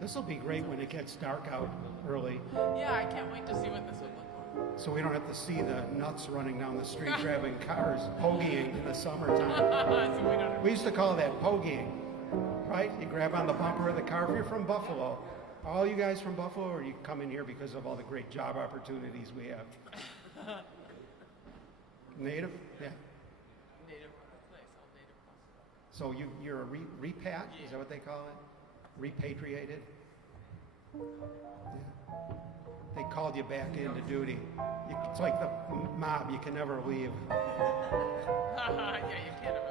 This will be great when it gets dark out early, Yeah, I can't wait to see what this would look like. so we don't have to see the nuts running down the street grabbing cars, pogying in the summertime. So we don't. We used to call that pogying, right? You grab on the bumper of the car. If you're from Buffalo, all you guys from Buffalo, or you come in here because of all the great job opportunities we have? Native? Yeah. Native place, all native. So you're a repat? Is that what they call it? Repatriated? Yeah. They called you back into duty. It's like the mob. You can never leave. Yeah, you can't have a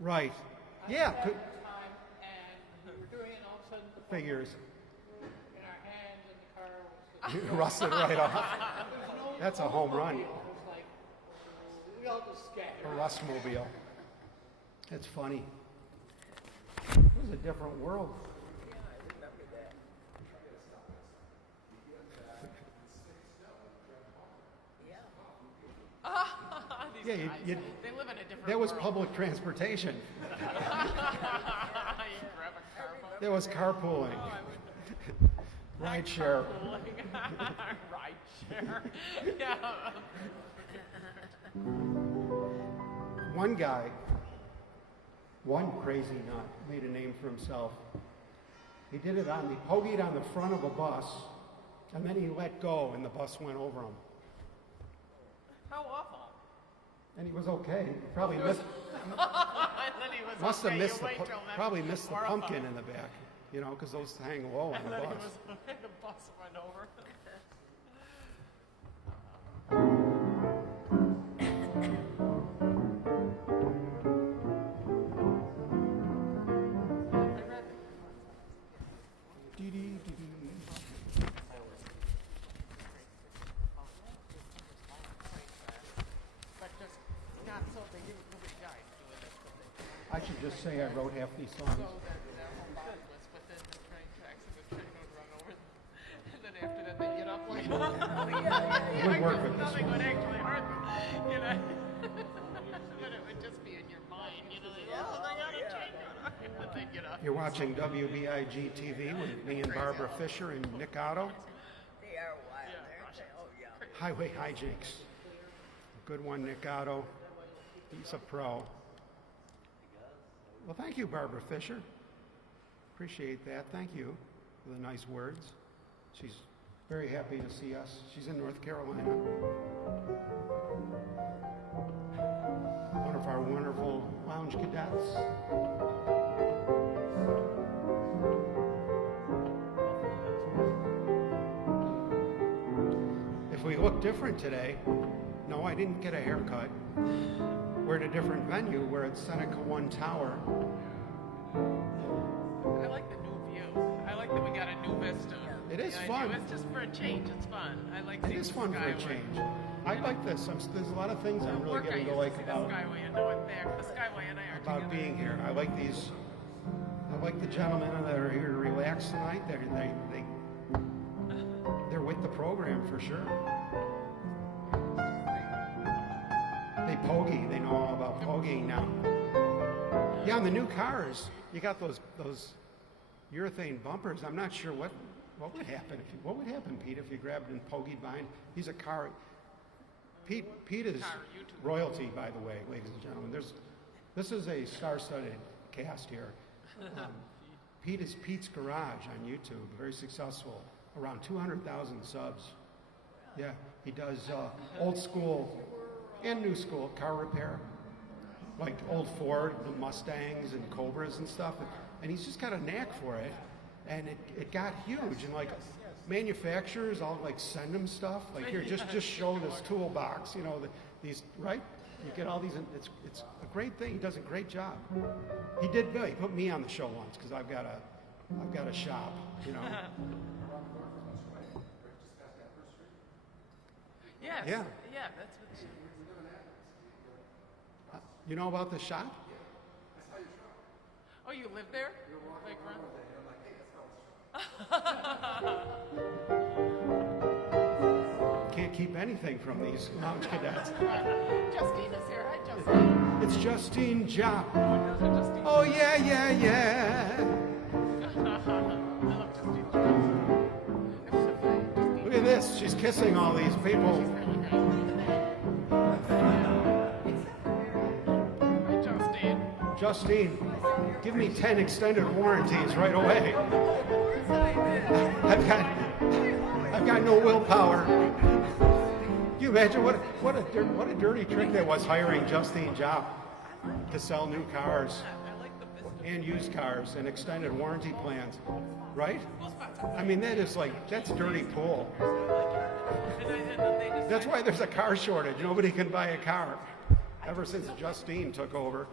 Right. Yeah. time, and we were doing it, and all of a sudden the phone Figures. in our hands, and the car was Rusted right off. That's a home run. It was like, we all just scattered. A Rustmobile. It's funny. It was a different world. These Yeah, guys, they live in a different that was world. public transportation. You grab a car phone. There was carpooling. Ride share. Ride share. Yeah. One guy, one crazy nut, made a name for himself. He did it on the pogied on the front of a bus, and then he let go, and the bus went over him. How awful. And he was okay. He probably missed. And then he was Must have okay. missed You the wait till then. probably missed the Horrified. pumpkin in the back, you know, because those hang low on And the then he bus. was okay. The bus went over. But just not so they didn't really guide doing this. I should just say I wrote half these songs. So their whole body was within the train tracks, and the train would run over them. And then after that, they get up like, Good work with this nothing one. would actually hurt them, you know. But it would just be in your mind, you know. Like, oh, they got a train going. And then get up. You're watching WBIG.Tv with me and Barbara Fisher and Nick Otto. They are wild, aren't they? Oh, yeah. Highway hijinks. Good one, Nick Otto. He's a pro. Well, thank you, Barbara Fisher. Appreciate that. Thank you for the nice words. She's very happy to see us. She's in North Carolina. One of our wonderful lounge cadets. If we look different today, no, I didn't get a haircut. We're at a different venue. We're at Seneca 1 Tower. I like the new view. I like that we got a new vista. It is Yeah, I fun. do. It's just for a change. It's fun. I like It seeing is the fun for a skyway. change. I like this. There's a lot of things I'm really Work, I getting to used like see about the skyway. I know it there. The skyway and I are about together. being here. I like these. I like the gentlemen that are here to relax tonight. They're with the program for sure. They pogie. They know all about pogying now. Yeah, on the new cars, you got those urethane bumpers. I'm not sure what would happen what would happen, Pete, if you grabbed and pogied behind. He's a car. Pete is royalty, by the way, ladies and gentlemen. This is a star-studded cast here. Pete is Pete's Garage on YouTube, very successful, around 200,000 subs. Yeah, he does old school and new school car repair, like old Ford, the Mustangs and Cobras and stuff. And he's just got a knack for it, and it got huge. And like manufacturers, all like send him stuff. Like here, just show this toolbox. You know, these right. You get all these. It's a great thing. He does a great job. He did good. He put me on the show once because I've got a shop. You know. Yeah, Yes. Yeah. Yeah, that's what she You know about the shop? Oh, you live there? Like Can't keep anything from these lounge cadets. Justine is here. Hi, Justine. It's Justine Jopp. Justine. Oh, yeah, yeah, yeah. I love Justine. Look at this. She's kissing all these people. Hi, Justine. Justine, give me 10 extended warranties right away. I've got no willpower. Can you imagine what a dirty trick that was, hiring Justine Jopp to sell new cars and used cars and extended warranty plans, right? I mean, that's dirty pool. That's why there's a car shortage. Nobody can buy a car ever since Justine took over.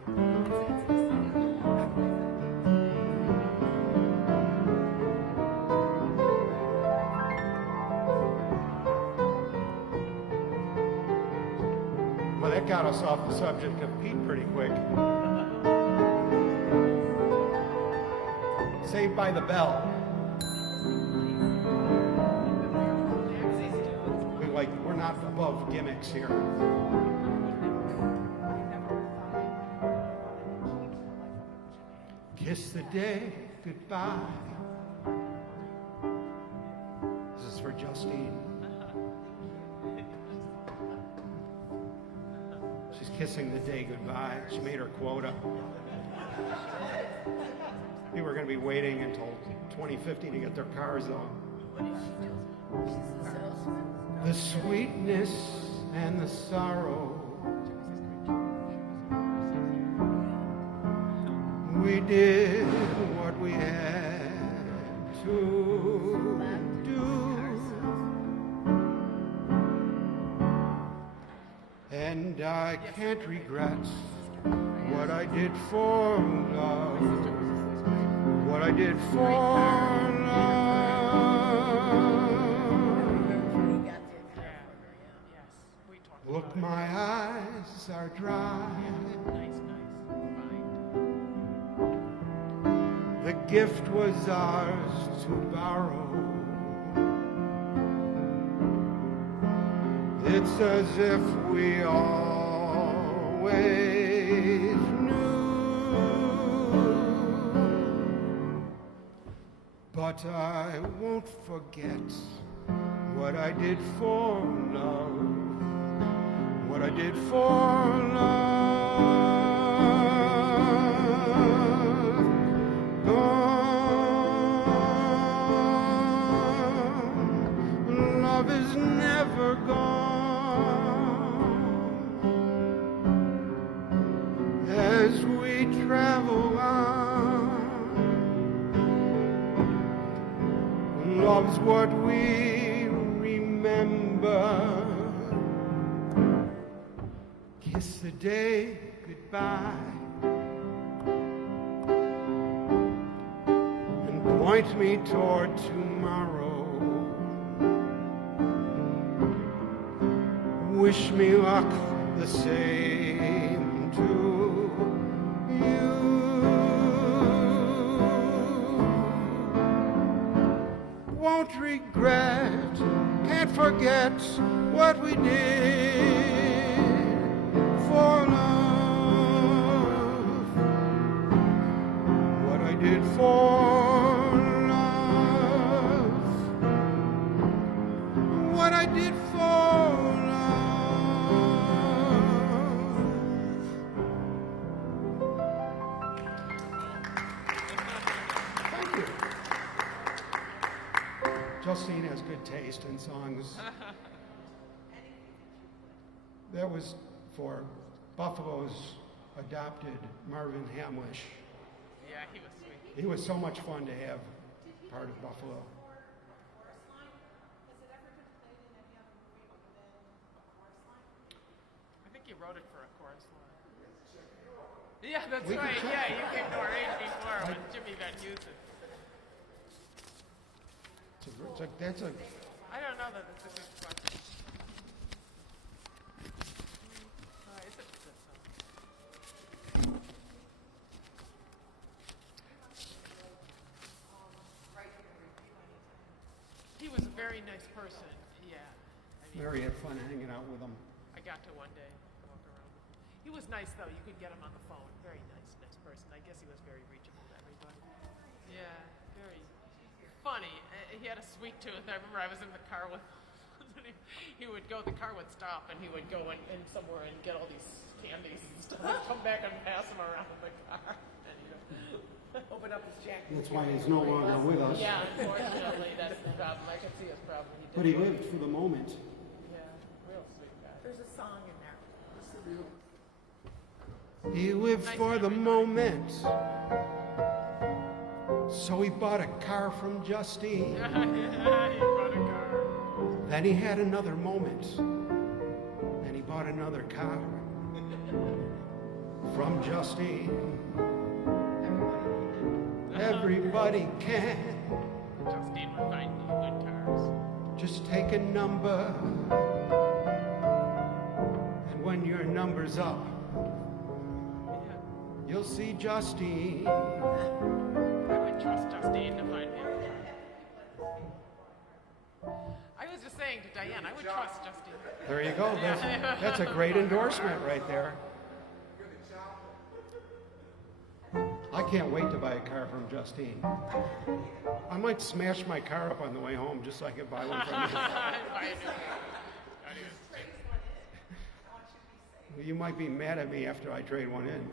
Well, that got us off the subject of Pete pretty quick. Saved by the Bell. We're not above gimmicks here. Kiss the day goodbye. This is for Justine. She's kissing the day goodbye. She made her quota. People are going to be waiting until 2050 to get their cars though. The sweetness and the sorrow. We did what we had to do, and I can't regret what I did for love, what I did for love. Look, my eyes are dry. The gift was ours to borrow. It's as if we always knew. But I won't forget what I did for love, what I did for love. Love is never gone as we travel on. Love's what we remember. Kiss the day goodbye and point me toward tomorrow. Wish me luck the same to you. Won't regret, can't forget what we did for love, what I did for love, what I did for love. Thank you. Justine has good taste in songs. That was for Buffalo's adopted Marvin Hamlish. Yeah, he was sweet. He was so much fun to have part of Buffalo. I think you wrote it for a chorus line. Yeah, that's We can right. check. Yeah, you came to our age before with Jimmy Van Heusen. That's a I don't know that it's a good question. very nice person. Yeah. I mean, Mary had fun hanging out with him. I got to one day walk around. He was nice though. You could get him on the phone. Very nice person. I guess he was very reachable to everybody. Yeah, very funny. He had a sweet tooth. I remember I was in the car with. The car would stop, and he would go in somewhere and get all these candies and stuff. And come back and pass them around in the car. And open up his jacket. That's why he's no longer with us. Yeah, unfortunately, that's the problem. I can see his problem. But he lived for the moment. Yeah, real sweet guy. There's a song in there. He lived for the moment. So he bought a car from Justine. He bought a car. Then he had another moment. Then he bought another car from Justine. Everybody can. Justine would find you good cars. Just take a number. And when your number's up, you'll see Justine. I would trust Justine to find me. I was just saying to Diane, I would trust Justine. There you go. That's a great endorsement right there. I can't wait to buy a car from Justine. I might smash my car up on the way home just so I can buy one from you. You might be mad at me after I trade one in.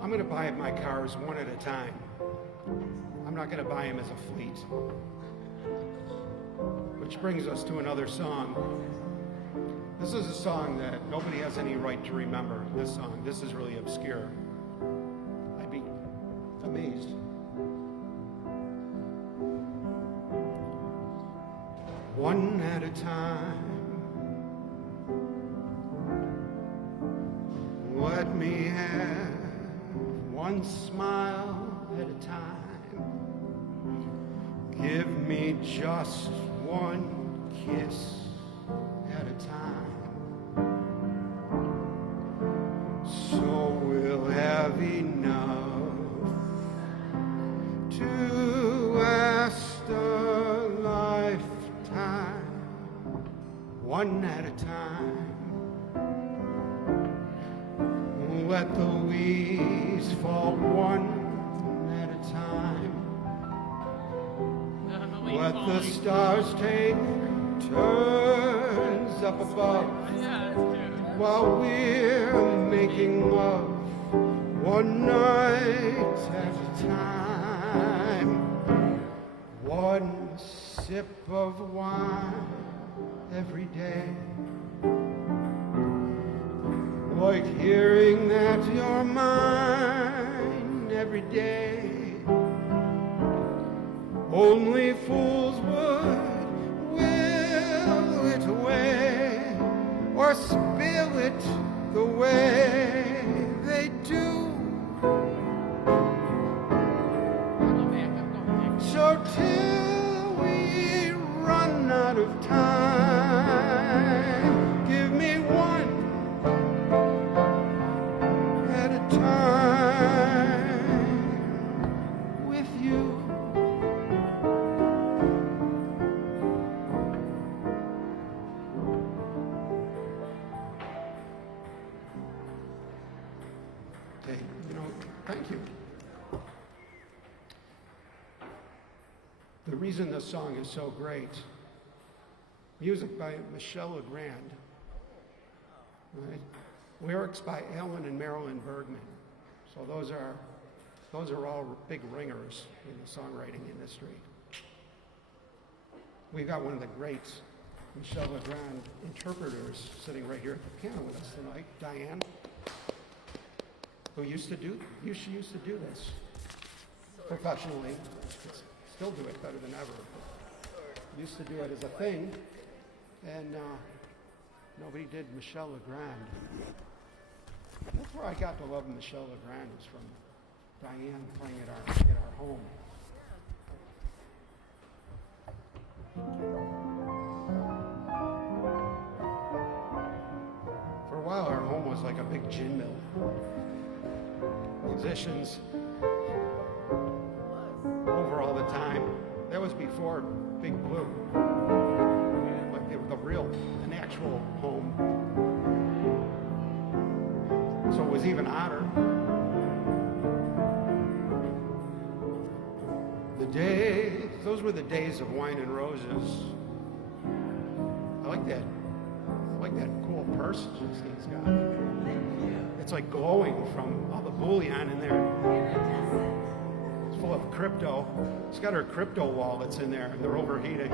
I'm going to buy my cars one at a time. I'm not going to buy them as a fleet. Which brings us to another song. This is a song that nobody has any right to remember, this song. This is really obscure. I'd be amazed. One at a time. Let me have one smile at a time. Give me just one kiss at a time. So we'll have enough to last a lifetime. One at a time. Let the leaves fall one at a time. Let the stars take turns up above while we're making love one night at a time. One sip of wine every day. Like hearing that you're mine every day. Only fools would will it away or spill it the way they do. So till we run out of time, give me one at a time with you. Okay, thank you. The reason this song is so great, music by Michelle Legrand, right? Lyrics by Alan and Marilyn Bergman. So those are all big ringers in the songwriting industry. We've got one of the great Michelle Legrand interpreters sitting right here at the piano with us tonight, Diane, who used to do this professionally. Still do it better than ever. Used to do it as a thing, and nobody did Michelle Legrand. That's where I got to love Michelle Legrand, is from Diane playing at our home. For a while, our home was like a big gin mill. Musicians was before Big Blue. Like an actual home. So it was even odder. Those were the days of wine and roses. I like that cool purse he's got. It's like glowing from all the bullion in there. It's full of crypto. It's got her crypto wallets in there, and they're overheating.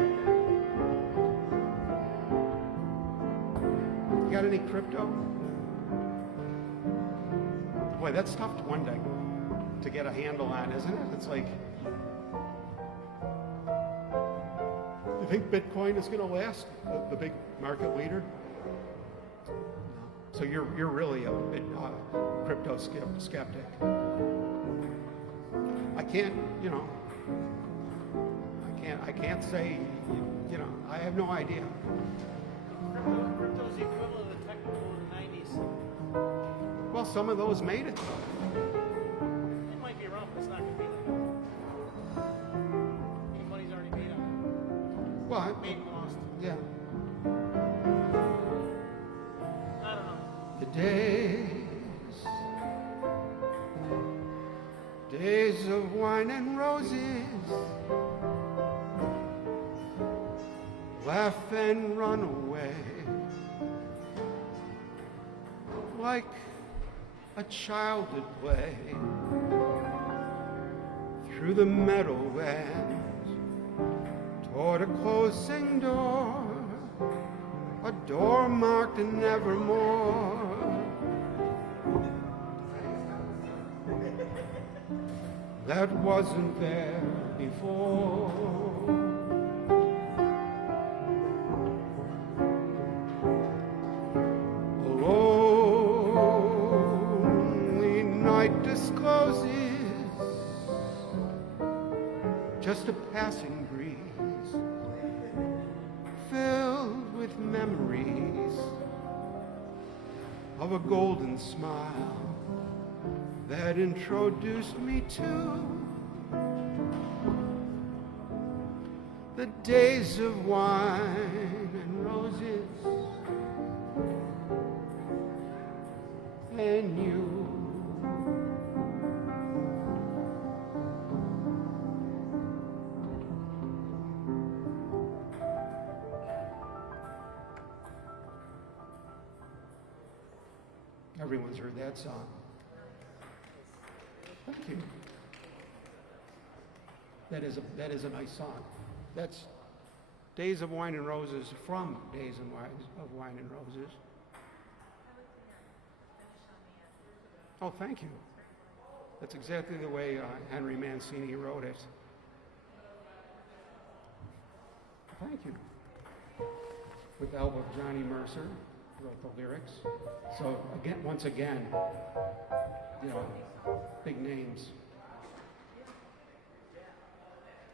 You got any crypto? Boy, that's tough one day to get a handle on, isn't it? It's like, you think Bitcoin is going to last? The big market leader? No. So you're really a bit crypto skeptic. I can't say, I have no idea. Crypto's the equivalent of technical in the 90s. Well, some of those made it. It might be wrong, but it's not going to be like that. Any money's already made on it. Well, Made and lost. yeah. I don't know. The days of wine and roses, laugh and run away, like a child at play, through the meadowlands, toward a closing door, a door marked nevermore. That wasn't there before. A lonely night discloses just a passing breeze, filled with memories of a golden smile that introduced me to the days of wine and roses and you. Everyone's heard that song. Thank you. That is a nice song. That's Days of Wine and Roses from Days of Wine and Roses. Oh, thank you. That's exactly the way Henry Mancini wrote it. Thank you. With the help of Johnny Mercer, wrote the lyrics. So once again, big names.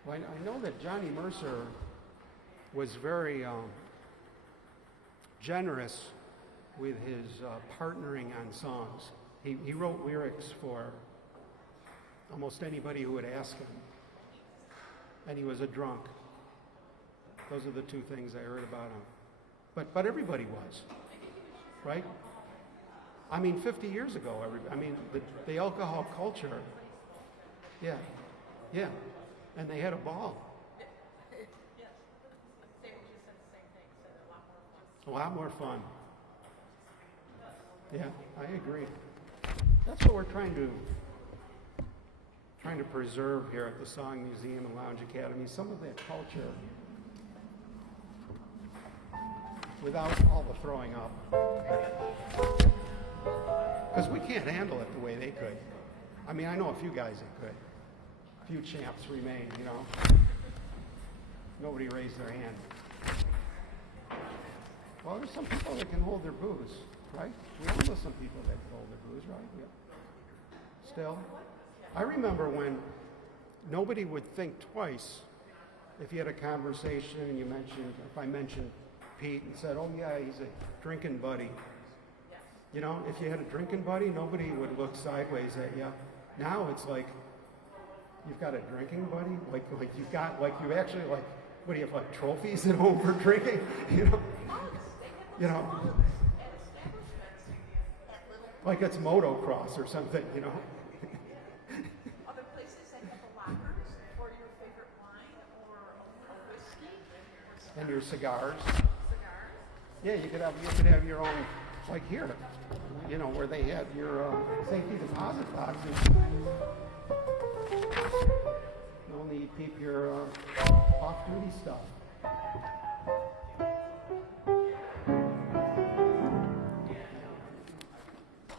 Well, I know that Johnny Mercer was very generous with his partnering on songs. He wrote lyrics for almost anybody who would ask him. And he was a drunk. Those are the two things I heard about him. But everybody was, right? I mean, 50 years ago, the alcohol culture, yeah, and they had a ball. Yes. They just said the same thing, so they're A lot more fun. Yeah, I agree. That's what we're trying to preserve here at the Song Museum and Lounge Academy, some of that culture without all the throwing up. Because we can't handle it the way they could. I mean, I know a few guys that could. A few champs remain, Nobody raised their hand. Well, there's some people that can hold their booze, right? We all know some people that can hold their booze, right? Yeah. Still. I remember when nobody would think twice if you had a conversation and if I mentioned Pete and said, oh yeah, he's a drinking buddy. If you had a drinking buddy, nobody would look sideways at you. Now it's like, you've got a drinking buddy, like you've got like you actually like what do you have like trophies at home for drinking? You know, like it's motocross or something, you know. Other places they have the lockers for your favorite wine or a whiskey. And your cigars. Cigars. Yeah, you could have your own, like here, you know, where they have your safety deposit boxes. You only keep your off-duty stuff.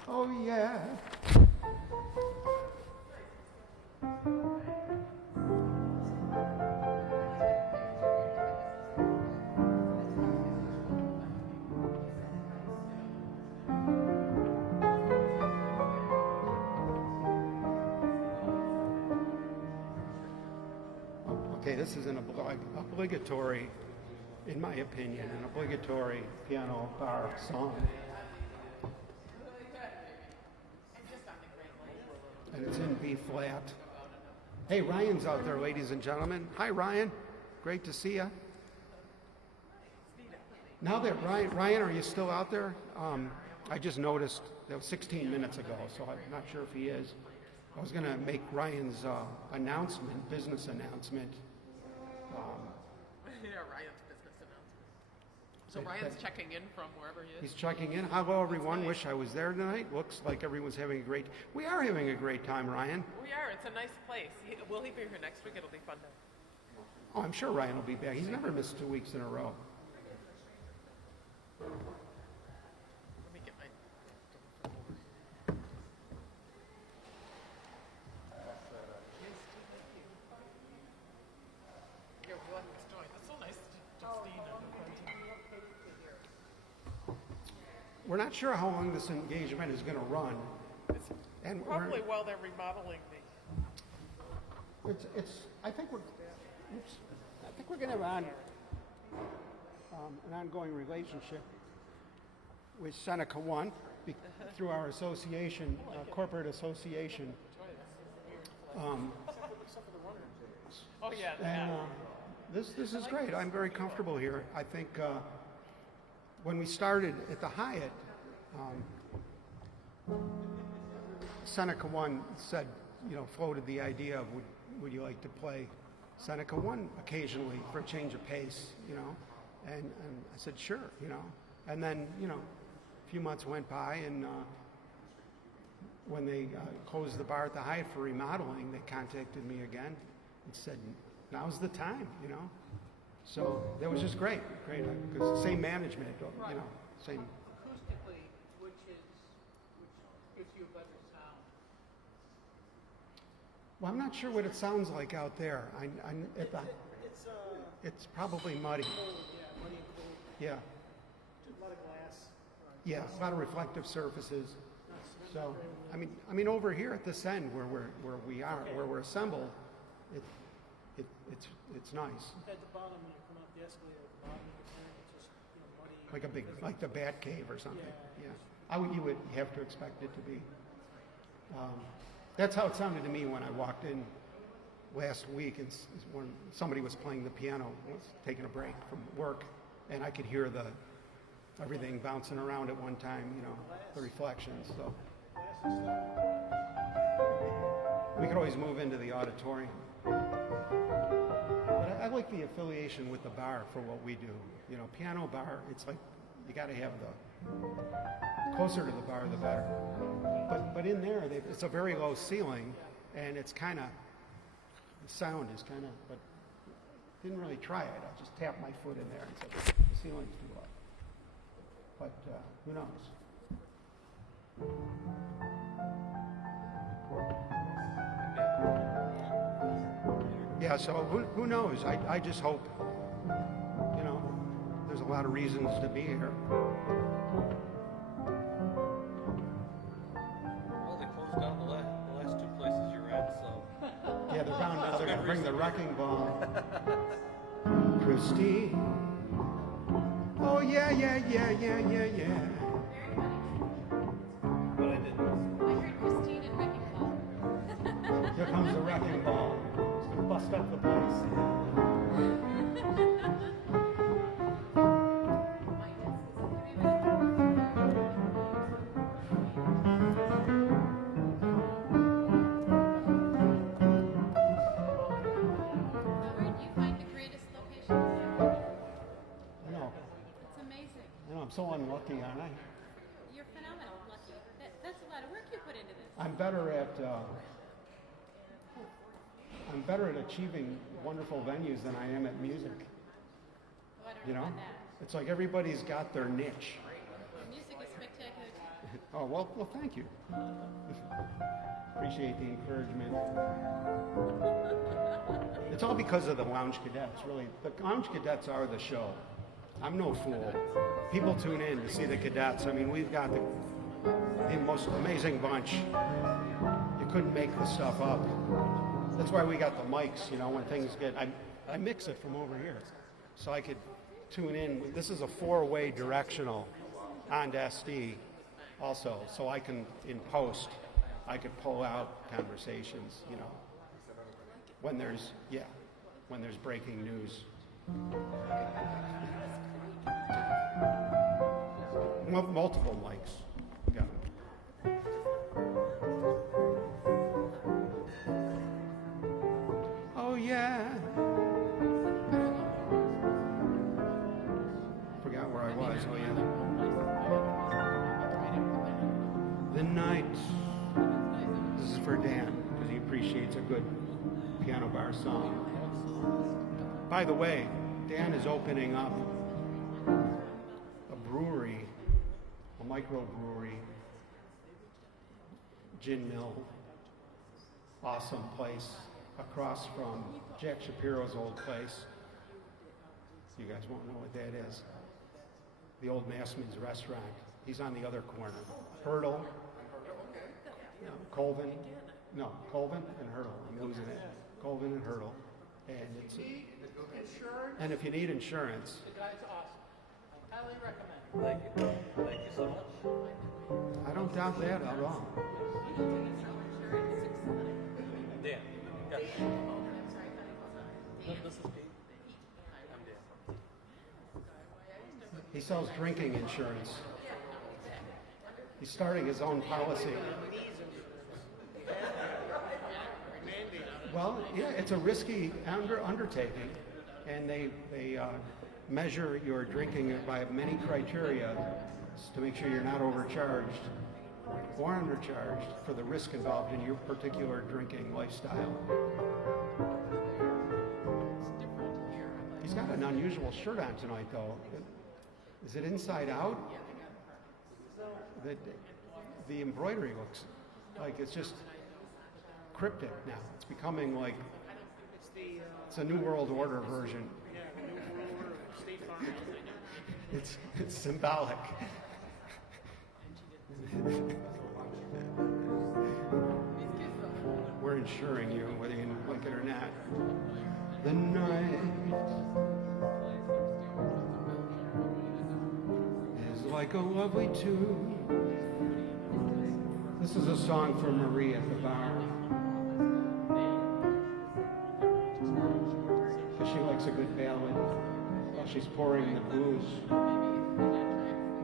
Oh yeah. Okay, this is an obligatory, in my opinion, an obligatory piano bar song. And it's in B flat. Hey, Ryan's out there, ladies and gentlemen. Hi, Ryan. Great to see you. Now that Ryan, are you still out there? I just noticed that was 16 minutes ago, so I'm not sure if he is. I was going to make Ryan's announcement, business announcement. Yeah, Ryan's business announcement. So Ryan's checking in from wherever he is. He's checking in. Hello, everyone. Wish I was there tonight. Looks like everyone's having a great. We are having a great time, Ryan. We are. It's a nice place. Will he be here next week? It'll be fun to. Oh, I'm sure Ryan will be back. He's never missed 2 weeks in a row. Let me get my. You're welcome to join. It's so nice to Justine and Quentin. We're not sure how long this engagement is going to run. And Probably while they're remodeling the. I think we're going to have an ongoing relationship with Seneca One through our association, corporate association. Oh yeah. And this is great. I'm very comfortable here. I think when we started at the Hyatt, Seneca One said, floated the idea of would you like to play Seneca One occasionally for a change of pace, and I said sure, and then a few months went by, and when they closed the bar at the Hyatt for remodeling, they contacted me again and said now's the time, so that was just great because same management, same. Acoustically, which gives you a better sound? Well, I'm not sure what it sounds like out there. It's probably muddy. Cold, yeah, muddy and cold. Yeah. A lot of glass. Yeah, a lot of reflective surfaces. So, I mean, over here at this end where we're assembled, it's nice. At the bottom, when you come up the escalator, at the bottom of the turn, it's just muddy. Like a big, like the Bat Cave or something. Yeah. You would have to expect it to be. That's how it sounded to me when I walked in last week, and when somebody was playing the piano, was taking a break from work, and I could hear everything bouncing around at one time, the reflections. So we could always move into the auditorium. But I like the affiliation with the bar for what we do. Piano bar, it's like you got to have the closer to the bar, the better. But in there, it's a very low ceiling, and it's kind of, the sound is kind of, but didn't really try it. I just tapped my foot in there and said, the ceiling's too low. But who knows? Yeah, so who knows? I just hope, there's a lot of reasons to be here. Well, they closed down the last two places you're at, so. Yeah, they're bound now. They're going to bring the wrecking ball. Christy. Oh, yeah. But I didn't. I heard Christine and Wrecking Ball. Here comes the wrecking ball. messed up the place. Where do you find the greatest locations? I know. It's amazing. I know. I'm so unlucky, aren't I? You're phenomenal, Lucky. That's a lot of work you put into this. I'm better at achieving wonderful venues than I am at music. Oh, I don't You know know, about that. it's like everybody's got their niche. The music is spectacular. Oh well, thank you. Appreciate the encouragement. It's all because of the Lounge Cadets, really. The Lounge Cadets are the show. I'm no fool. People tune in to see the cadets. I mean, we've got the most amazing bunch. You couldn't make this stuff up. That's why we got the mics, you know, when things get... I mix it from over here, so I could tune in. This is a 4-way directional on SD also, so I can, in post, I could pull out conversations, you know, when there's breaking news. Multiple mics. Yeah. Oh yeah. Forgot where I was. Oh yeah. The night. This is for Dan because he appreciates a good piano bar song. By the way, Dan is opening up a brewery, a microbrewery, gin mill, awesome place across from Jack Shapiro's old place. You guys won't know what that is. The old Massman's restaurant. He's on the other corner. Hurdle. Colvin. No, Colvin and Hurdle. I'm losing it. Colvin and Hurdle. And it's and if you need insurance, The guy's awesome. Highly recommend. Thank you. Thank you so much. I don't doubt that at all. Dan. Yeah. This is Pete. I'm Dan. He sells drinking insurance. He's starting his own policy. Well, yeah, it's a risky undertaking, and they measure your drinking by many criteria to make sure you're not overcharged or undercharged for the risk involved in your particular drinking lifestyle. He's got an unusual shirt on tonight, though. Is it inside out? The embroidery looks like it's just cryptic now. It's becoming like it's a New World Order version. Yeah, the New World Order of State Farm. It's symbolic. We're insuring you whether you like it or not. The night is like a lovely tune. This is a song for Marie at the bar. She likes a good ballad while she's pouring the booze,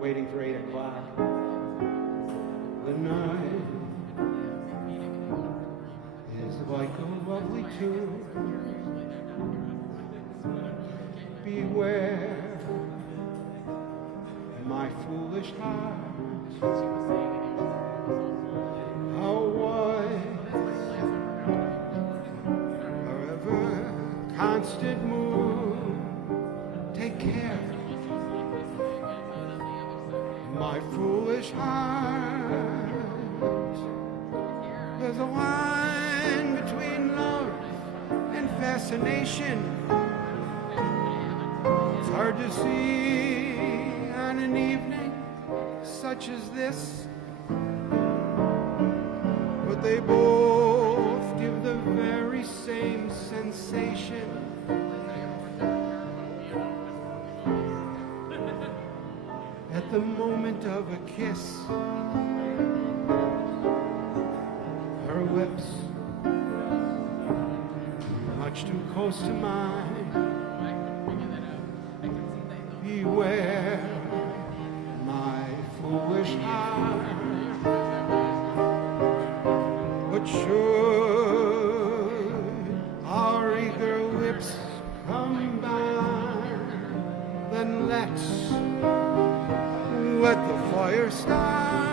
waiting for 8 o'clock. The night is like a lovely tune. Beware, my foolish heart. How wide or ever constant moon. Take care, my foolish heart. There's a line between love and fascination. It's hard to see on an evening such as this, but they both give the very same sensation. At the moment of a kiss, her lips, much too close to mine. Beware my foolish heart. But should our eager lips combine, then let's let the fire start.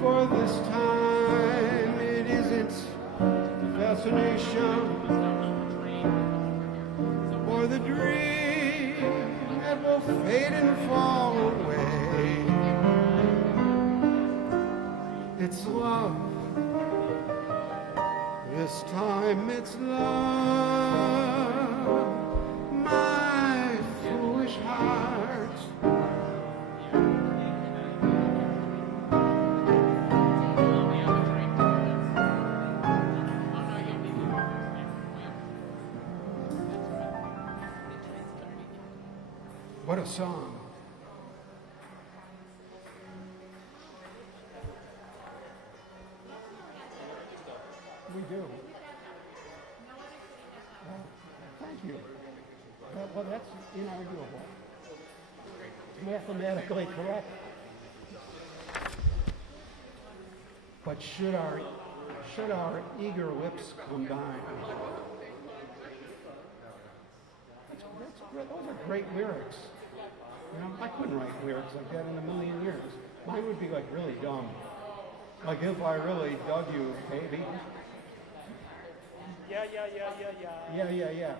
For this time it isn't fascination or the dream that will fade and fall away. It's love. This time it's love. My foolish heart. What a song. We do. Thank you. Well, that's inarguable. Mathematically correct. But should our eager lips combine? Those are great lyrics. You know, I couldn't write lyrics like that in a million years. Mine would be like really dumb. Like if I really dug you, baby. Yeah. Yeah.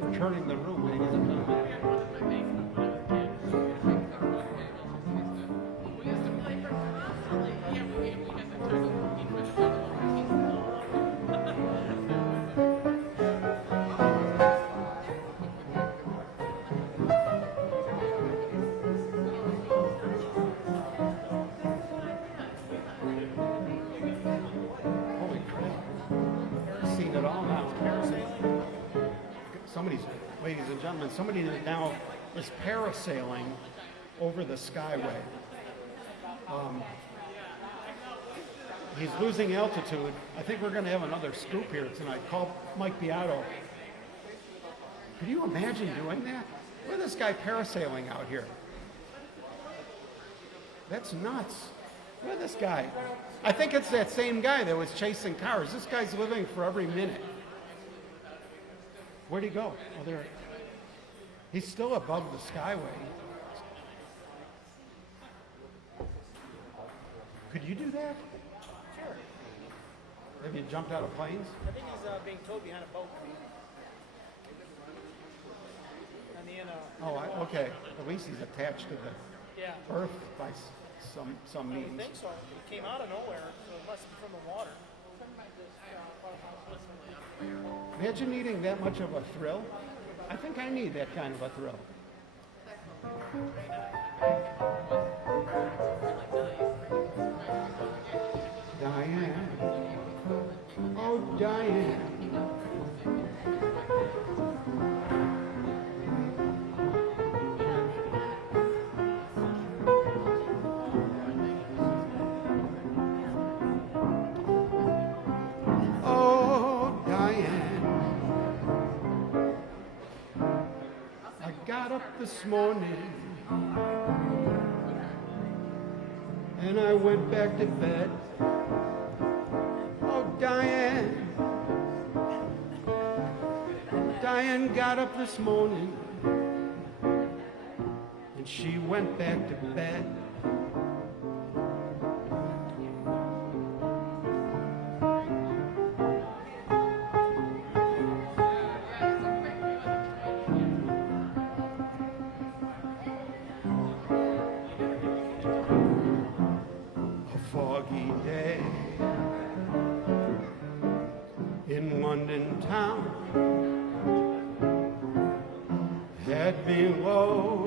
We're turning the room, ladies and gentlemen. Holy crap. Seen it all now. Somebody's, ladies and gentlemen, somebody that now is parasailing over the Skyway. He's losing altitude. I think we're going to have another scoop here tonight. Call Mike Beato. Could you imagine doing that? Look at this guy parasailing out here. That's nuts. Look at this guy. I think it's that same guy that was chasing cars. This guy's living for every minute. Where'd he go? Oh, there. He's still above the Skyway. Could you do that? Sure. Have you jumped out of planes? I think he's being towed behind a boat. On the end of. Okay. At least he's attached to the earth by some I means. would think so. It came out of nowhere, so it must be from the water. Imagine needing that much of a thrill. I think I need that kind of a thrill. Diane. Oh, Diane. Oh, Diane. I got up this morning and I went back to bed. Oh, Diane. Diane got up this morning and she went back to bed. A foggy day in London town had me low,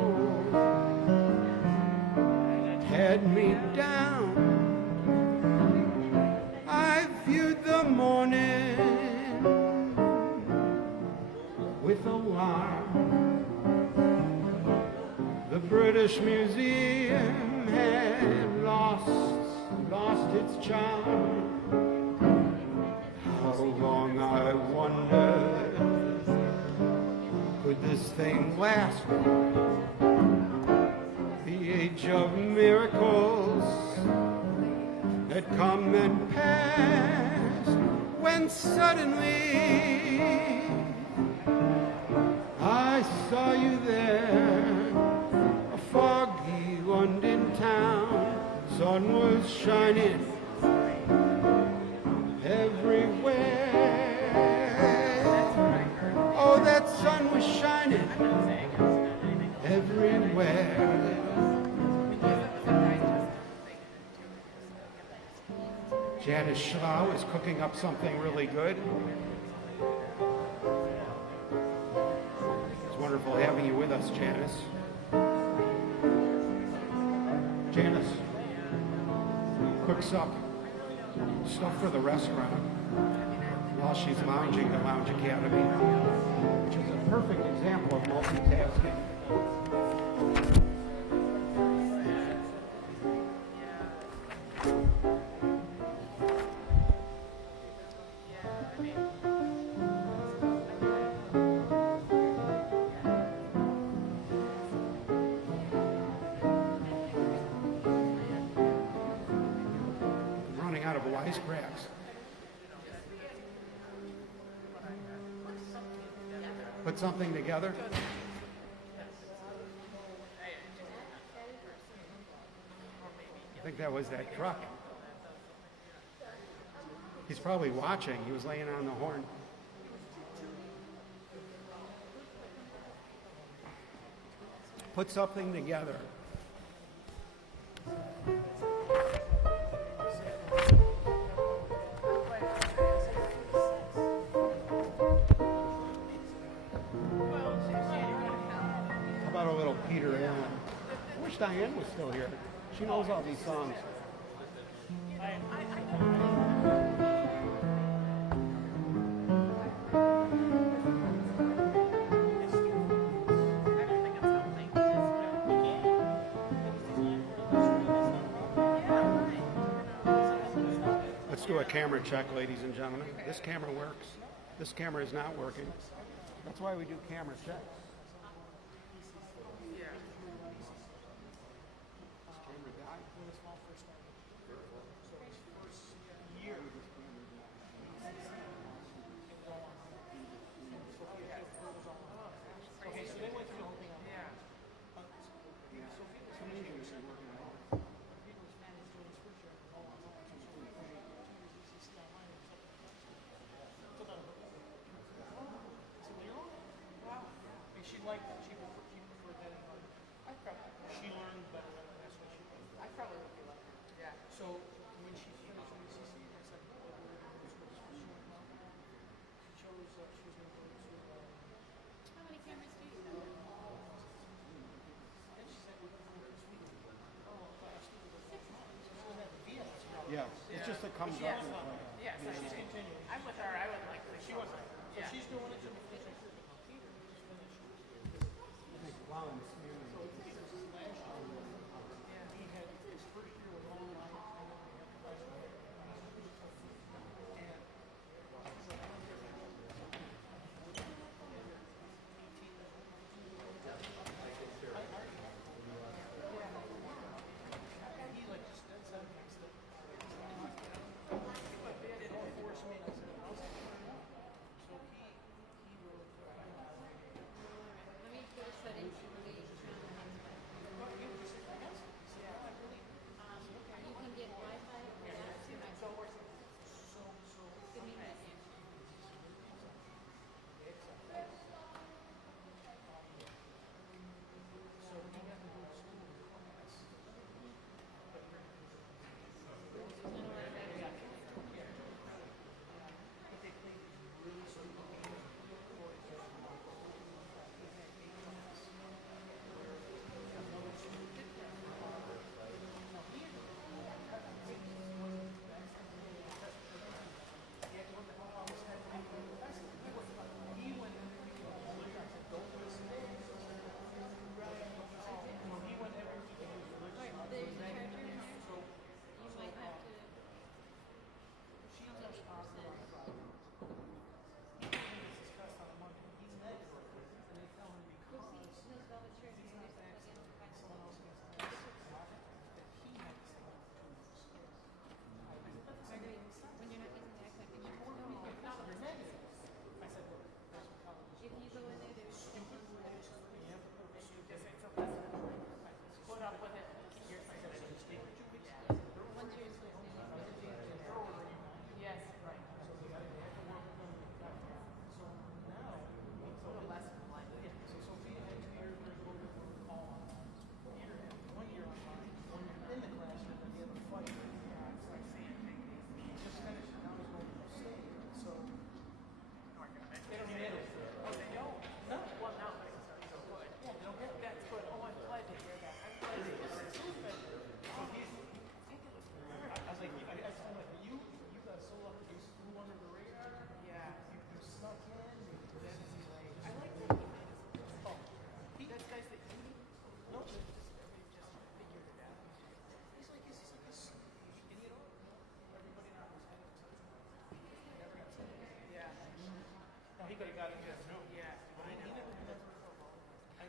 had me down. I viewed the morning alarm. The British Museum had lost its charm. How long, I wondered, could this thing last? The age of miracles had come and passed, when suddenly I saw you there, a foggy London town. Sun was shining everywhere. Oh, that sun was shining everywhere. Janice Schlau is cooking up something really good. It's wonderful having you with us, Janice. Janice cooks up stuff for the restaurant while she's lounging the Lounge Academy, which is a perfect example of multitasking. Running out of wisecracks. Put something together. I think that was that truck. He's probably watching. He was laying on the horn. Put something together. How about a little Peter Allen? I wish Diane was still here. She knows all these songs. Let's do a camera check, ladies and gentlemen. This camera works. This camera is not working. That's why we do camera checks. Yeah, it's just it comes up. Yeah, so she's continuing. I'm with her. I would like to. She wasn't. So she's doing it.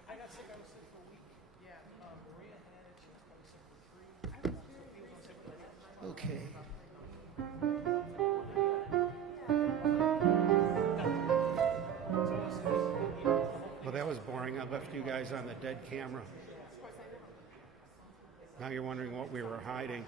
I got sick. I was sick for a week. Yeah. Maria had it. She was probably sick for 3. So he was on sick for 3. Okay. Well, that was boring. I left you guys on the dead camera. Now you're wondering what we were hiding.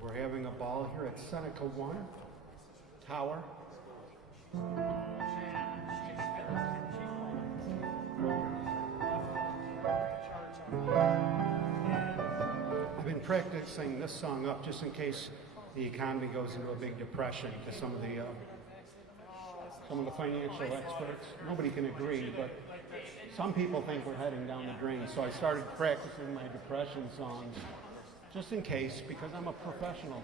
We're having a ball here at Seneca 1 Tower. I've been practicing this song up just in case the economy goes into a big depression, because some of the financial experts, nobody can agree, but some people think we're heading down the drain. So I started practicing my depression songs just in case, because I'm a professional.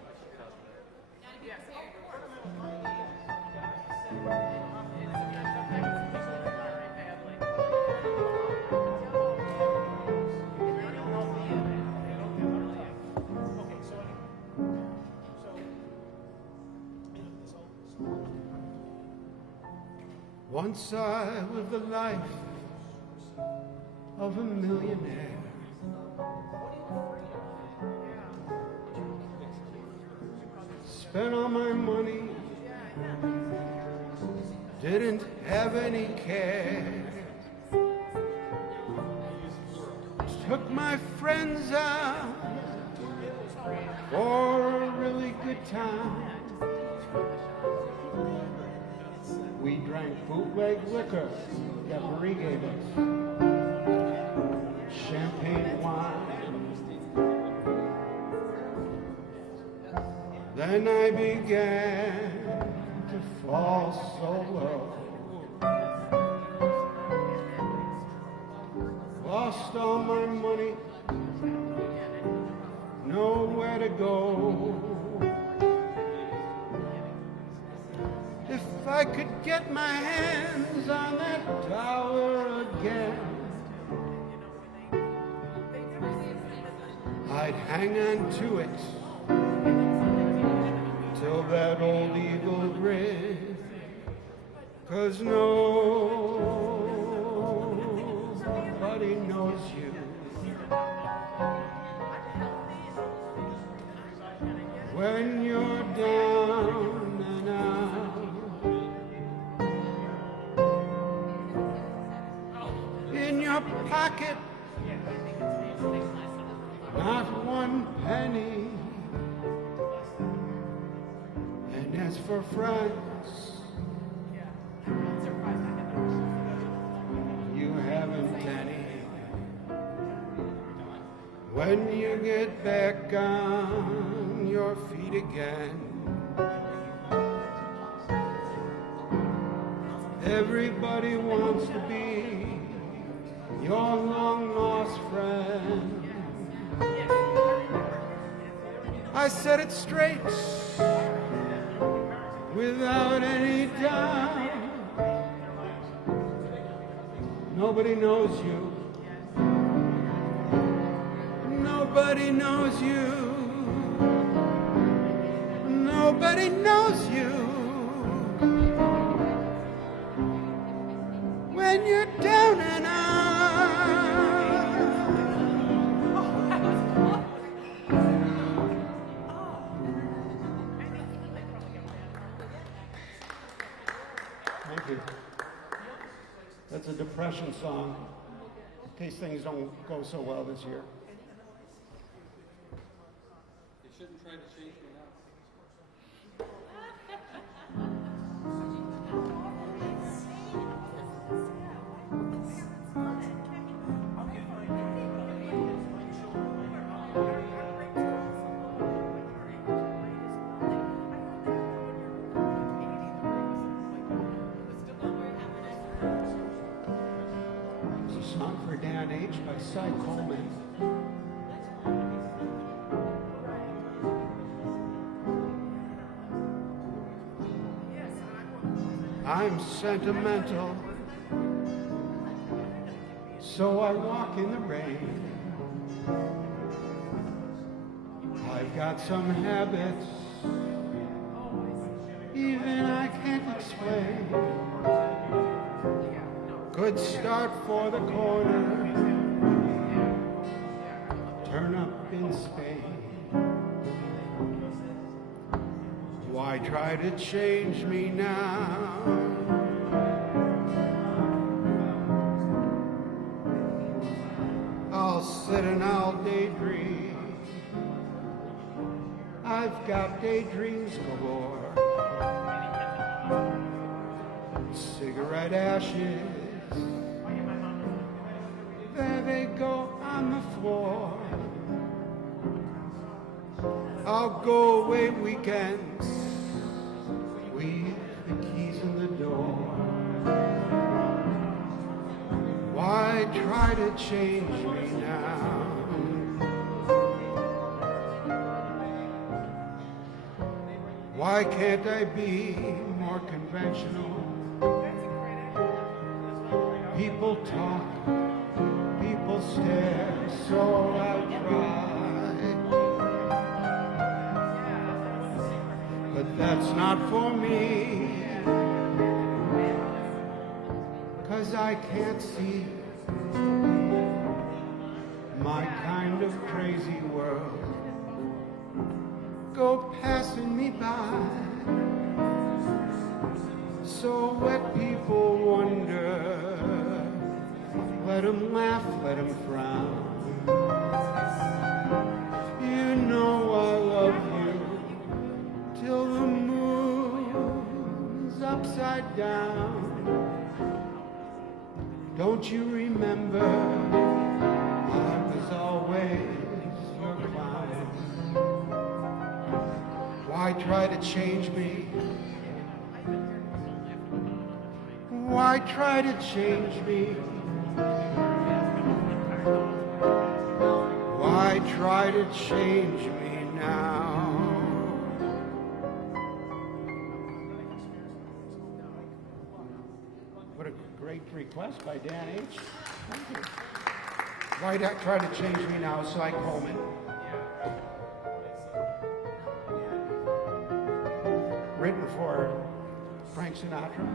Once I lived the life of a millionaire. Spent all my money, didn't have any care. Took my friends out for a really good time. We drank bootleg liquor that Marie gave us, champagne wine. Then I began to fall so low. Lost all my money, nowhere to go. If I could get my hands on that dollar again, I'd hang on to it till that old eagle grin. 'Cause nobody knows you when you're down and out. In your pocket, not one penny. And as for friends, you haven't any. When you get back on your feet again, everybody wants to be your long lost friend. I said it straight, without any doubt. Nobody knows you. Nobody knows you. Nobody knows you when you're down and out. Thank you. That's a depression song, in case things don't go so well this year. You shouldn't try to change me now. It's a song for Dan H. by Cy Coleman. I'm sentimental So I walk in the rain. I've got some habits even I can't explain. Good start for the corner, turn up in Spain. Why try to change me now? I'll sit and I'll daydream. I've got daydreams galore. Cigarette ashes, there they go on the floor. I'll go away weekends, leave the keys in the door. Why try to change me now? Why can't I be more conventional? People talk, people stare, so I try. But that's not for me, 'cause I can't see my kind of crazy world go passing me by. So let people wonder, let them laugh, let them frown. You know I love you till the moon's upside down. Don't you remember I was always your clown? Why try to change me? Why try to change me? Why try to change me now? What a great request by Dan H. Thank you. Why try to change me now? Cy Coleman. Written for Frank Sinatra.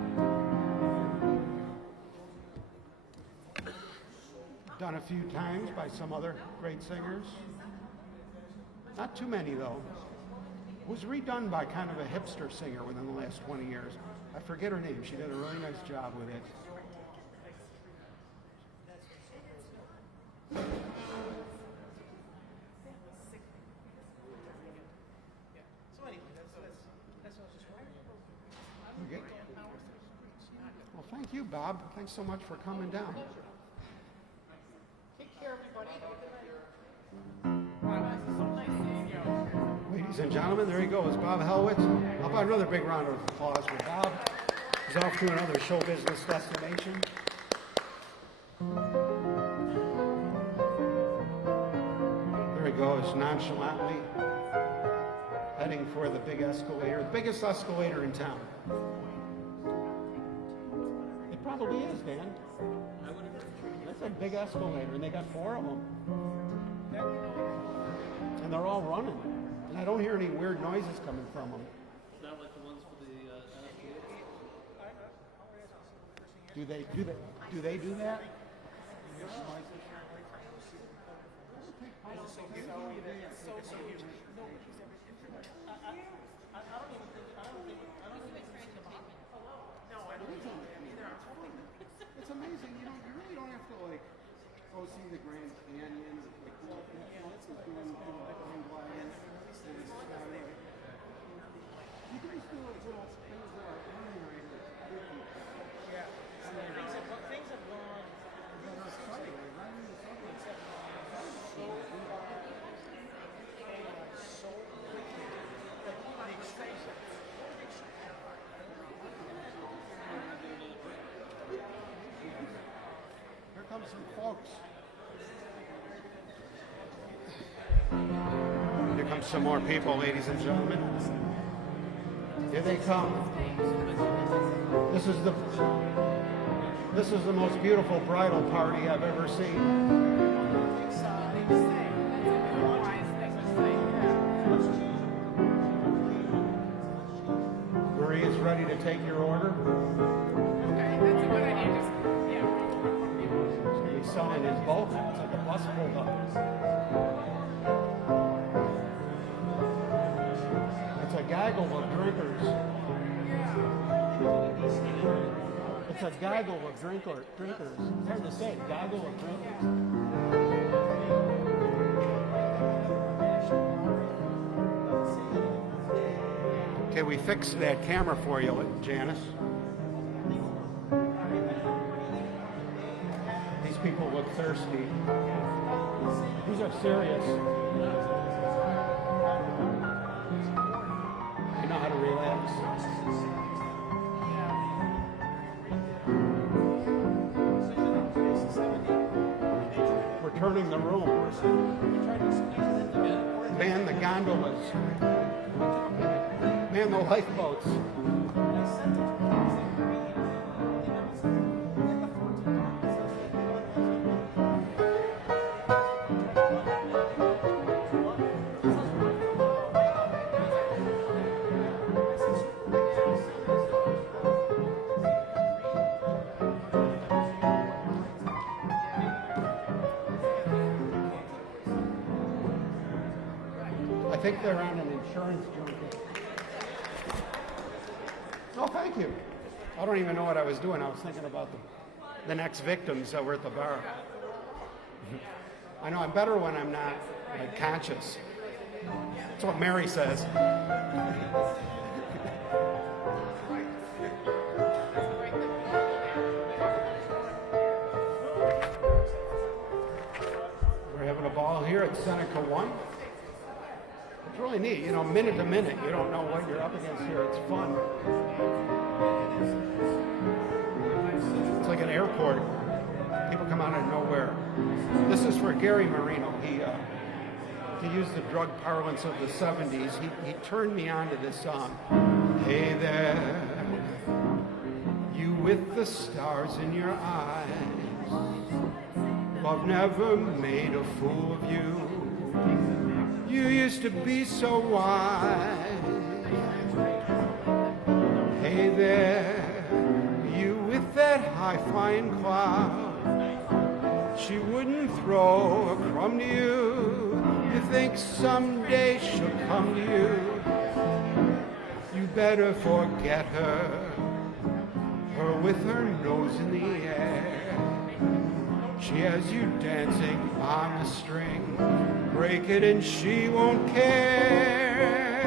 Done a few times by some other great singers. Not too many though. It was redone by kind of a hipster singer within the last 20 years. I forget her name. She did a really nice job with it. So anyway, that's what I was just wondering. Okay. Well, thank you, Bob. Thanks so much for coming down. Take care, everybody. Ladies and gentlemen, there he goes, Bob Hellwitz. How about another big round of applause for Bob? He's off to another show business destination. There he goes, nonchalantly heading for the big escalator, the biggest escalator in town. It probably is, Dan. That's a big escalator, and they got 4 of them. And they're all running. And I don't hear any weird noises coming from them. Not like the ones for the Do they do that? It's amazing, you really don't have to go see the Grand Canyon, let's just do hang gliding. You guys do little things that are ordinary. Yeah. Things have gone. Here comes some folks. Here comes some more people, ladies and gentlemen. Here they come. This is the This is the most beautiful bridal party I've ever seen. Marie is ready to take your order. Okay, that's a good idea. Just, yeah. He's selling his bulk. It's like a bus pulled up. It's a gaggle of drinkers. It's a gaggle of drinkers. It's hard to say. Gaggle of drinkers. Okay, we fixed that camera for you, Janice. These people look thirsty. These are serious. They know how to relax. We're turning the room. Man, the gondolas. Man, the lifeboats. I think they're on an insurance junket. Oh, thank you. I don't even know what I was doing. I was thinking about the next victims that were at the bar. I know I'm better when I'm not like conscious. That's what Mary says. We're having a ball here at Seneca 1. It's really neat, you know, minute to minute. You don't know what you're up against here. It's fun. It's like an airport. People come out of nowhere. This is for Gary Marino. To use the drug parlance of the 70s, he turned me on to this song. Hey there, you with the stars in your eyes. Love never made a fool of you. You used to be so wise. Hey there, you with that high-flying cloud. She wouldn't throw a crumb to you. You think someday she'll come to you. You better forget her. Her with her nose in the air. She has you dancing on the string. Break it and she won't care.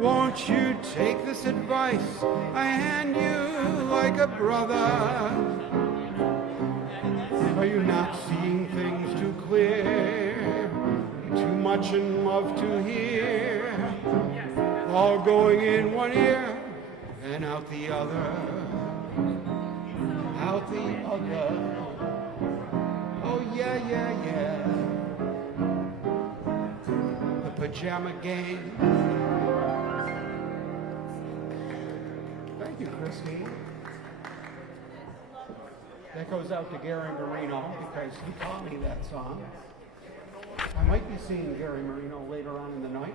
Won't you take this advice I hand you like a brother? Are you not seeing things too clear? Too much in love to hear. All going in one ear and out the other. Out the other. Oh yeah, yeah, yeah. The pajama game. Thank you, Christine. That goes out to Gary Marino because he taught me that song. I might be seeing Gary Marino later on in the night.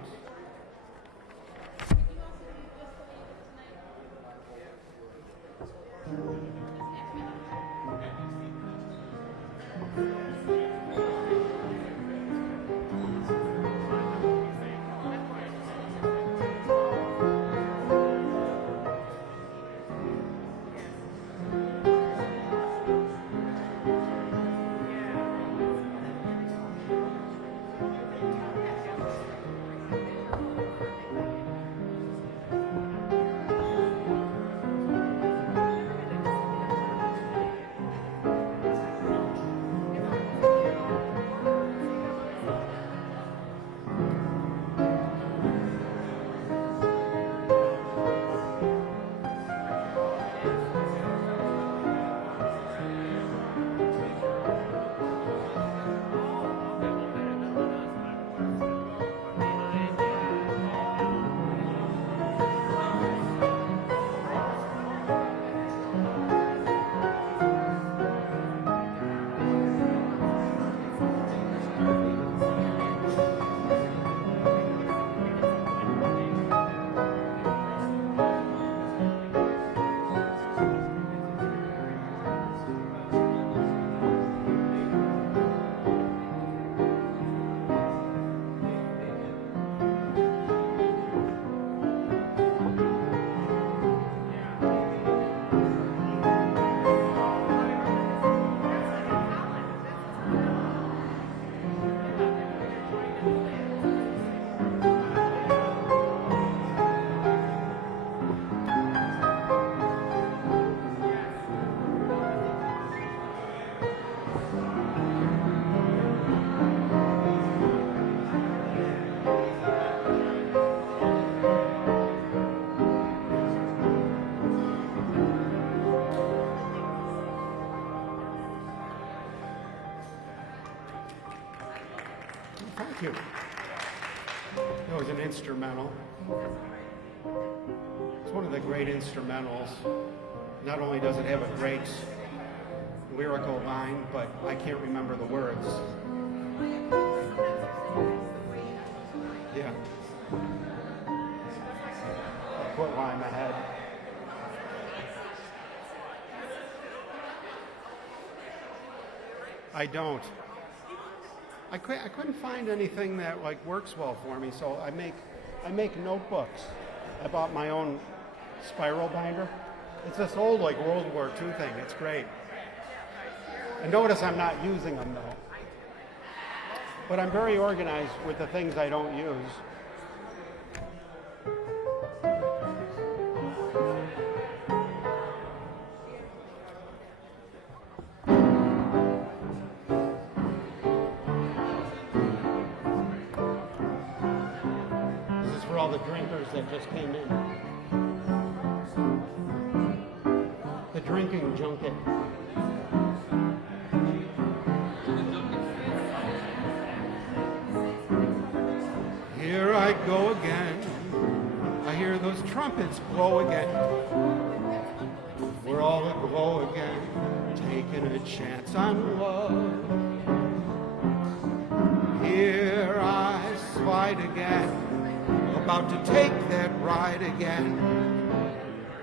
Thank you. It was an instrumental. It's one of the great instrumentals. Not only does it have a great lyrical line, but I can't remember the words. Yeah. I quit while I'm ahead. I don't. I couldn't find anything that like works well for me, so I make notebooks. I bought my own spiral binder. It's this old like World War II thing. It's great. And notice I'm not using them though. But I'm very organized with the things I don't use. This is for all the drinkers that just came in. The drinking junket. Here I go again. I hear those trumpets blow again. We're all aglow again, taking a chance on love. Here I slide again, about to take that ride again.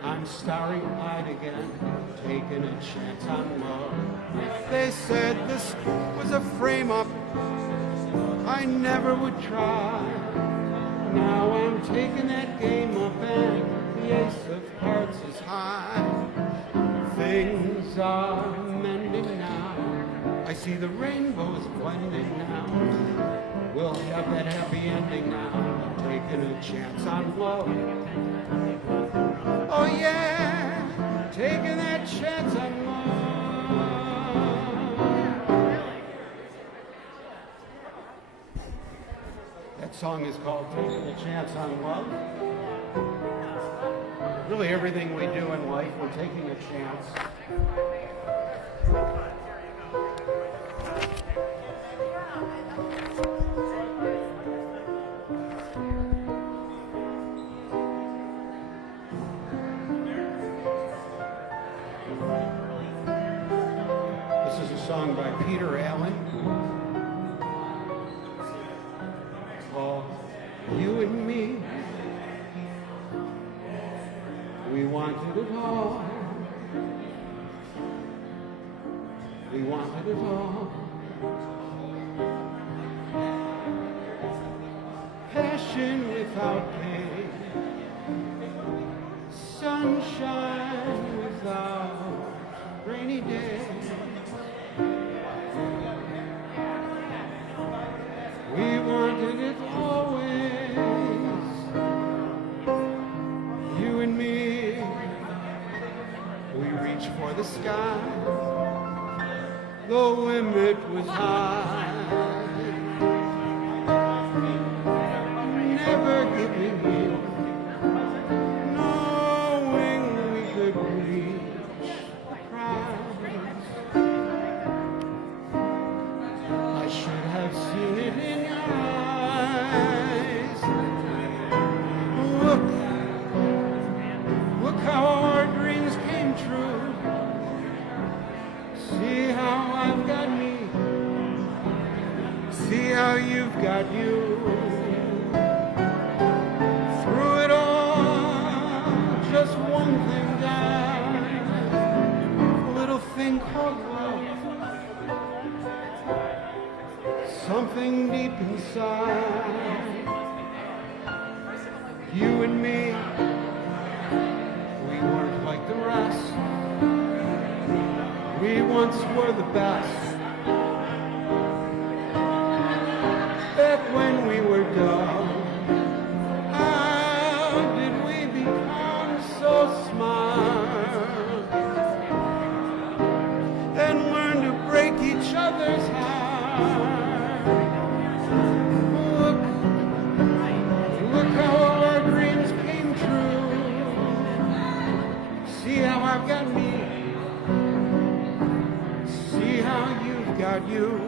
I'm starry-eyed again, taking a chance on love. They said this was a frame-up I never would try. Now I'm taking that game up and the ace of hearts is high. Things are mending now. I see the rainbows blending now. We'll have that happy ending now. Taking a chance on love. Oh yeah, taking that chance on love. That song is called Taking a Chance on Love. Really everything we do in life, we're taking a chance. This is a song by Peter Allen called You and Me. We wanted it all. We wanted it all. Passion without pain. Sunshine without rainy days. We wanted it always. You and me. We reached for the sky. The limit was high. Never giving in, knowing we could reach the prize. I should have seen it in your eyes. Look how our dreams came true. See how I've got me. See how you've got you. Through it all, just one thing down. A little thing called love. Something deep inside. You and me, we weren't like the rest. We once were the best. Back when we were dumb, how did we become so smart? And learn to break each other's heart. Look how all our dreams came true. See how I've got me. See how you've got you.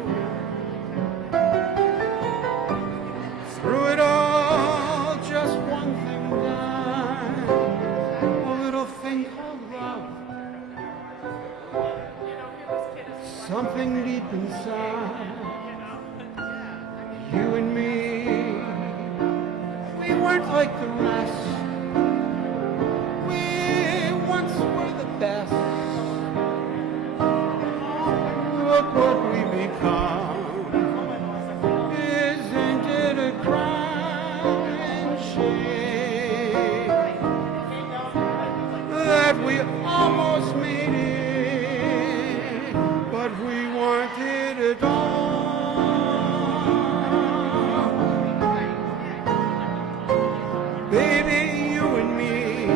something deep inside. You and me, we weren't like the rest. We once were the best. Look what we become. Isn't it a crime and shame that we almost made it, but we wanted it all. Baby, you and me,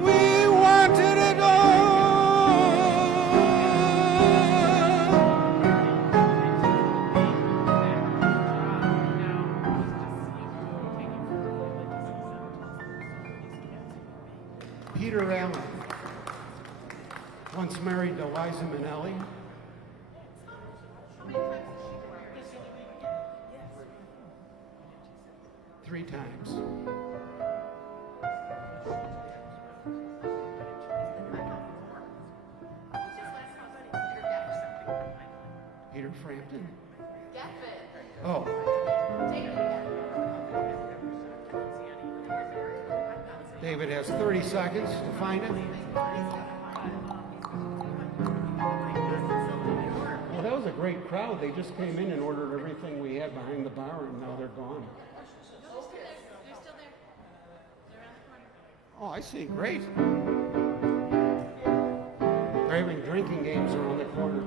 we wanted it all. Peter Allen once married to Liza Minnelli. Three times. Peter Frampton. Oh. David has 30 seconds to find it. Well, that was a great crowd. They just came in and ordered everything we had behind the bar, and now they're gone. They're still there. They're around the corner. Oh, I see. Great. They're having drinking games around the corner.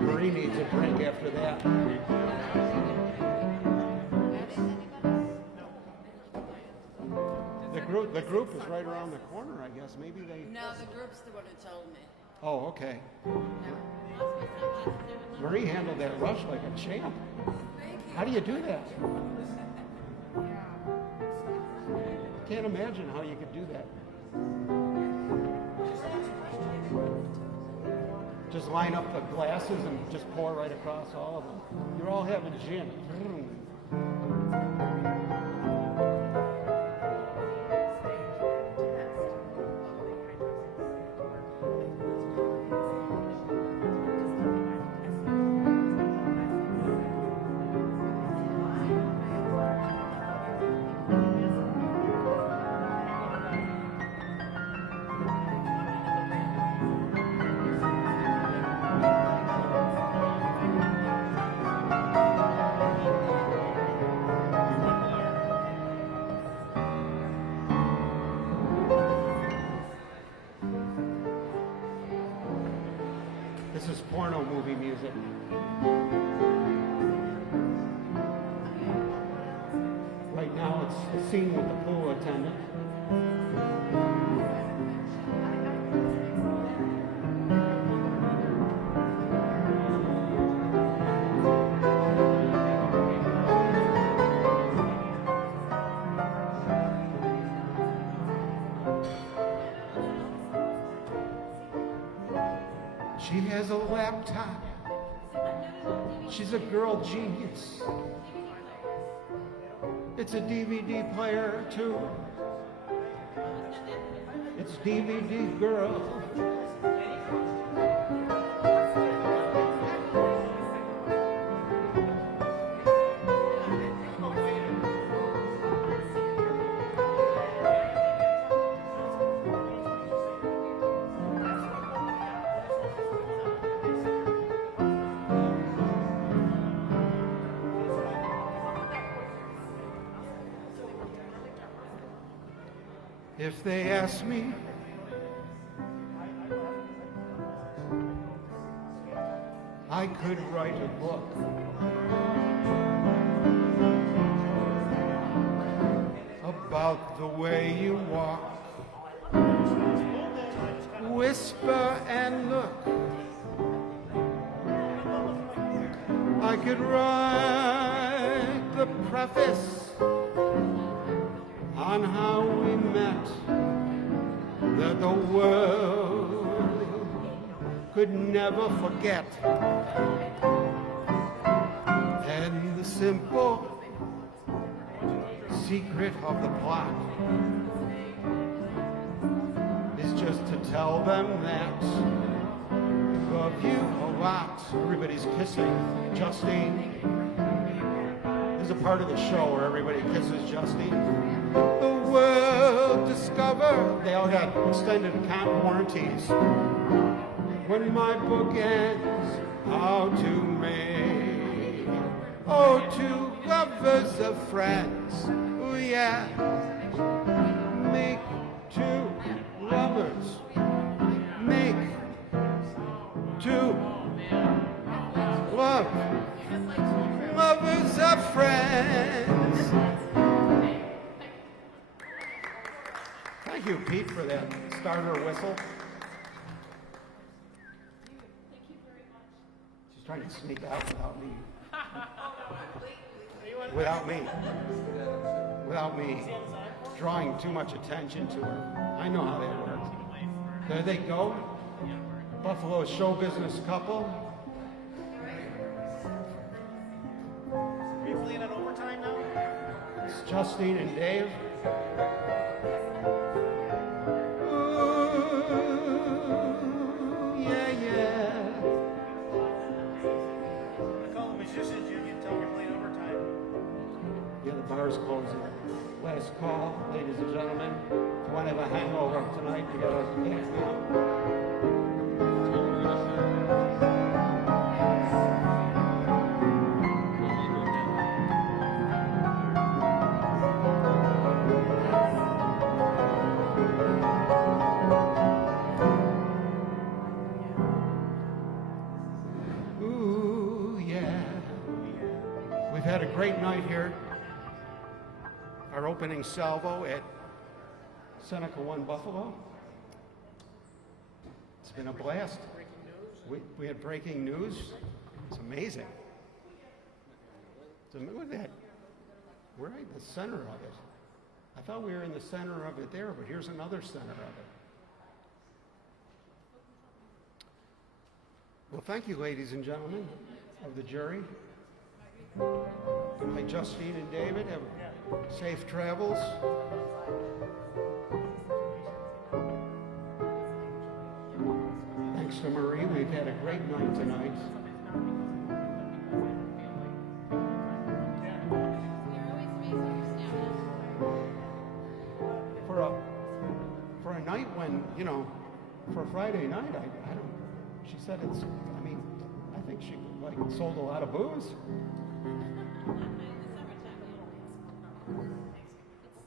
Marie needs a drink after that. The group is right around the corner, I guess. Maybe they... No, the group's the one who told me. Oh, okay. Marie handled that rush like a champ. How do you do that? Can't imagine how you could do that. Just line up the glasses and just pour right across all of them. You're all having gin. This is porno movie music. Right now it's a scene with the pool attendant. She has a laptop. She's a girl genius. It's a DVD player too. It's DVD Girl. If they ask me, I could write a book about the way you walk, whisper and look. I could write the preface on how we met, that the world could never forget, and the simple secret of the plot is just to tell them that love you a lot. Everybody's kissing Justine. There's a part of the show where everybody kisses Justine. The world discover. They all got extended account warranties. When my book ends, how to make, oh, two lovers of friends, oh yeah, make two lovers, make two lovers of friends. Thank you, Pete, for that starter whistle. She's trying to sneak out without me drawing too much attention to her. I know how that works. There they go. Buffalo show business couple. Are you playing on overtime now? It's Justine and Dave. Yeah, yeah. I call the musicians union, tell them you're playing overtime. Yeah, the bar's closing. Last call, ladies and gentlemen. If you want to have a hangover tonight, you gotta act now. Ooh, yeah. We've had a great night here. Our opening salvo at Seneca 1 Buffalo. It's been a blast. We had breaking news. It's amazing. Look at that. We're right in the center of it. I thought we were in the center of it there, but here's another center of it. Well, thank you, ladies and gentlemen of the jury. Good night, Justine and David. Have safe travels. Thanks to Marie. We've had a great night tonight. For a night when, you know, for a Friday night, I don't, she said it's, I mean, I think she like sold a lot of booze.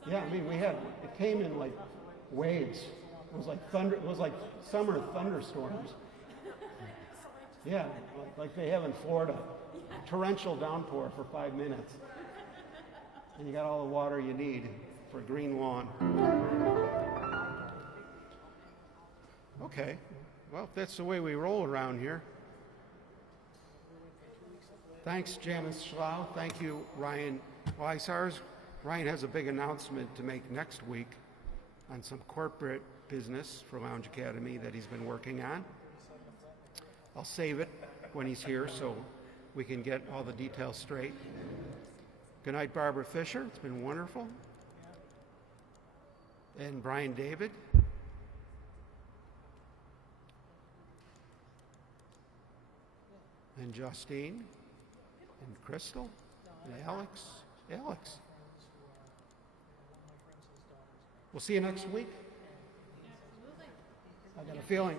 Yeah, I mean, it came in like waves. It was like thunder, it was like summer thunderstorms. Yeah, like they have in Florida. Torrential downpour for 5 minutes. And you got all the water you need for a green lawn. Okay, well, if that's the way we roll around here. Thanks, Janice Schlau. Thank you, Ryan Weissars. Ryan has a big announcement to make next week on some corporate business for Lounge Academy that he's been working on. I'll save it when he's here so we can get all the details straight. Good night, Barbara Fisher. It's been wonderful. And Brian David. And Justine. And Crystal. And Alex. We'll see you next week. I got a feeling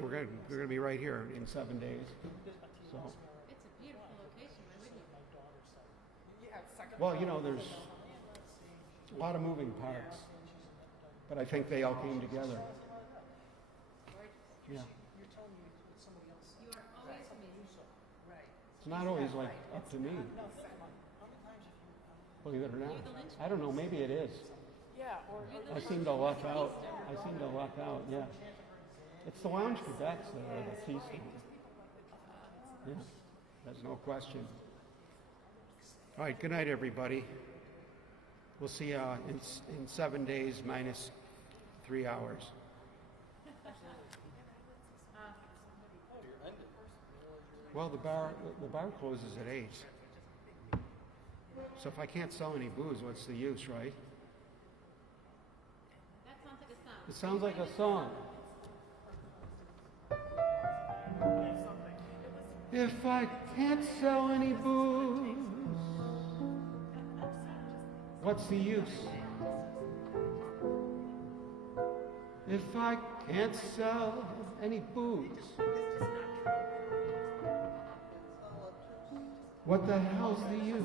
we're going to be right here in 7 days. So. It's a beautiful location. Why wouldn't you? Well, you know, there's a lot of moving parts, but I think they all came together. Yeah. You are always amazing. It's not always like up to me. Believe it or not. I don't know, maybe it is. I seem to luck out. Yeah. It's the LoungeCADETS that are the keystone. Yeah, there's no question. All right, good night, everybody. We'll see you in 7 days minus 3 hours. Well, the bar closes at 8. So if I can't sell any booze, what's the use, right? That sounds like a song. It sounds like a song. If I can't sell any booze, what's the use? If I can't sell any booze, what the hell's the use?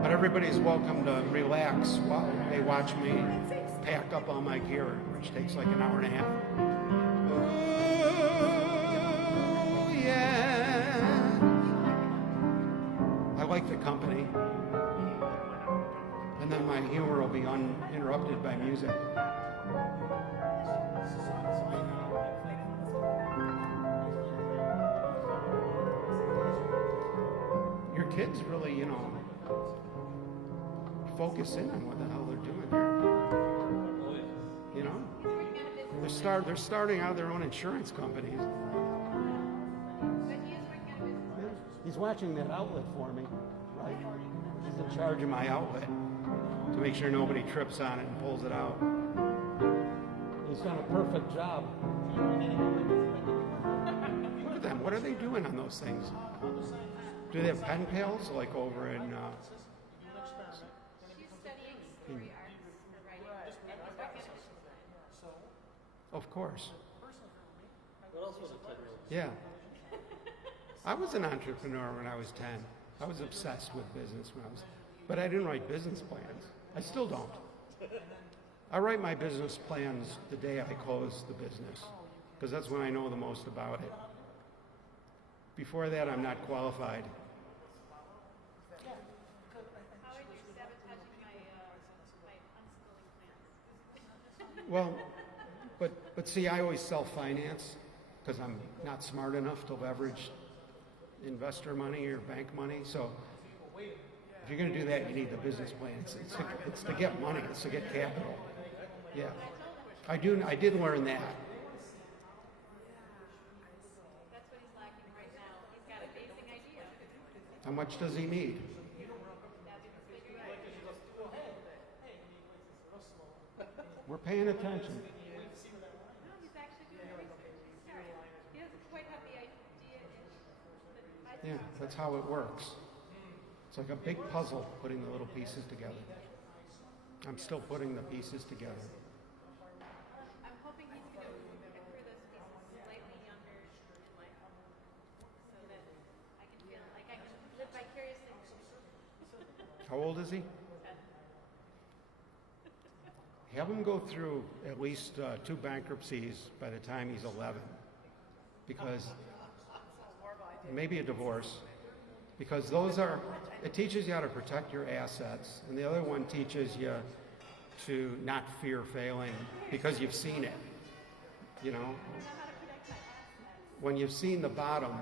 But everybody's welcome to relax while they watch me pack up all my gear, which takes like an hour and a half. Oh, yeah. I like the company. And then my humor will be uninterrupted by music. Your kids really, focus in on what the hell they're doing here. They're starting out their own insurance companies. He's watching that outlet for me, right? He's in charge of my outlet to make sure nobody trips on it and pulls it out. He's done a perfect job. Look at them. What are they doing on those things? Do they have pen pals like over in? She's studying story arts for writing. Of course. What else was it? Yeah. I was an entrepreneur when I was 10. I was obsessed with business but I didn't write business plans. I still don't. I write my business plans the day I close the business, because that's when I know the most about it. Before that, I'm not qualified. How are you sabotaging my unschooling plans? Well, but see, I always self-finance because I'm not smart enough to leverage investor money or bank money. So if you're going to do that, you need the business plan. It's to get money. It's to get capital. Yeah, I did learn that. That's what he's lacking right now. He's got a basic idea. How much does he need? We're paying attention. No, he's actually doing research. He's serious. He doesn't quite have the idea Yeah, that's how it works. It's like a big puzzle, putting the little pieces together. I'm still putting the pieces together. I'm hoping he's going to occur those pieces slightly younger in life, so that I can feel like I can live vicariously through. How old is he? Have him go through at least 2 bankruptcies by the time he's 11, because maybe a divorce, because it teaches you how to protect your assets, and the other one teaches you to not fear failing because you've seen it. When you've seen the bottom,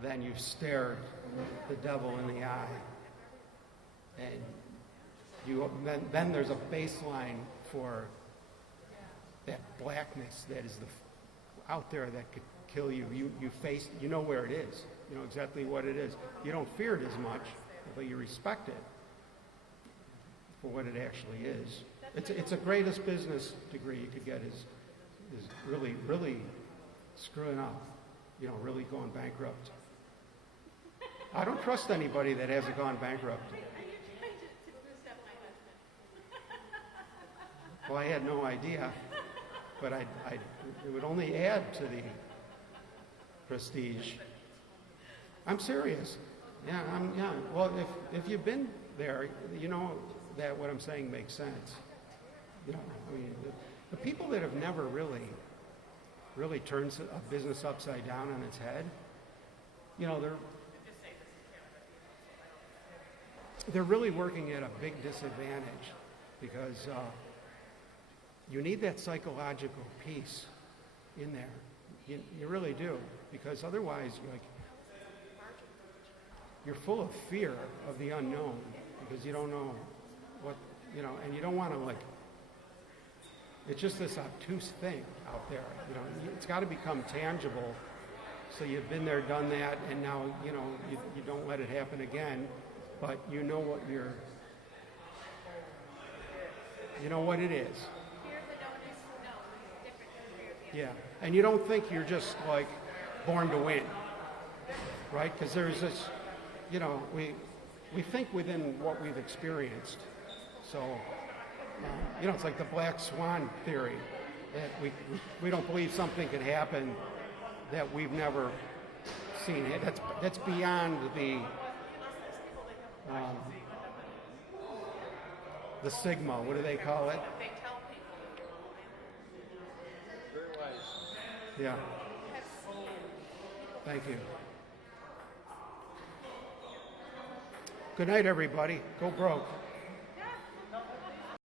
then you've stared the devil in the eye, and then there's a baseline for that blackness that is out there that could kill you. You know where it is. You know exactly what it is. You don't fear it as much, but you respect it for what it actually is. It's the greatest business degree you could get is really, really screwing up, really going bankrupt. I don't trust anybody that hasn't gone bankrupt. Well, I had no idea, but it would only add to the prestige. I'm serious. Yeah. Well, if you've been there, you know that what I'm saying makes sense. The people that have never really turned a business upside down on its head, they're really working at a big disadvantage, because you need that psychological piece in there. You really do, because otherwise you're full of fear of the unknown because you don't know what, you know, and you don't want to like, it's just this obtuse thing out there, you know, it's got to become tangible. So you've been there, done that, and now, you know, you don't let it happen again, but you know what you're, you know what it is. Fear of the known is known. It's different than fear of the unknown. Yeah, and you don't think you're just like born to win, right? Because there's this, you know, we think within what we've experienced. So, you know, it's like the black swan theory, that we don't believe something can happen that we've never seen. That's beyond the sigma. What do they call it? They tell people. Very wise. Yeah. Thank you. Good night, everybody. Go broke.